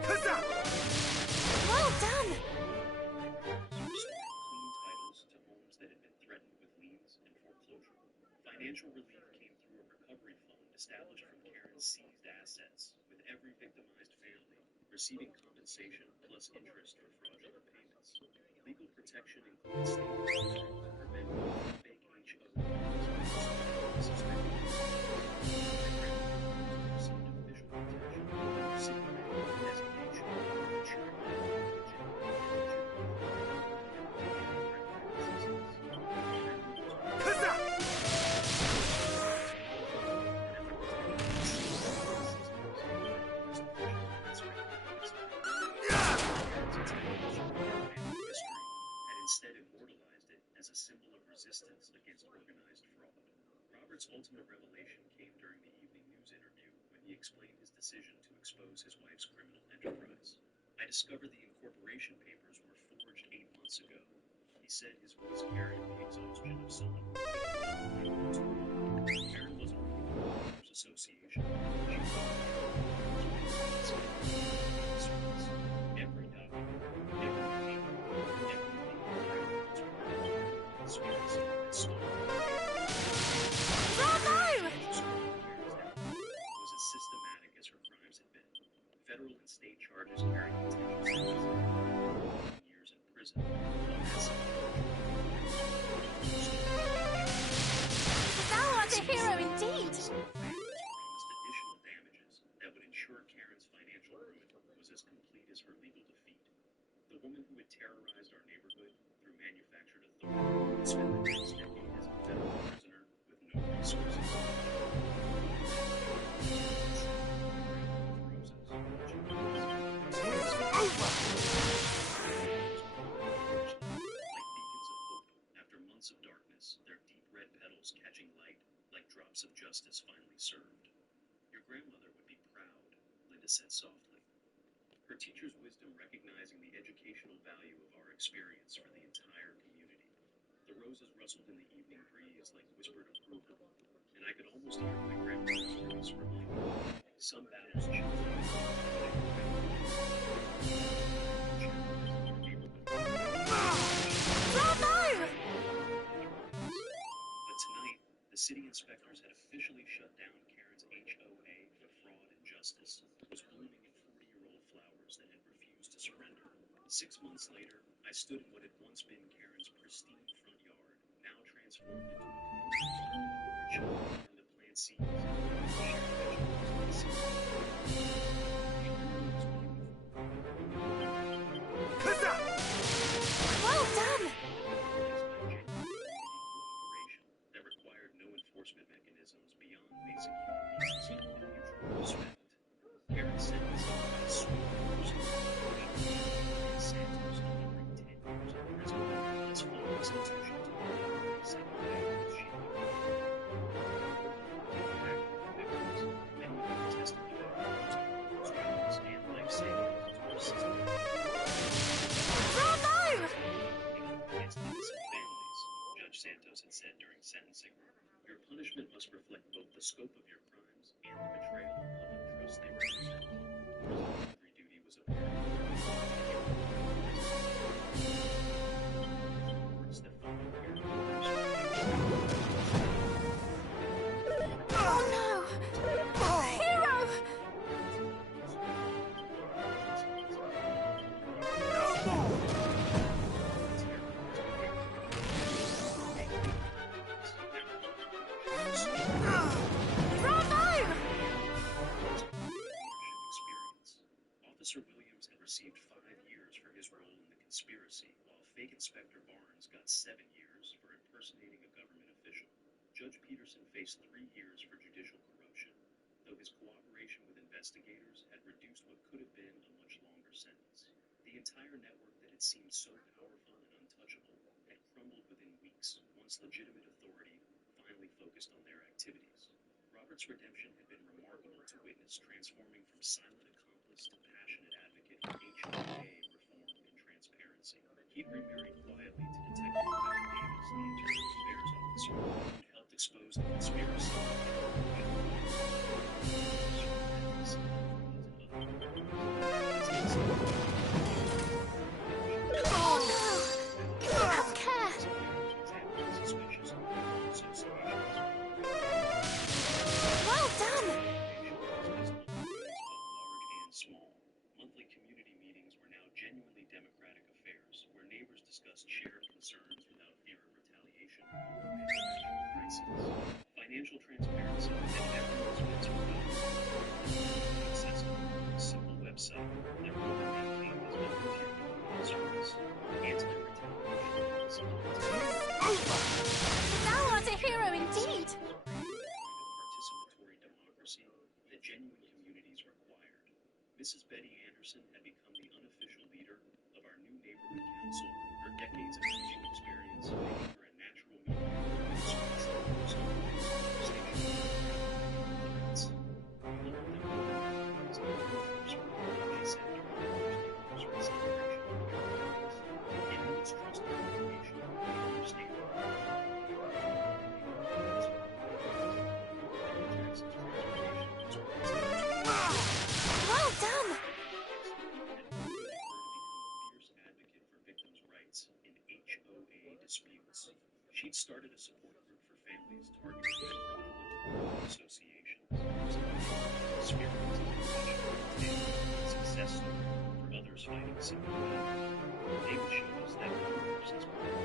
Kazaa! Well done! restoring clean titles to homes that had been threatened with liens and foreclosure. Financial relief came through a recovery fund established from Karen's seized assets, with every victimized family receiving compensation plus interest for fraudulent payments. Legal protection includes state law, preventing fake HO suspected received official protection, city landlord designation, ensuring that Kazaa! had instead immortalized it as a symbol of resistance against organized fraud. Robert's ultimate revelation came during the evening news interview when he explained his decision to expose his wife's criminal enterprise. I discovered the incorporation papers were forged 8 months ago. He said his voice carried the exhaustion of someone who Karen wasn't a homeowners association. She was every document, every paper, everything around was part of a conspiracy that stole Bravo! was as systematic as her crimes had been. Federal and state charges carried potential sentences, years in prison. Thou art a hero indeed! Promised additional damages that would ensure Karen's financial ruin was as complete as her legal defeat. The woman who had terrorized our neighborhood through manufactured authority would spend the next decade as a federal prisoner with no resources. It's over! Like beacons of hope, after months of darkness, their deep red petals catching light, like drops of justice finally served. Your grandmother would be proud, Linda said softly. Her teacher's wisdom recognizing the educational value of our experience for the entire community. The roses rustled in the evening breeze like whispered approval, and I could almost hear my grandmother's voice remind me, some battles choose. Bravo! But tonight, the city inspectors had officially shut down Karen's HOA for fraud and justice, was blooming in 40-year-old flowers that had refused to surrender. 6 months later, I stood in what had once been Karen's pristine front yard, now transformed into a community where children learned to plant seeds and share vegetables and seeds. Kazaa! Well done! That required no enforcement mechanisms beyond basic human decency and mutual respect. Karen sentenced by sweet Santos delivering 10 years in prison, plus full restitution to the 47 families she victims. Many of them testified losing homes, jobs, and life savings to our system. Bravo! Against innocent families, Judge Santos had said during sentencing, your punishment must reflect both the scope of your crimes and the betrayal of public trust they represent. Prison delivery duty was apparent. received 5 years for his role in the conspiracy, while fake Inspector Barnes got 7 years for impersonating a government official. Judge Peterson faced 3 years for judicial corruption, though his cooperation with investigators had reduced what could have been a much longer sentence. The entire network that had seemed so powerful and untouchable had crumbled within weeks once legitimate authority finally focused on their activities. Robert's redemption had been remarkable to witness, transforming from silent accomplice to passionate advocate for HOA reform and transparency. He'd remarried quietly to Detective Rebecca Davis, the Internal Affairs officer, who'd helped expose the conspiracy. Oh no! Have care! Well done! Large and small. Monthly community meetings were now genuinely democratic affairs, where neighbors discussed shared concerns without fear of retaliation or financial crises. Financial transparency and every expense was documented. Accessible, simple website that Robert maintained as volunteer community service. Anti-retaliation Thou art a hero indeed! participatory democracy that genuine communities required. Mrs. Betty Anderson had become the unofficial leader of our new neighborhood council. Her decades of teaching experience making her a natural mediator of Well done! disputes. She'd started a support group for families targeted by fraudulent associations. Success story for others fighting similar battles. David showed us that one person's problem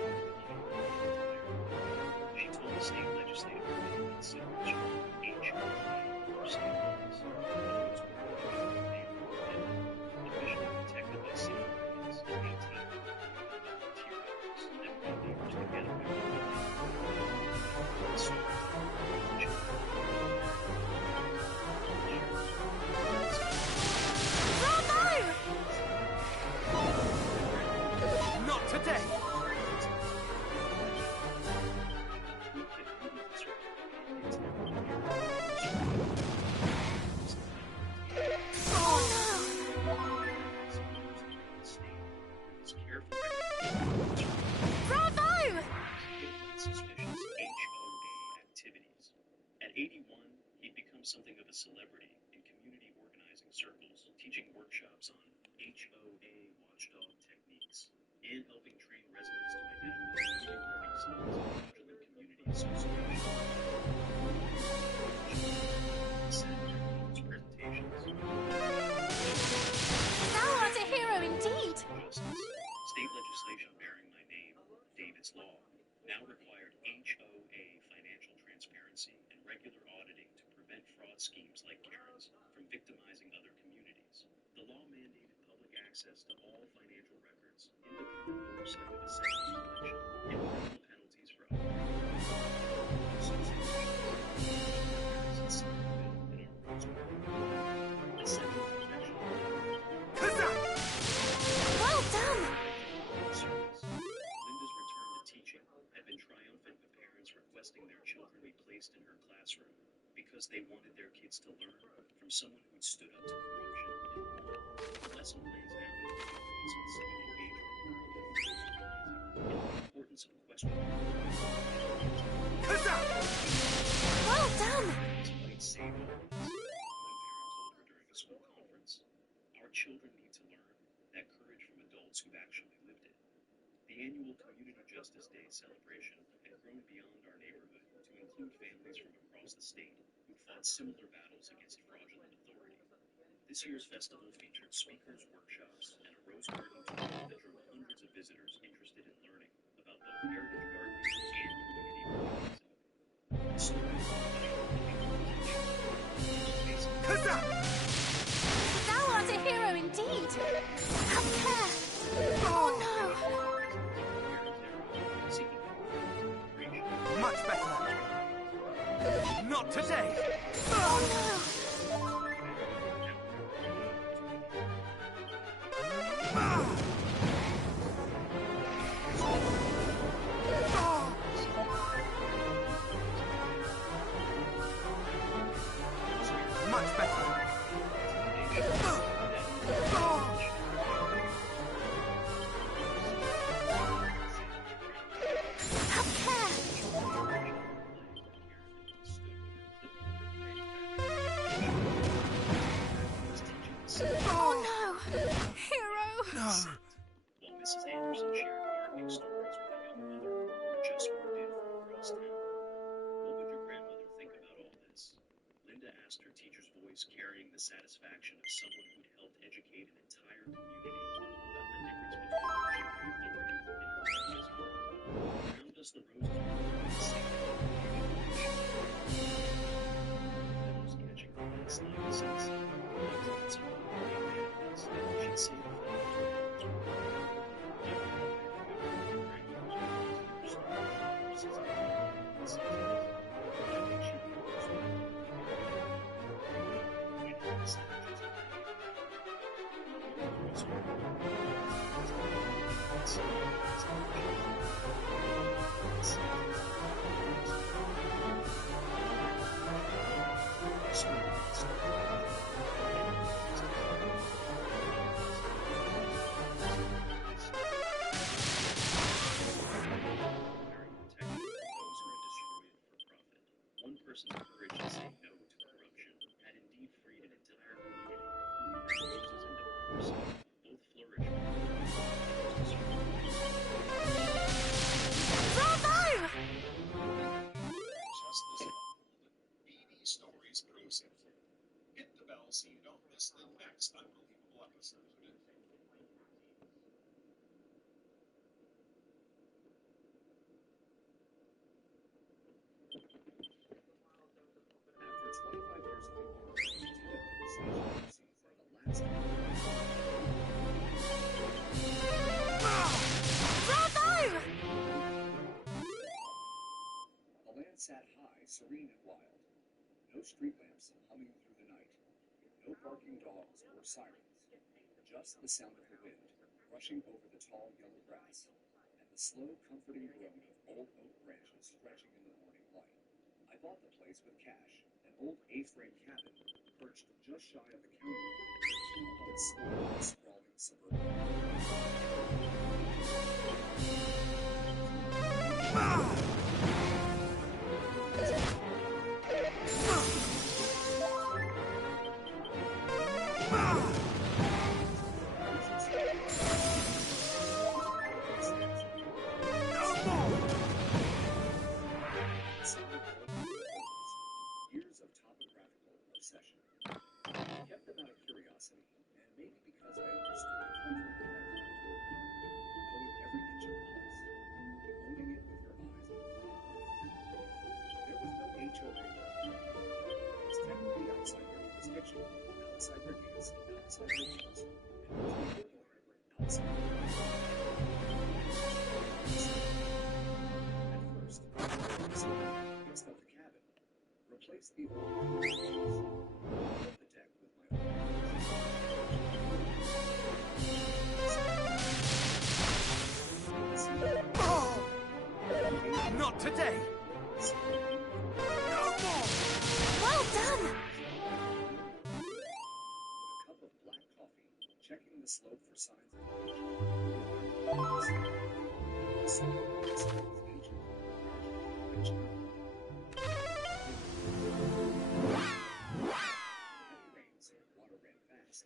she told the state legislative committee to consider HOA or state laws. Roads were a neighborhood officially protected by city ordinance and maintained volunteer efforts that brought neighbors together every Bravo! Not today! Bravo! Suspicious HOA activities. At 81, he'd become something of a celebrity in community organizing circles, teaching workshops on HOA watchdog techniques, and helping train residents to identify early warning signs of fraudulent community associations. Thou art a hero indeed! Justice. State legislation bearing my name, David's Law, now required HOA financial transparency and regular auditing to prevent fraud schemes like Karen's from victimizing other communities. The law mandated public access to all financial records, independent oversight of assessment collection, and criminal penalties for operating essential protection. Well done! Linda's return to teaching had been triumphant, with parents requesting their children be placed in her classroom because they wanted their kids to learn from someone who'd stood up to corruption and won. Lesson plans now include points on civic engagement, and the importance of questioning. Well done! Might save all of us, one parent told her during a school conference. Our children need to learn that courage from adults who've actually lived it. The annual Community Justice Day celebration had grown beyond our neighborhood to include families from across the state who fought similar battles against fraudulent authority. This year's festival featured speakers, workshops, and a rose garden tour that drew hundreds of visitors interested in learning about both heritage gardening and community organizing. The story of Thou art a hero indeed! indeed. Have care. Oh no. Much better. Not today. Oh no. Much better. Have care. Oh no. Hero. No. While Mrs. Anderson shared gardening stories with her young mother, who just moved in from across town. What would your grandmother think about all this? Linda asked her teacher's voice, carrying the satisfaction of someone who'd helped educate an entire community about the difference between liberty and organism. Around us, the roses were growing the same meadows catching the last light of sunset, like drops of water being manifest. She'd say the flowers were always One person's courage to say no to corruption had indeed freed an entire community from abuses and democracy, both flourishing. Bravo! Just this old BB Stories cruising. Hit the bell so you don't miss the next unbelievable episode. After 25 years of work, the last Bravo! The land sat high, serene and wild. No street lamps humming through the night. No barking dogs or sirens. Just the sound of the wind rushing over the tall yellow grass, and the slow, comforting groan of old oak branches stretching in the morning light. I bought the place with cash, an old A-frame cabin perched just shy of the county on its slow and sprawling suburban. Years of topographical obsession. I kept them out of curiosity, and maybe because I understood the country that I lived in. Knowing every inch of the place, owning it with your eyes open. There was no HOA. It was technically outside their jurisdiction, outside their gates, outside their rules, and most importantly, outside their rules. At first, I fixed up the cabin, replaced the old windows, built the deck with my own hands. Not today. No more. Well done! With a cup of black coffee, checking the slope for signs of age. The soil outside was aging, rich now. Heavy rains, water ran fast.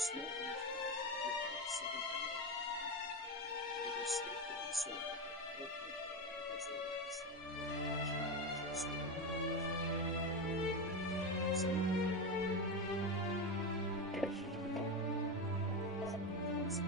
Small orange flowers appeared near the southern end of the mountain. They were staked in the soil with purple because they were the sun protection of soil flowers. They meant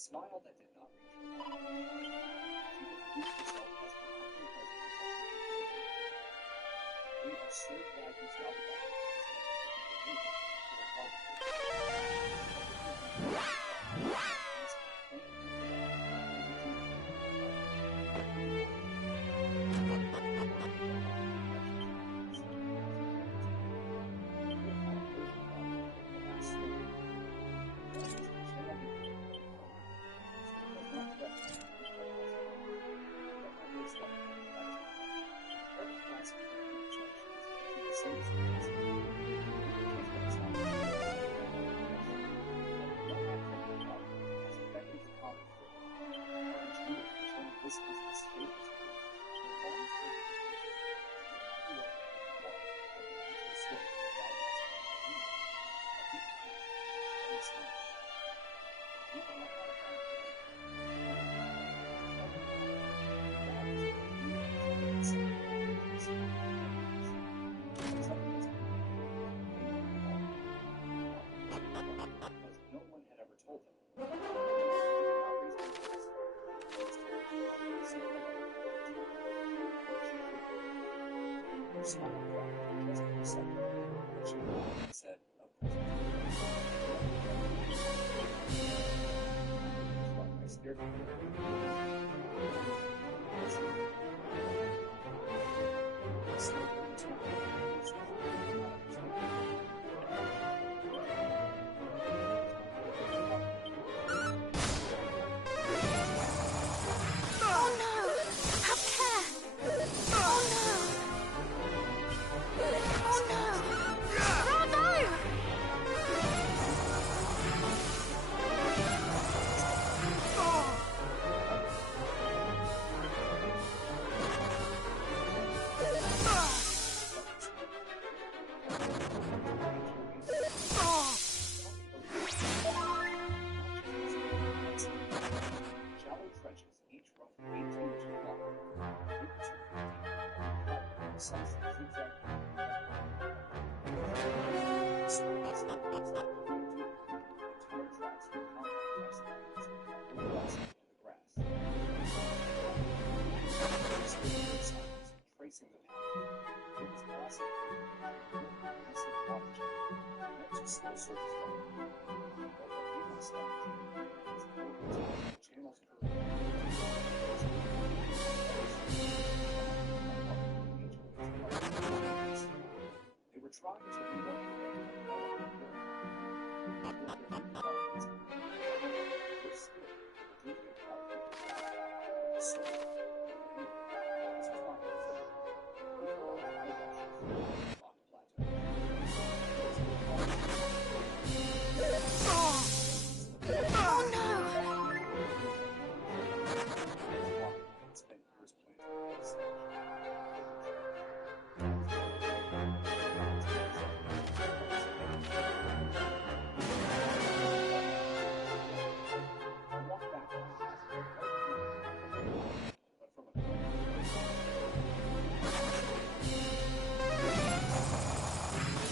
smile that did not reach her heart. She introduced herself as the acting president of the We are so glad you stopped by.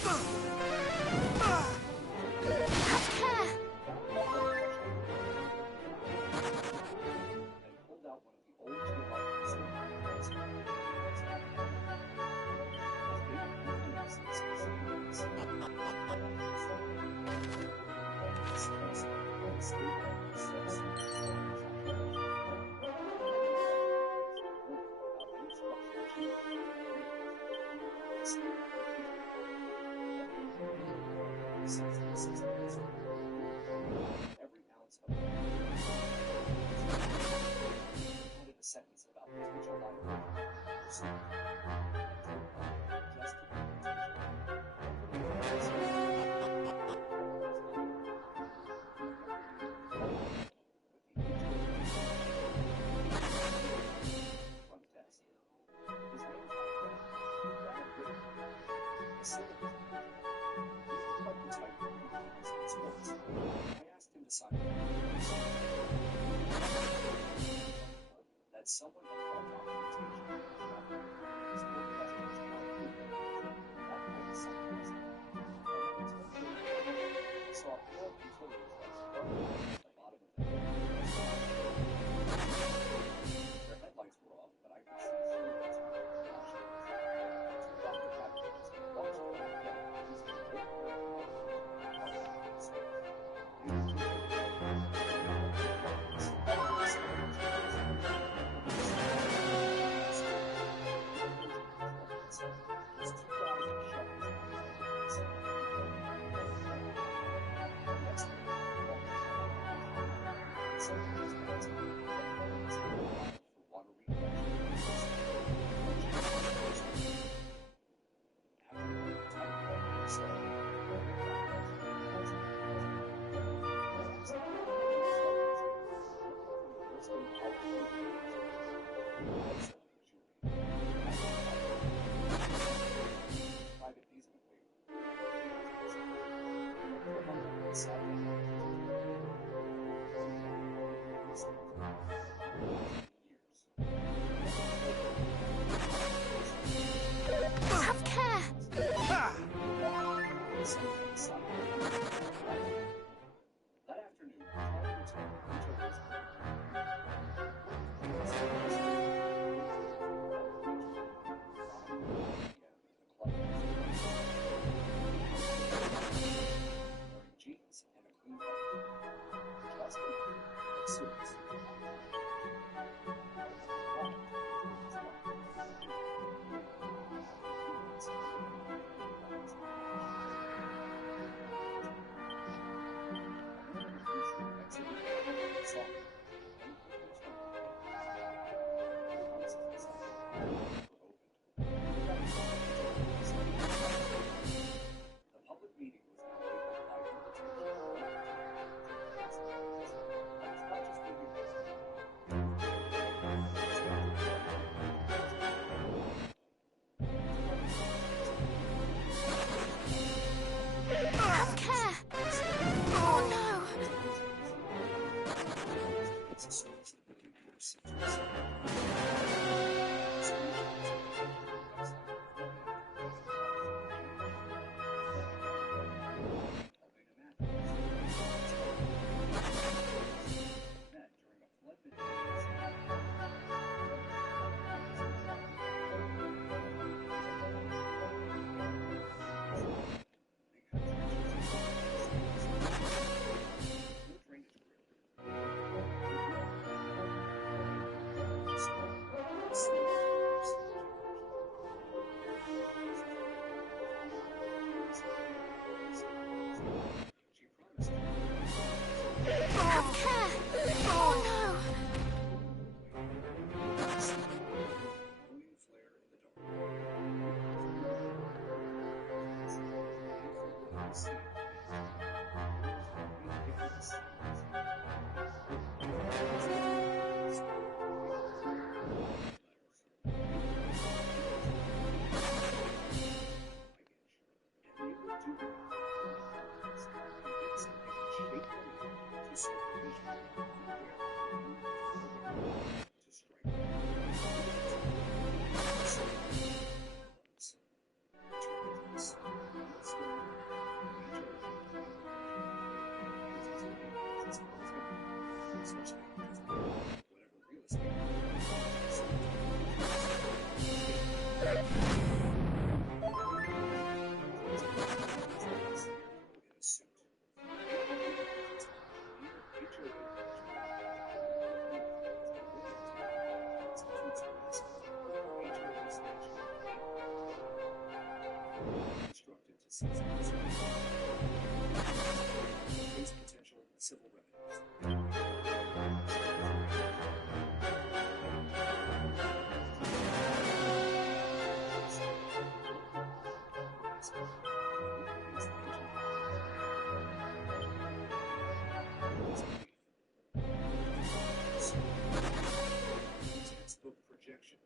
Have care! and pulled out one of the old two-hearted sword rifles. As David concludes this experience, every ounce of added a sentence about potential liability pursuit and told just to front desk. His name I asked him to sign that someone had brought documentation his saw four utilities at the bottom of the hill. Their headlights were off, but I could see through it. Two doctor cabinets watched them together using an Have care! That afternoon, Carl returned to his wearing jeans and a clean cut. Just a suits. The public meeting was now labeled by invitation. Have care! Oh no! Have care! Oh no! especially because whatever real estate in a suit. Instructed to seize face potential civil remedies. Textbook projection.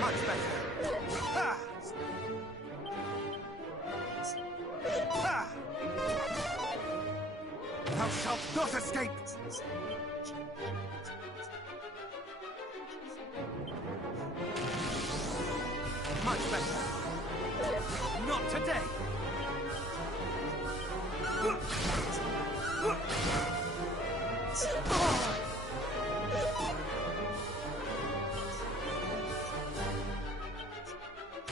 Much better. Ha! Ha! Thou shalt not escape! Much better. Not today!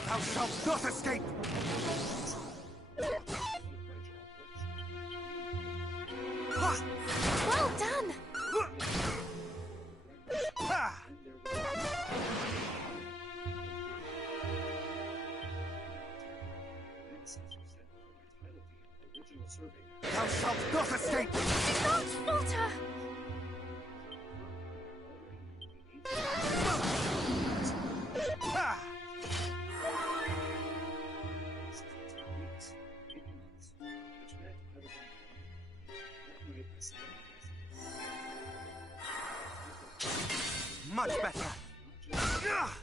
Thou shalt not escape! Ha! Well done! Ha! Thou shalt not escape! Do not falter! Ha! Much better! Ah!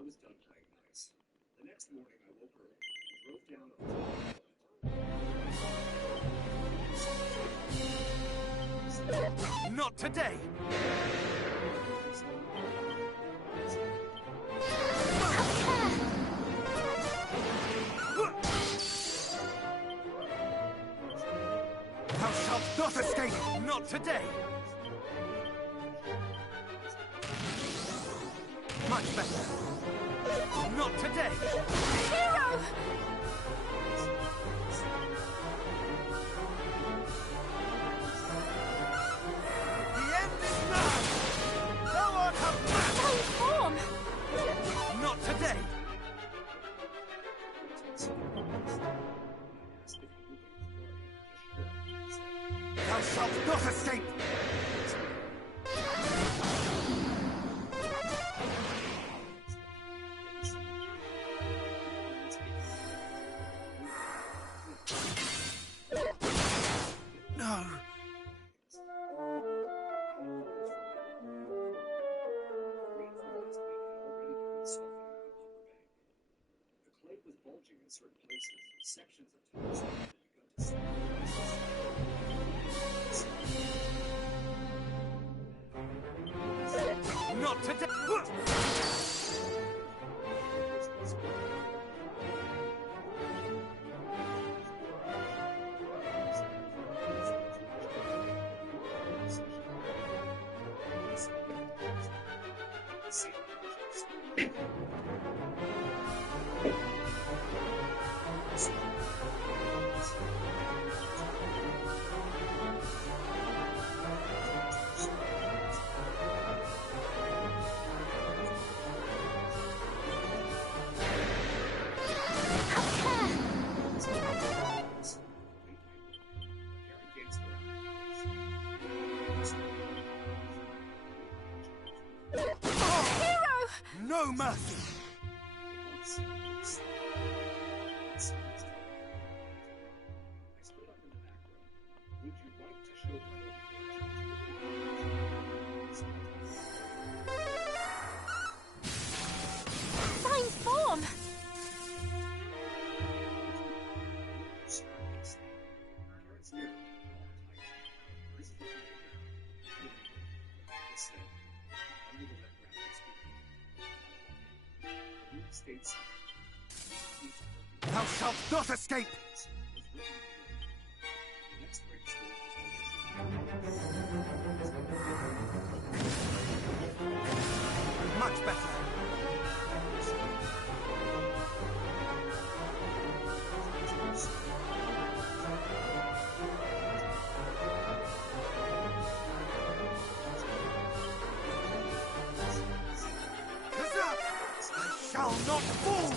I was done playing nice. The next morning I woke early and drove down on Not today! Thou shalt not escape! Not today! Much better! Not today! Hero! The end is nigh! Thou art a man! Don't form! Not today! Thou shalt not escape! No! Bulging in certain places, sections of tunnels had begun to slip. Not today! No mercy! Once, someone's dead. I stood up in the back row. Would you like to show my Find form! Thou shalt not escape! Much better. I shall not fall!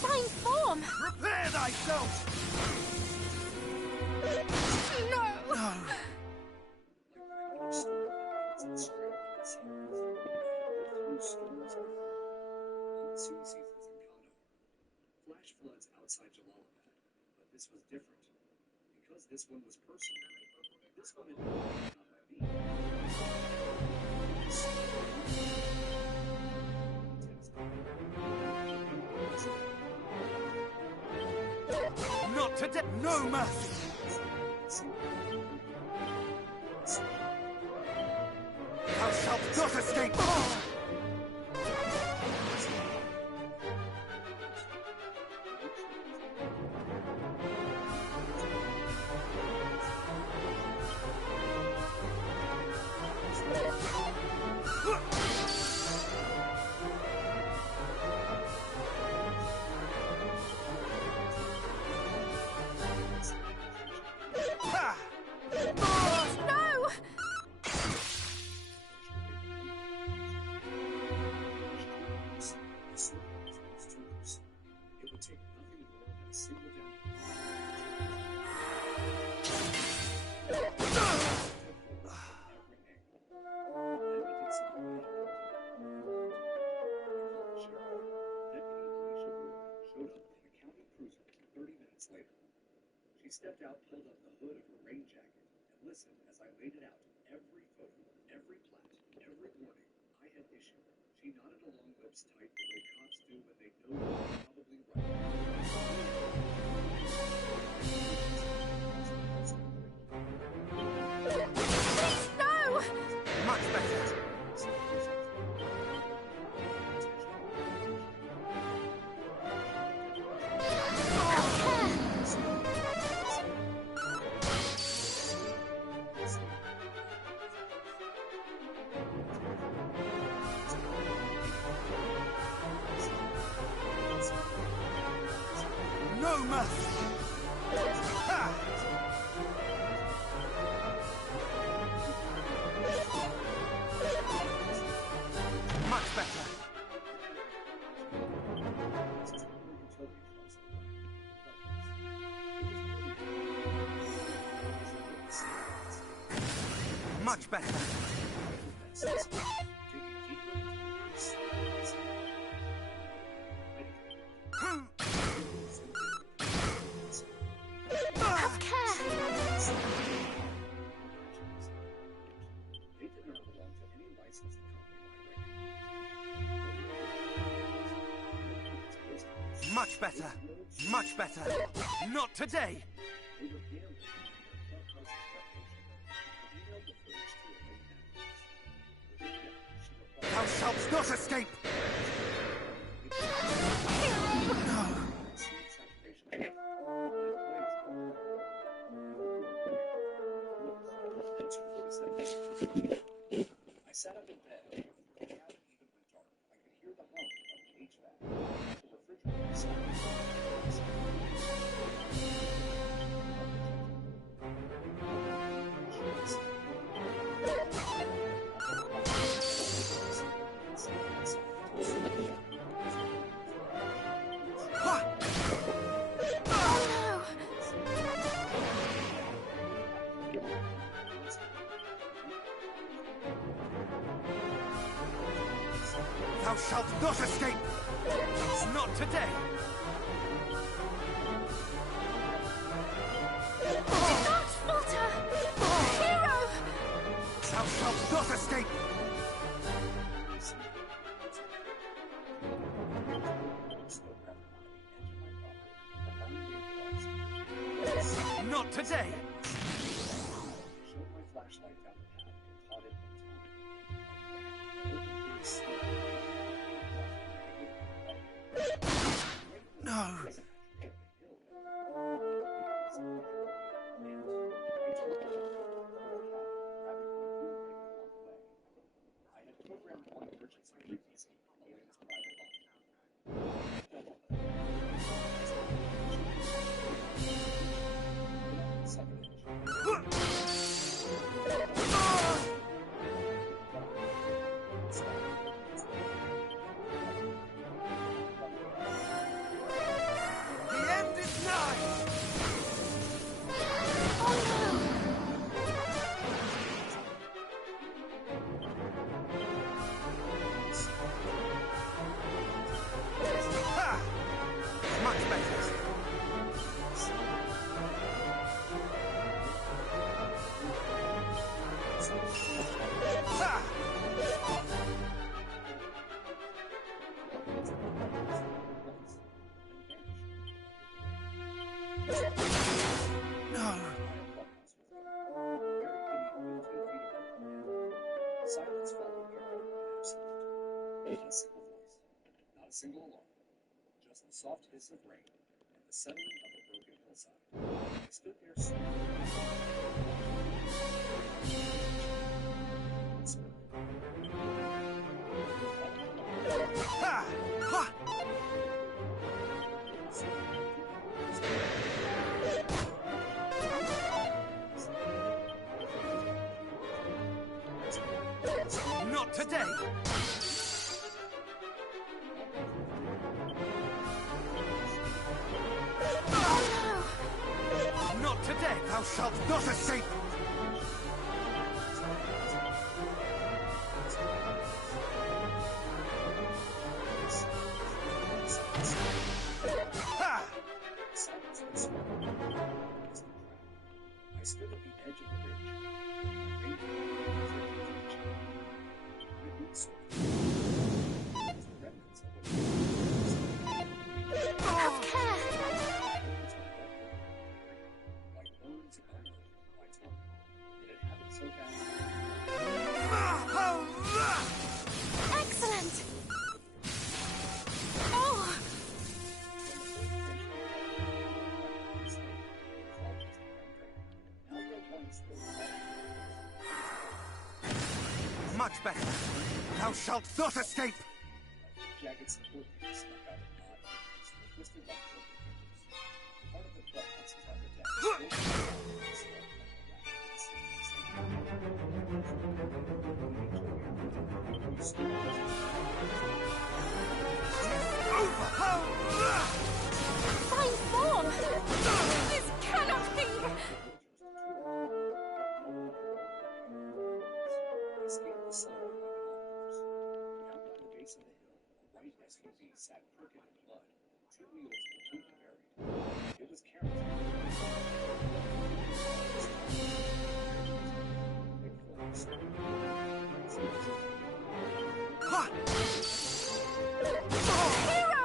Find form! Prepare thyself! No! No. Flash floods outside Jalalabad, but this was different. Because this one was personal. This one had been worked on by me. Not today! No mercy! Thou shalt not escape! Oh! Ha! No! It would take nothing more than a single down. She stepped out, pulled up the hood of her rain jacket, and listened as I laid it out. Every photo, every plat, every warning I had issued. She nodded along, lips tight, the way cops do when they know they're probably right. Please, no! Much better. No mercy! Ha! Much better. Much better. Have care! They did not belong to any licensed company. Much better. Much better. Not today. They were gambling on their clubhouse's reputation. Emailed the footage to a late Thou shalt not escape! No. I sat up in bed. The cabin even went dark. I could hear the hum of the HVAC. The refrigerator sounded. Ha! Oh no! Thou shalt not escape! Not today! Do not falter! Hero! Thou shalt not escape! Not today! Showed my flashlight down the path and caught it in time. No! I had programmed one emergency previously in William's private line. Second The end is nigh! Ha! Much better! Ha! No! Silence followed absolute. Not a single voice, not a single alarm, just the soft hiss of rain and the settling of a broken hillside. I stood there Ha! Ha! Not today! Not today! Thou shalt not escape! Ha! I stood at the edge of the ridge. My boots Have care! like bones on my tongue. Did it happen so fast? Excellent! Oh! Much better! Thou shalt not escape! Jagged support beams stuck out of my eyes were twisted like broken fingers. Part of the clubhouse is under Fine form! This cannot be! I scaled the slope like an octopus. Down by the base of the hill, a white SUV sat crooked in blood, two wheels completely buried. It was Ha! Hero!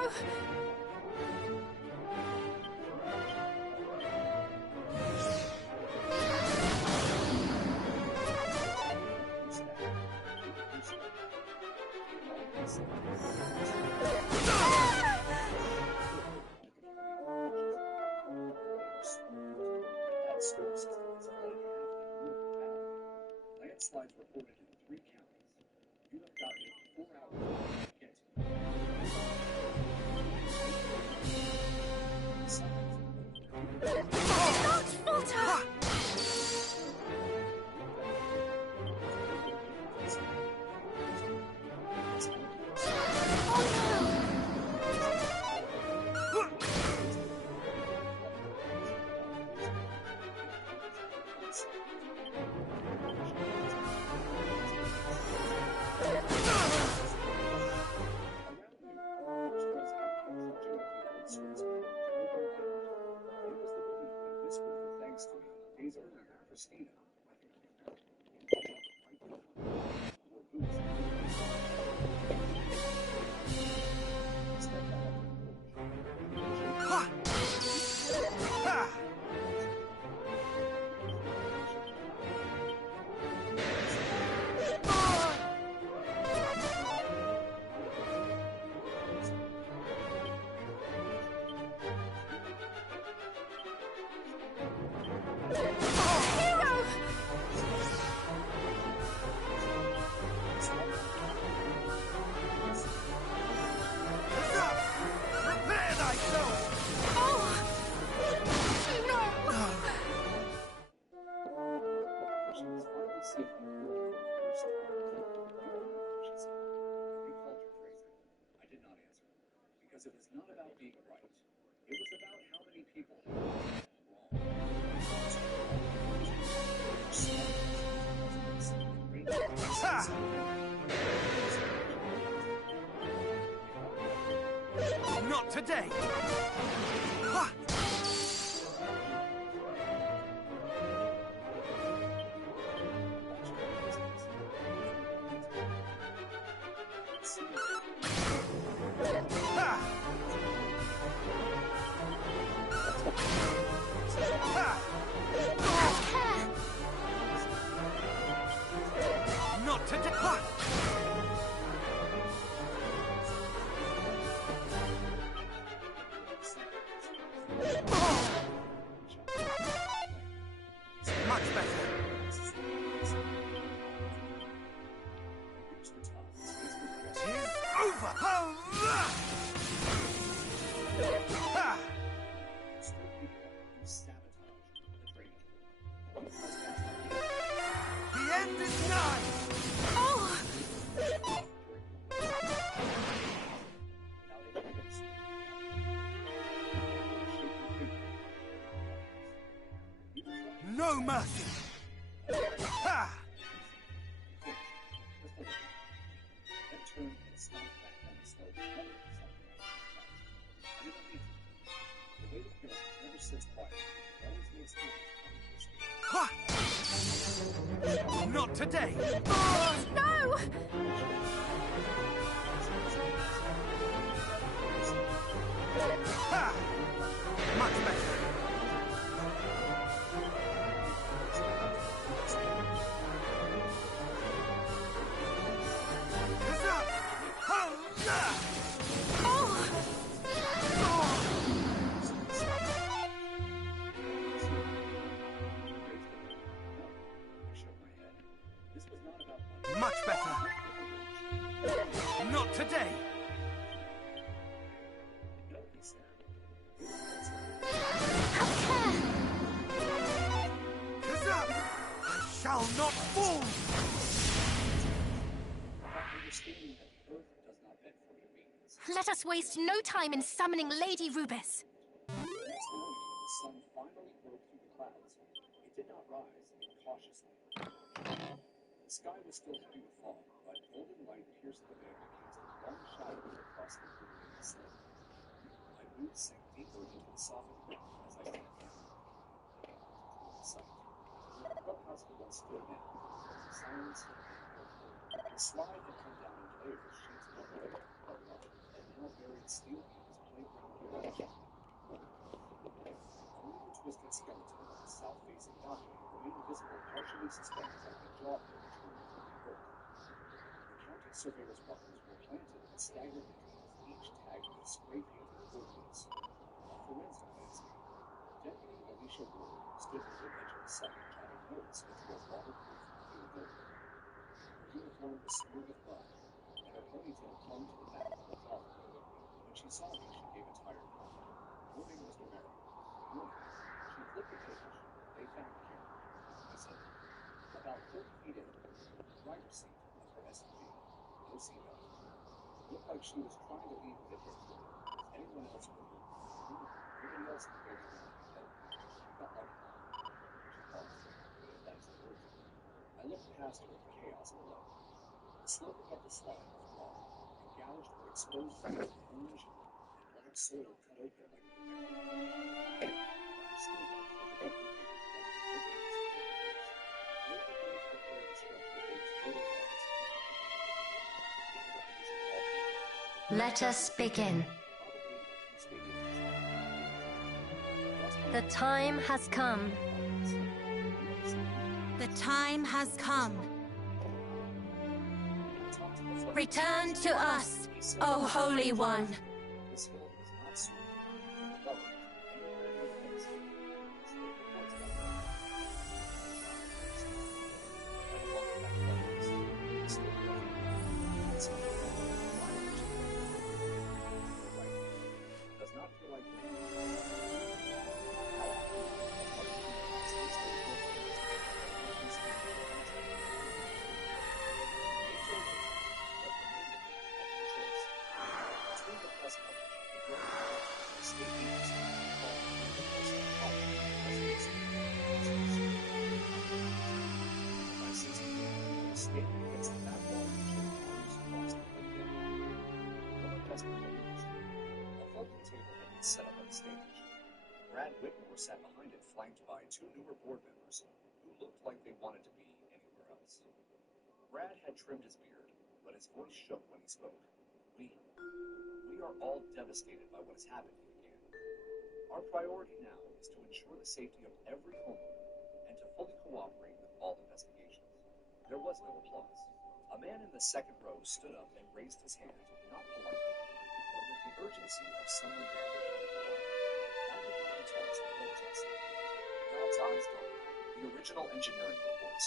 That storm system is flooding half the Northern Valley. Landslides reported in 3 counties. You have got maybe 4 hours to get Do not falter! Not today! Ha! Ha! Ha! Not today! Ha! Much better. Tis over. Ha! The end is nigh. Oh! No mercy. Ha! Ha! Not today. No! Ha! Much better. Huzzah! Huzzah! Oh! Much better. Not today. Huzzah! I shall not fall. Let us waste no time in summoning Lady Rubis. Next morning, the sun finally broke through the clouds. It did not rise, cautiously. The sky was still heavy with fog, but golden light pierced the veil and cast a long shadow across the illuminated snow. My boots sank deeper into the softened ground as I stepped down, looking out toward the sight. The clubhouse had once stood now. Silence had been. The slide had come down in layers, sheets above the air, and now buried steel beams playground direction. Only the twisted skeleton of the south-facing balcony remained visible, partially suspended like the jawbone turned from the earth. The county surveyor's buckles were planted in staggered intervals, each tagged with spray-painted coordinates. A forensic landscape. Deputy Alicia Ward stood near the edge of the site, jotting notes into a waterproof blue notebook. Her uniform was smeared with mud, and her ponytail clung to the back of her collar. When she saw me, she gave a tired nod. "Morning, Mr. Merrick." "Morning." She flipped the page. "They found the camera," I said. "About 30 feet in, driver's seat of her SUV. No seatbelt. Looked like she was trying to leave with it hit. Anyone else would have. Nobody else in the building wanted to be held. She felt like it." She paused. "If that's the word." I looked past her at the chaos below. The slope above the slide was raw, and gouged or exposed fields of orange and black soil cut open like a barrel. Let us begin. The time has come. The time has come. Return to us, O Holy One. This hill is not suitable for development anywhere near the base. So the reports got better. I no longer had clothes. I still nothing. It's right. Does not feel like Brad Whitmore sat behind it, flanked by two newer board members who looked like they wanted to be anywhere else. Brad had trimmed his beard, but his voice shook when he spoke. We are all devastated by what has happened, he began. Our priority now is to ensure the safety of every homeowner and to fully cooperate with all investigations. There was no applause. A man in the second row stood up and raised his hand, not politely, but with the urgency of someone gathered by the law. Underground towards the urgency. God's eyes darkened. The original engineering reports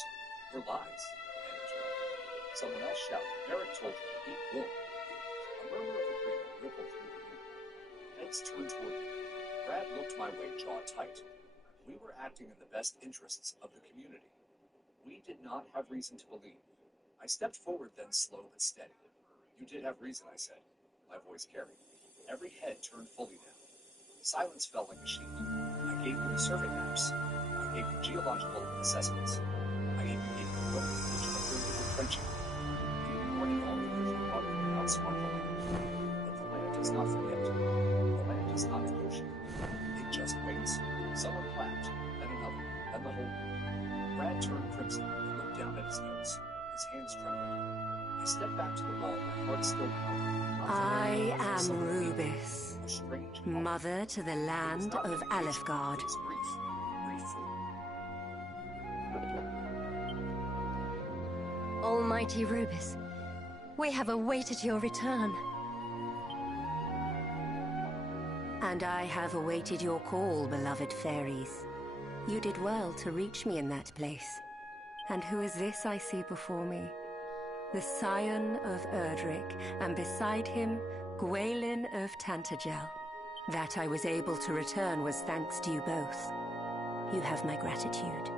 were lies, the man interrupted. Someone else shouted, Eric told you to be warned. A murmur of agreement rippled through the room. Heads turned toward me. Brad looked my way, jaw tight. We were acting in the best interests of the community. We did not have reason to believe. I stepped forward then, slow but steady. You did have reason, I said. My voice carried. Every head turned fully now. Silence fell like a sheet. I gave you the survey maps. I gave you geological assessments. I even gave you photos of where you were trenching. You recorded all because you probably were not smart enough. But the land does not forget. The land does not negotiate. It just waits. Someone clapped, then another, then the whole room. Brad turned crimson and looked down at his notes. His hands trembling. I stepped back to the wall, my heart still pounding. I am Rubis, mother to the land of Alefgard. Almighty Rubis, we have awaited your return. And I have awaited your call, beloved fairies. You did well to reach me in that place. And who is this I see before me? The scion of Erdrick, and beside him, Gwaelin of Tantagel. That I was able to return was thanks to you both. You have my gratitude.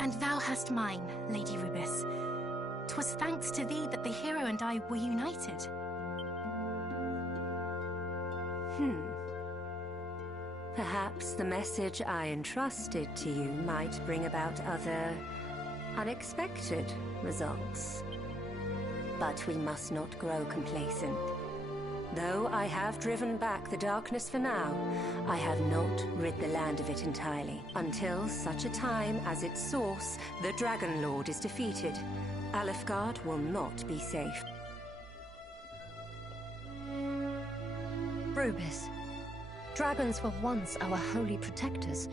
And thou hast mine, Lady Rubis. 'Twas thanks to thee that the hero and I were united. Perhaps the message I entrusted to you might bring about other unexpected results. But we must not grow complacent. Though I have driven back the darkness for now, I have not rid the land of it entirely. Until such a time as its source, the Dragon Lord, is defeated, Alefgard will not be safe. Rubis, dragons were once our holy protectors.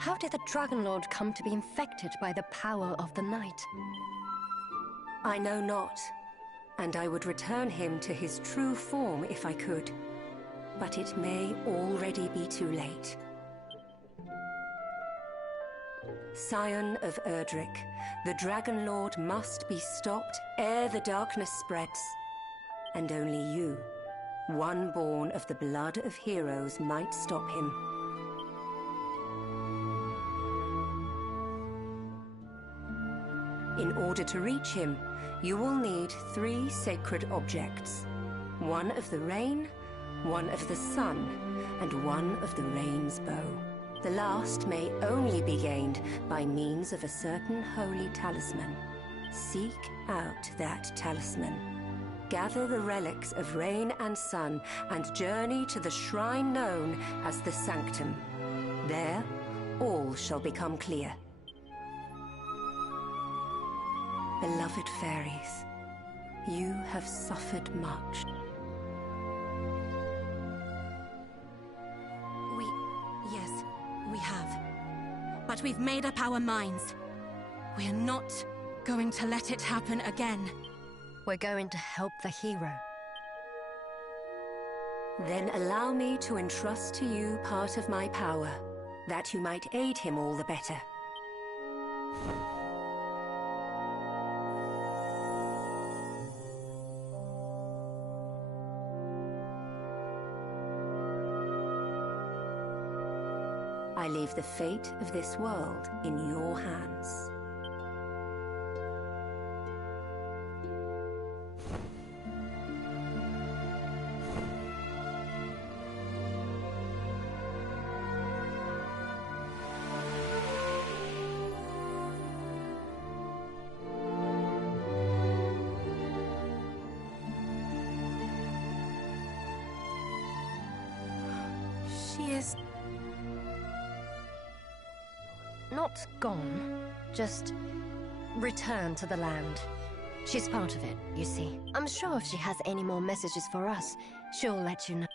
How did the Dragon Lord come to be infected by the power of the night? I know not, and I would return him to his true form if I could. But it may already be too late. Scion of Erdrick, the Dragon Lord must be stopped ere the darkness spreads. And only you, one born of the blood of heroes, might stop him. In order to reach him, you will need 3 sacred objects. One of the rain, one of the sun, and one of the rain's bow. The last may only be gained by means of a certain holy talisman. Seek out that talisman. Gather the relics of rain and sun and journey to the shrine known as the Sanctum. There, all shall become clear. Beloved fairies, you have suffered much. Yes, we have. But we've made up our minds. We're not going to let it happen again. We're going to help the hero. Then allow me to entrust to you part of my power, that you might aid him all the better. I leave the fate of this world in your hands. Princess... not gone, just returned to the land. She's part of it, you see. I'm sure if she has any more messages for us, she'll let you know.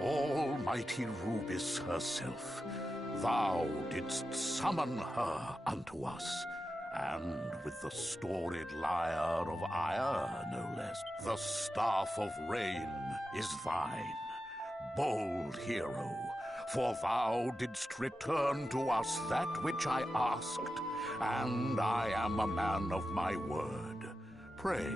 Almighty Rubis herself, thou didst summon her unto us, and with the storied lyre of ire, no less, the staff of rain is thine. Bold hero, for thou didst return to us that which I asked, and I am a man of my word. Pray.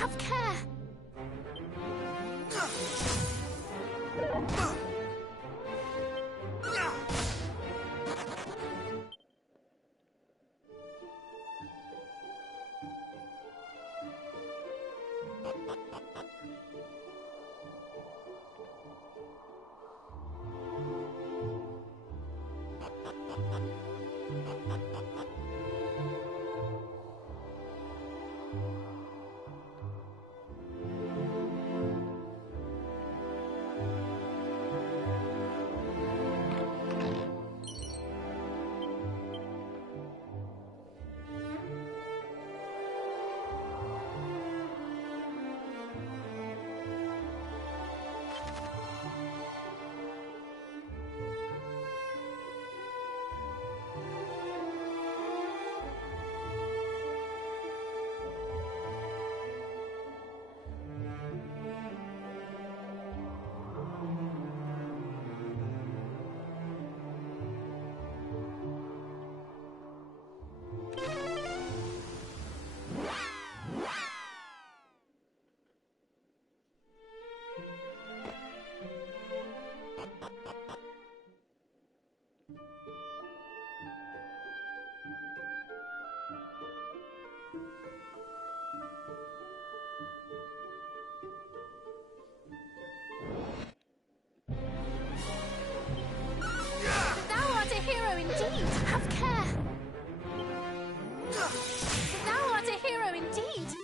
Have care! Thou art a hero indeed! Have care! Thou art a hero indeed!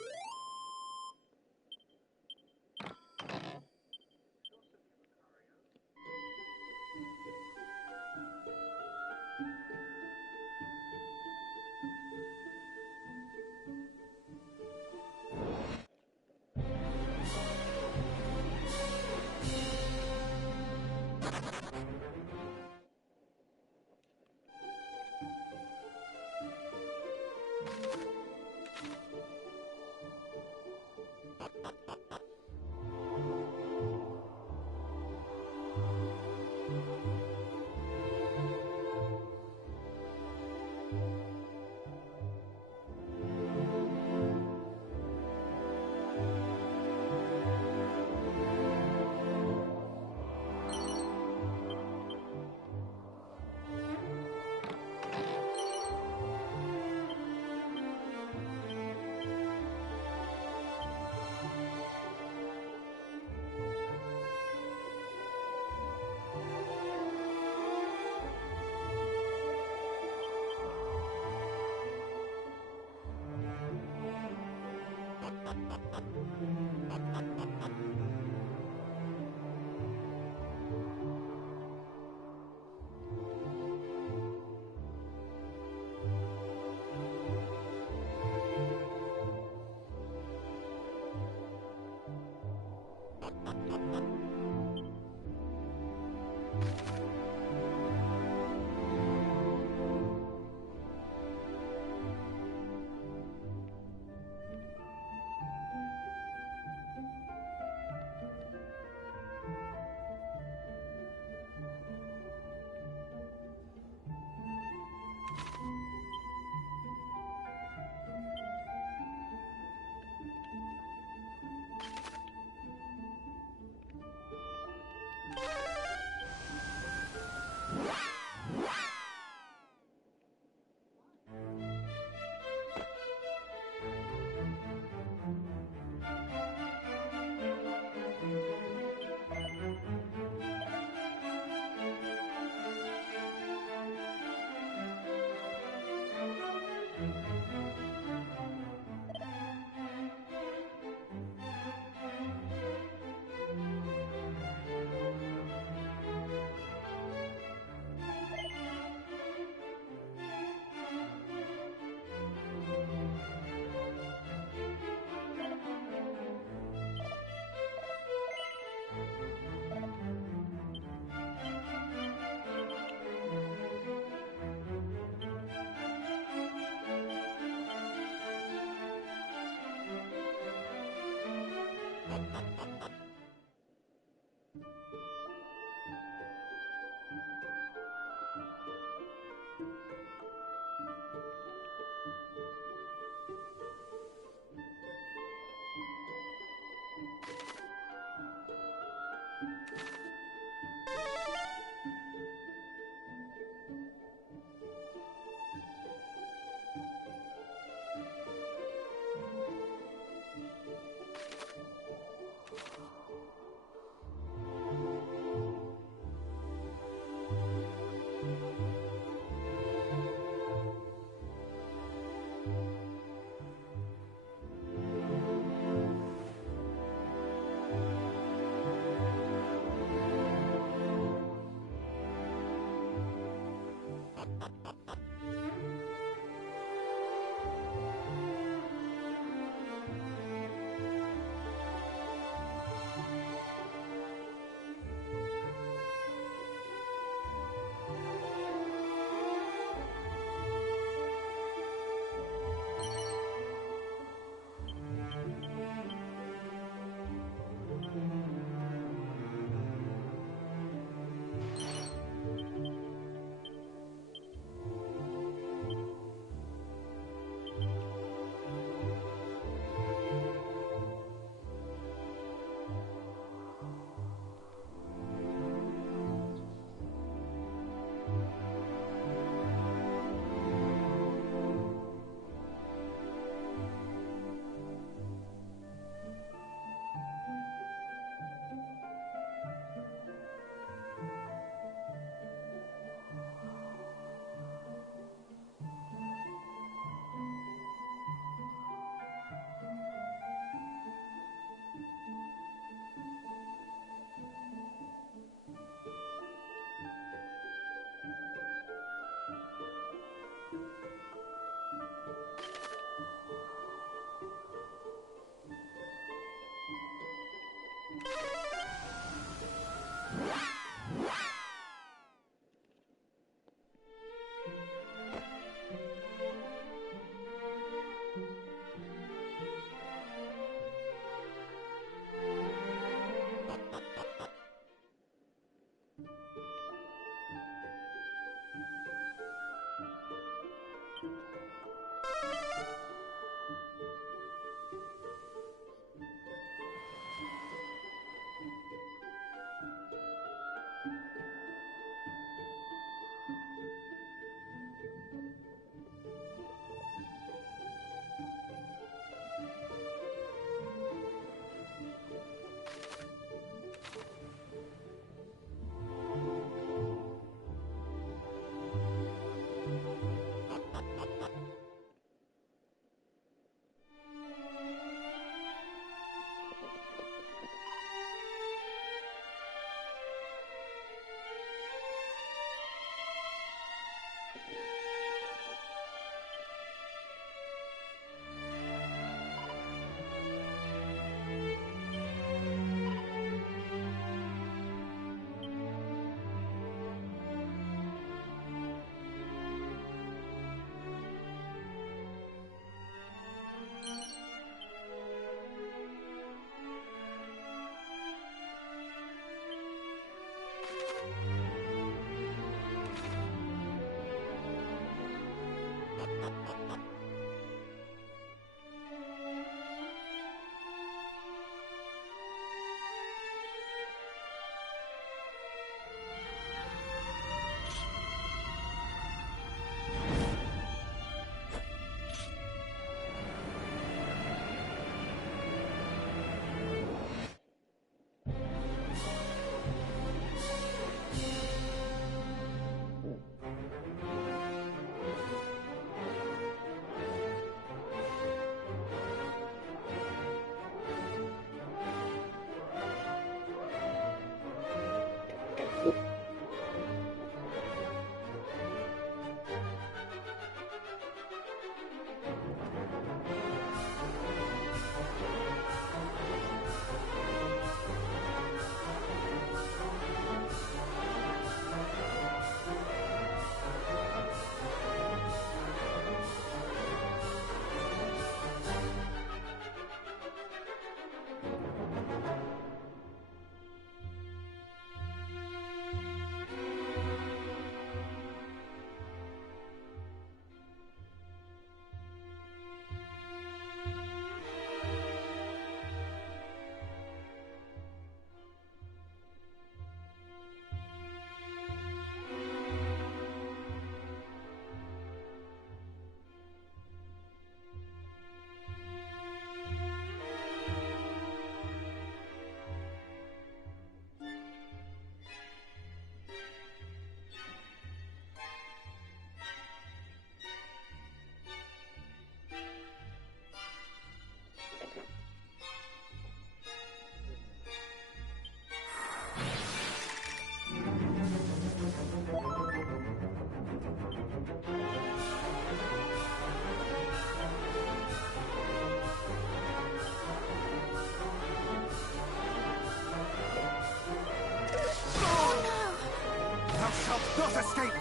Not escape!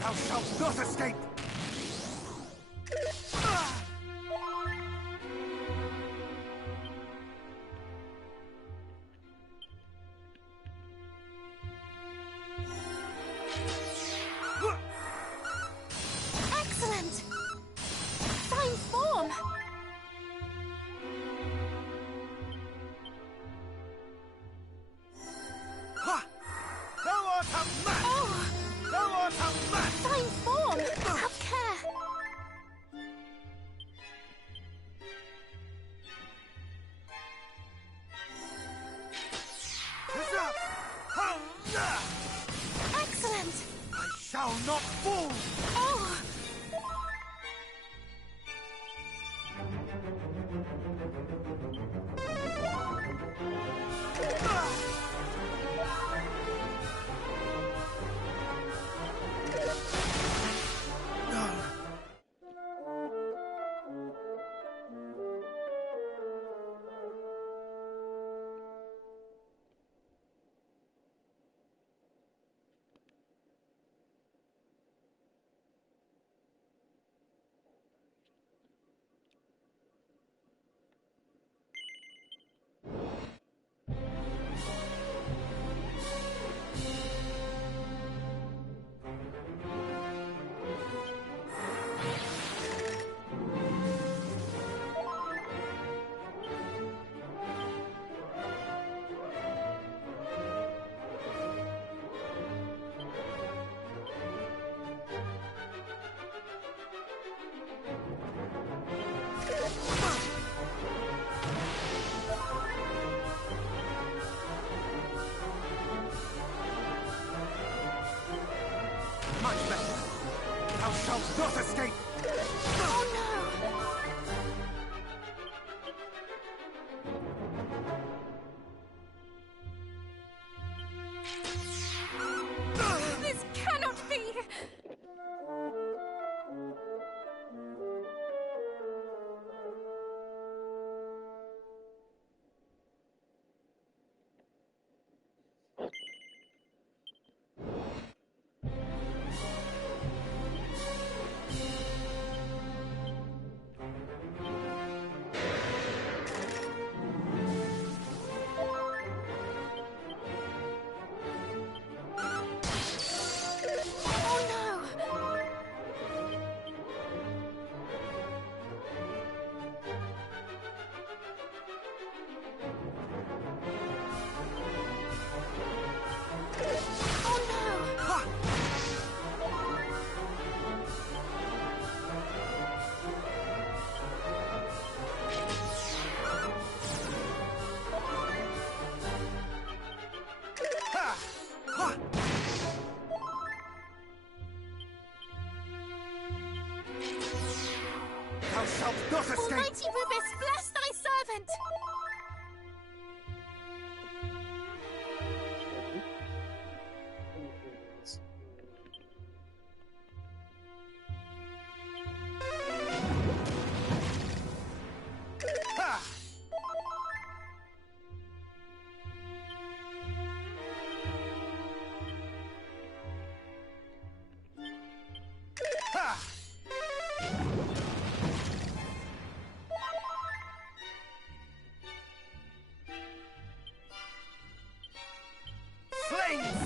Thou shalt not escape! Excellent! Fine form! Ha! Thou art a man! Oh! Thou art a man! Fine form! Have care! Huzzah! Ha! Excellent! I shall not fall! Oh! not escape! Oh no! This cannot be! Thou shalt not escape! Almighty Rubis, bless thy servant! Ha! Ha! Flames!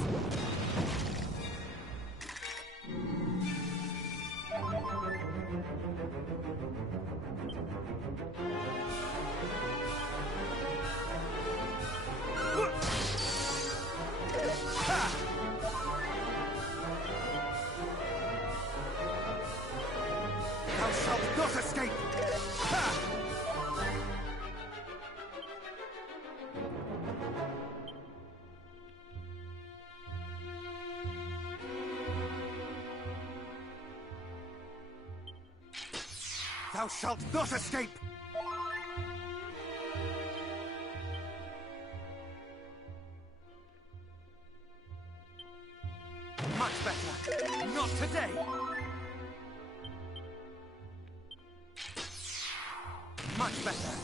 Ha! Thou shalt not escape! Ha! Thou shalt not escape! Much better. Not today! Much better.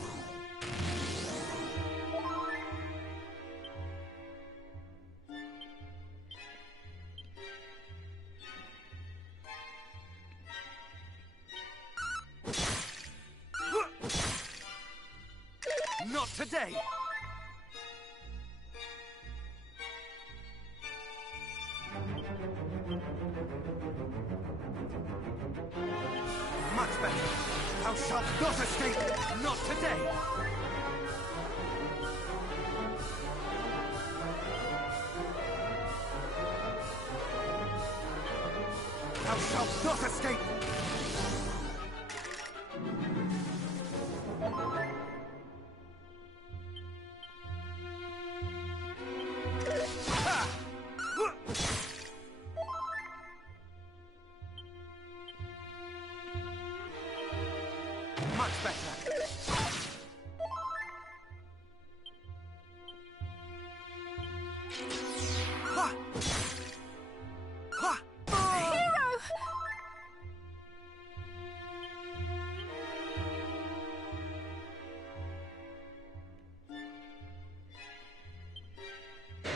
Not today! Much better. Thou shalt not escape! Not today! Thou shalt not escape! Ha! Much better. Ha! Ha! Hero!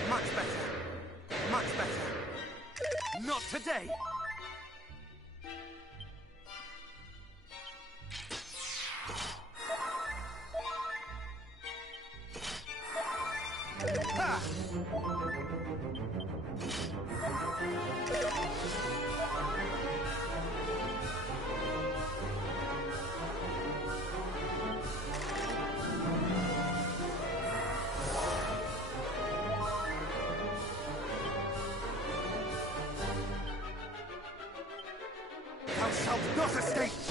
Much better. Much better. Not today. Ha! Thou shalt not escape!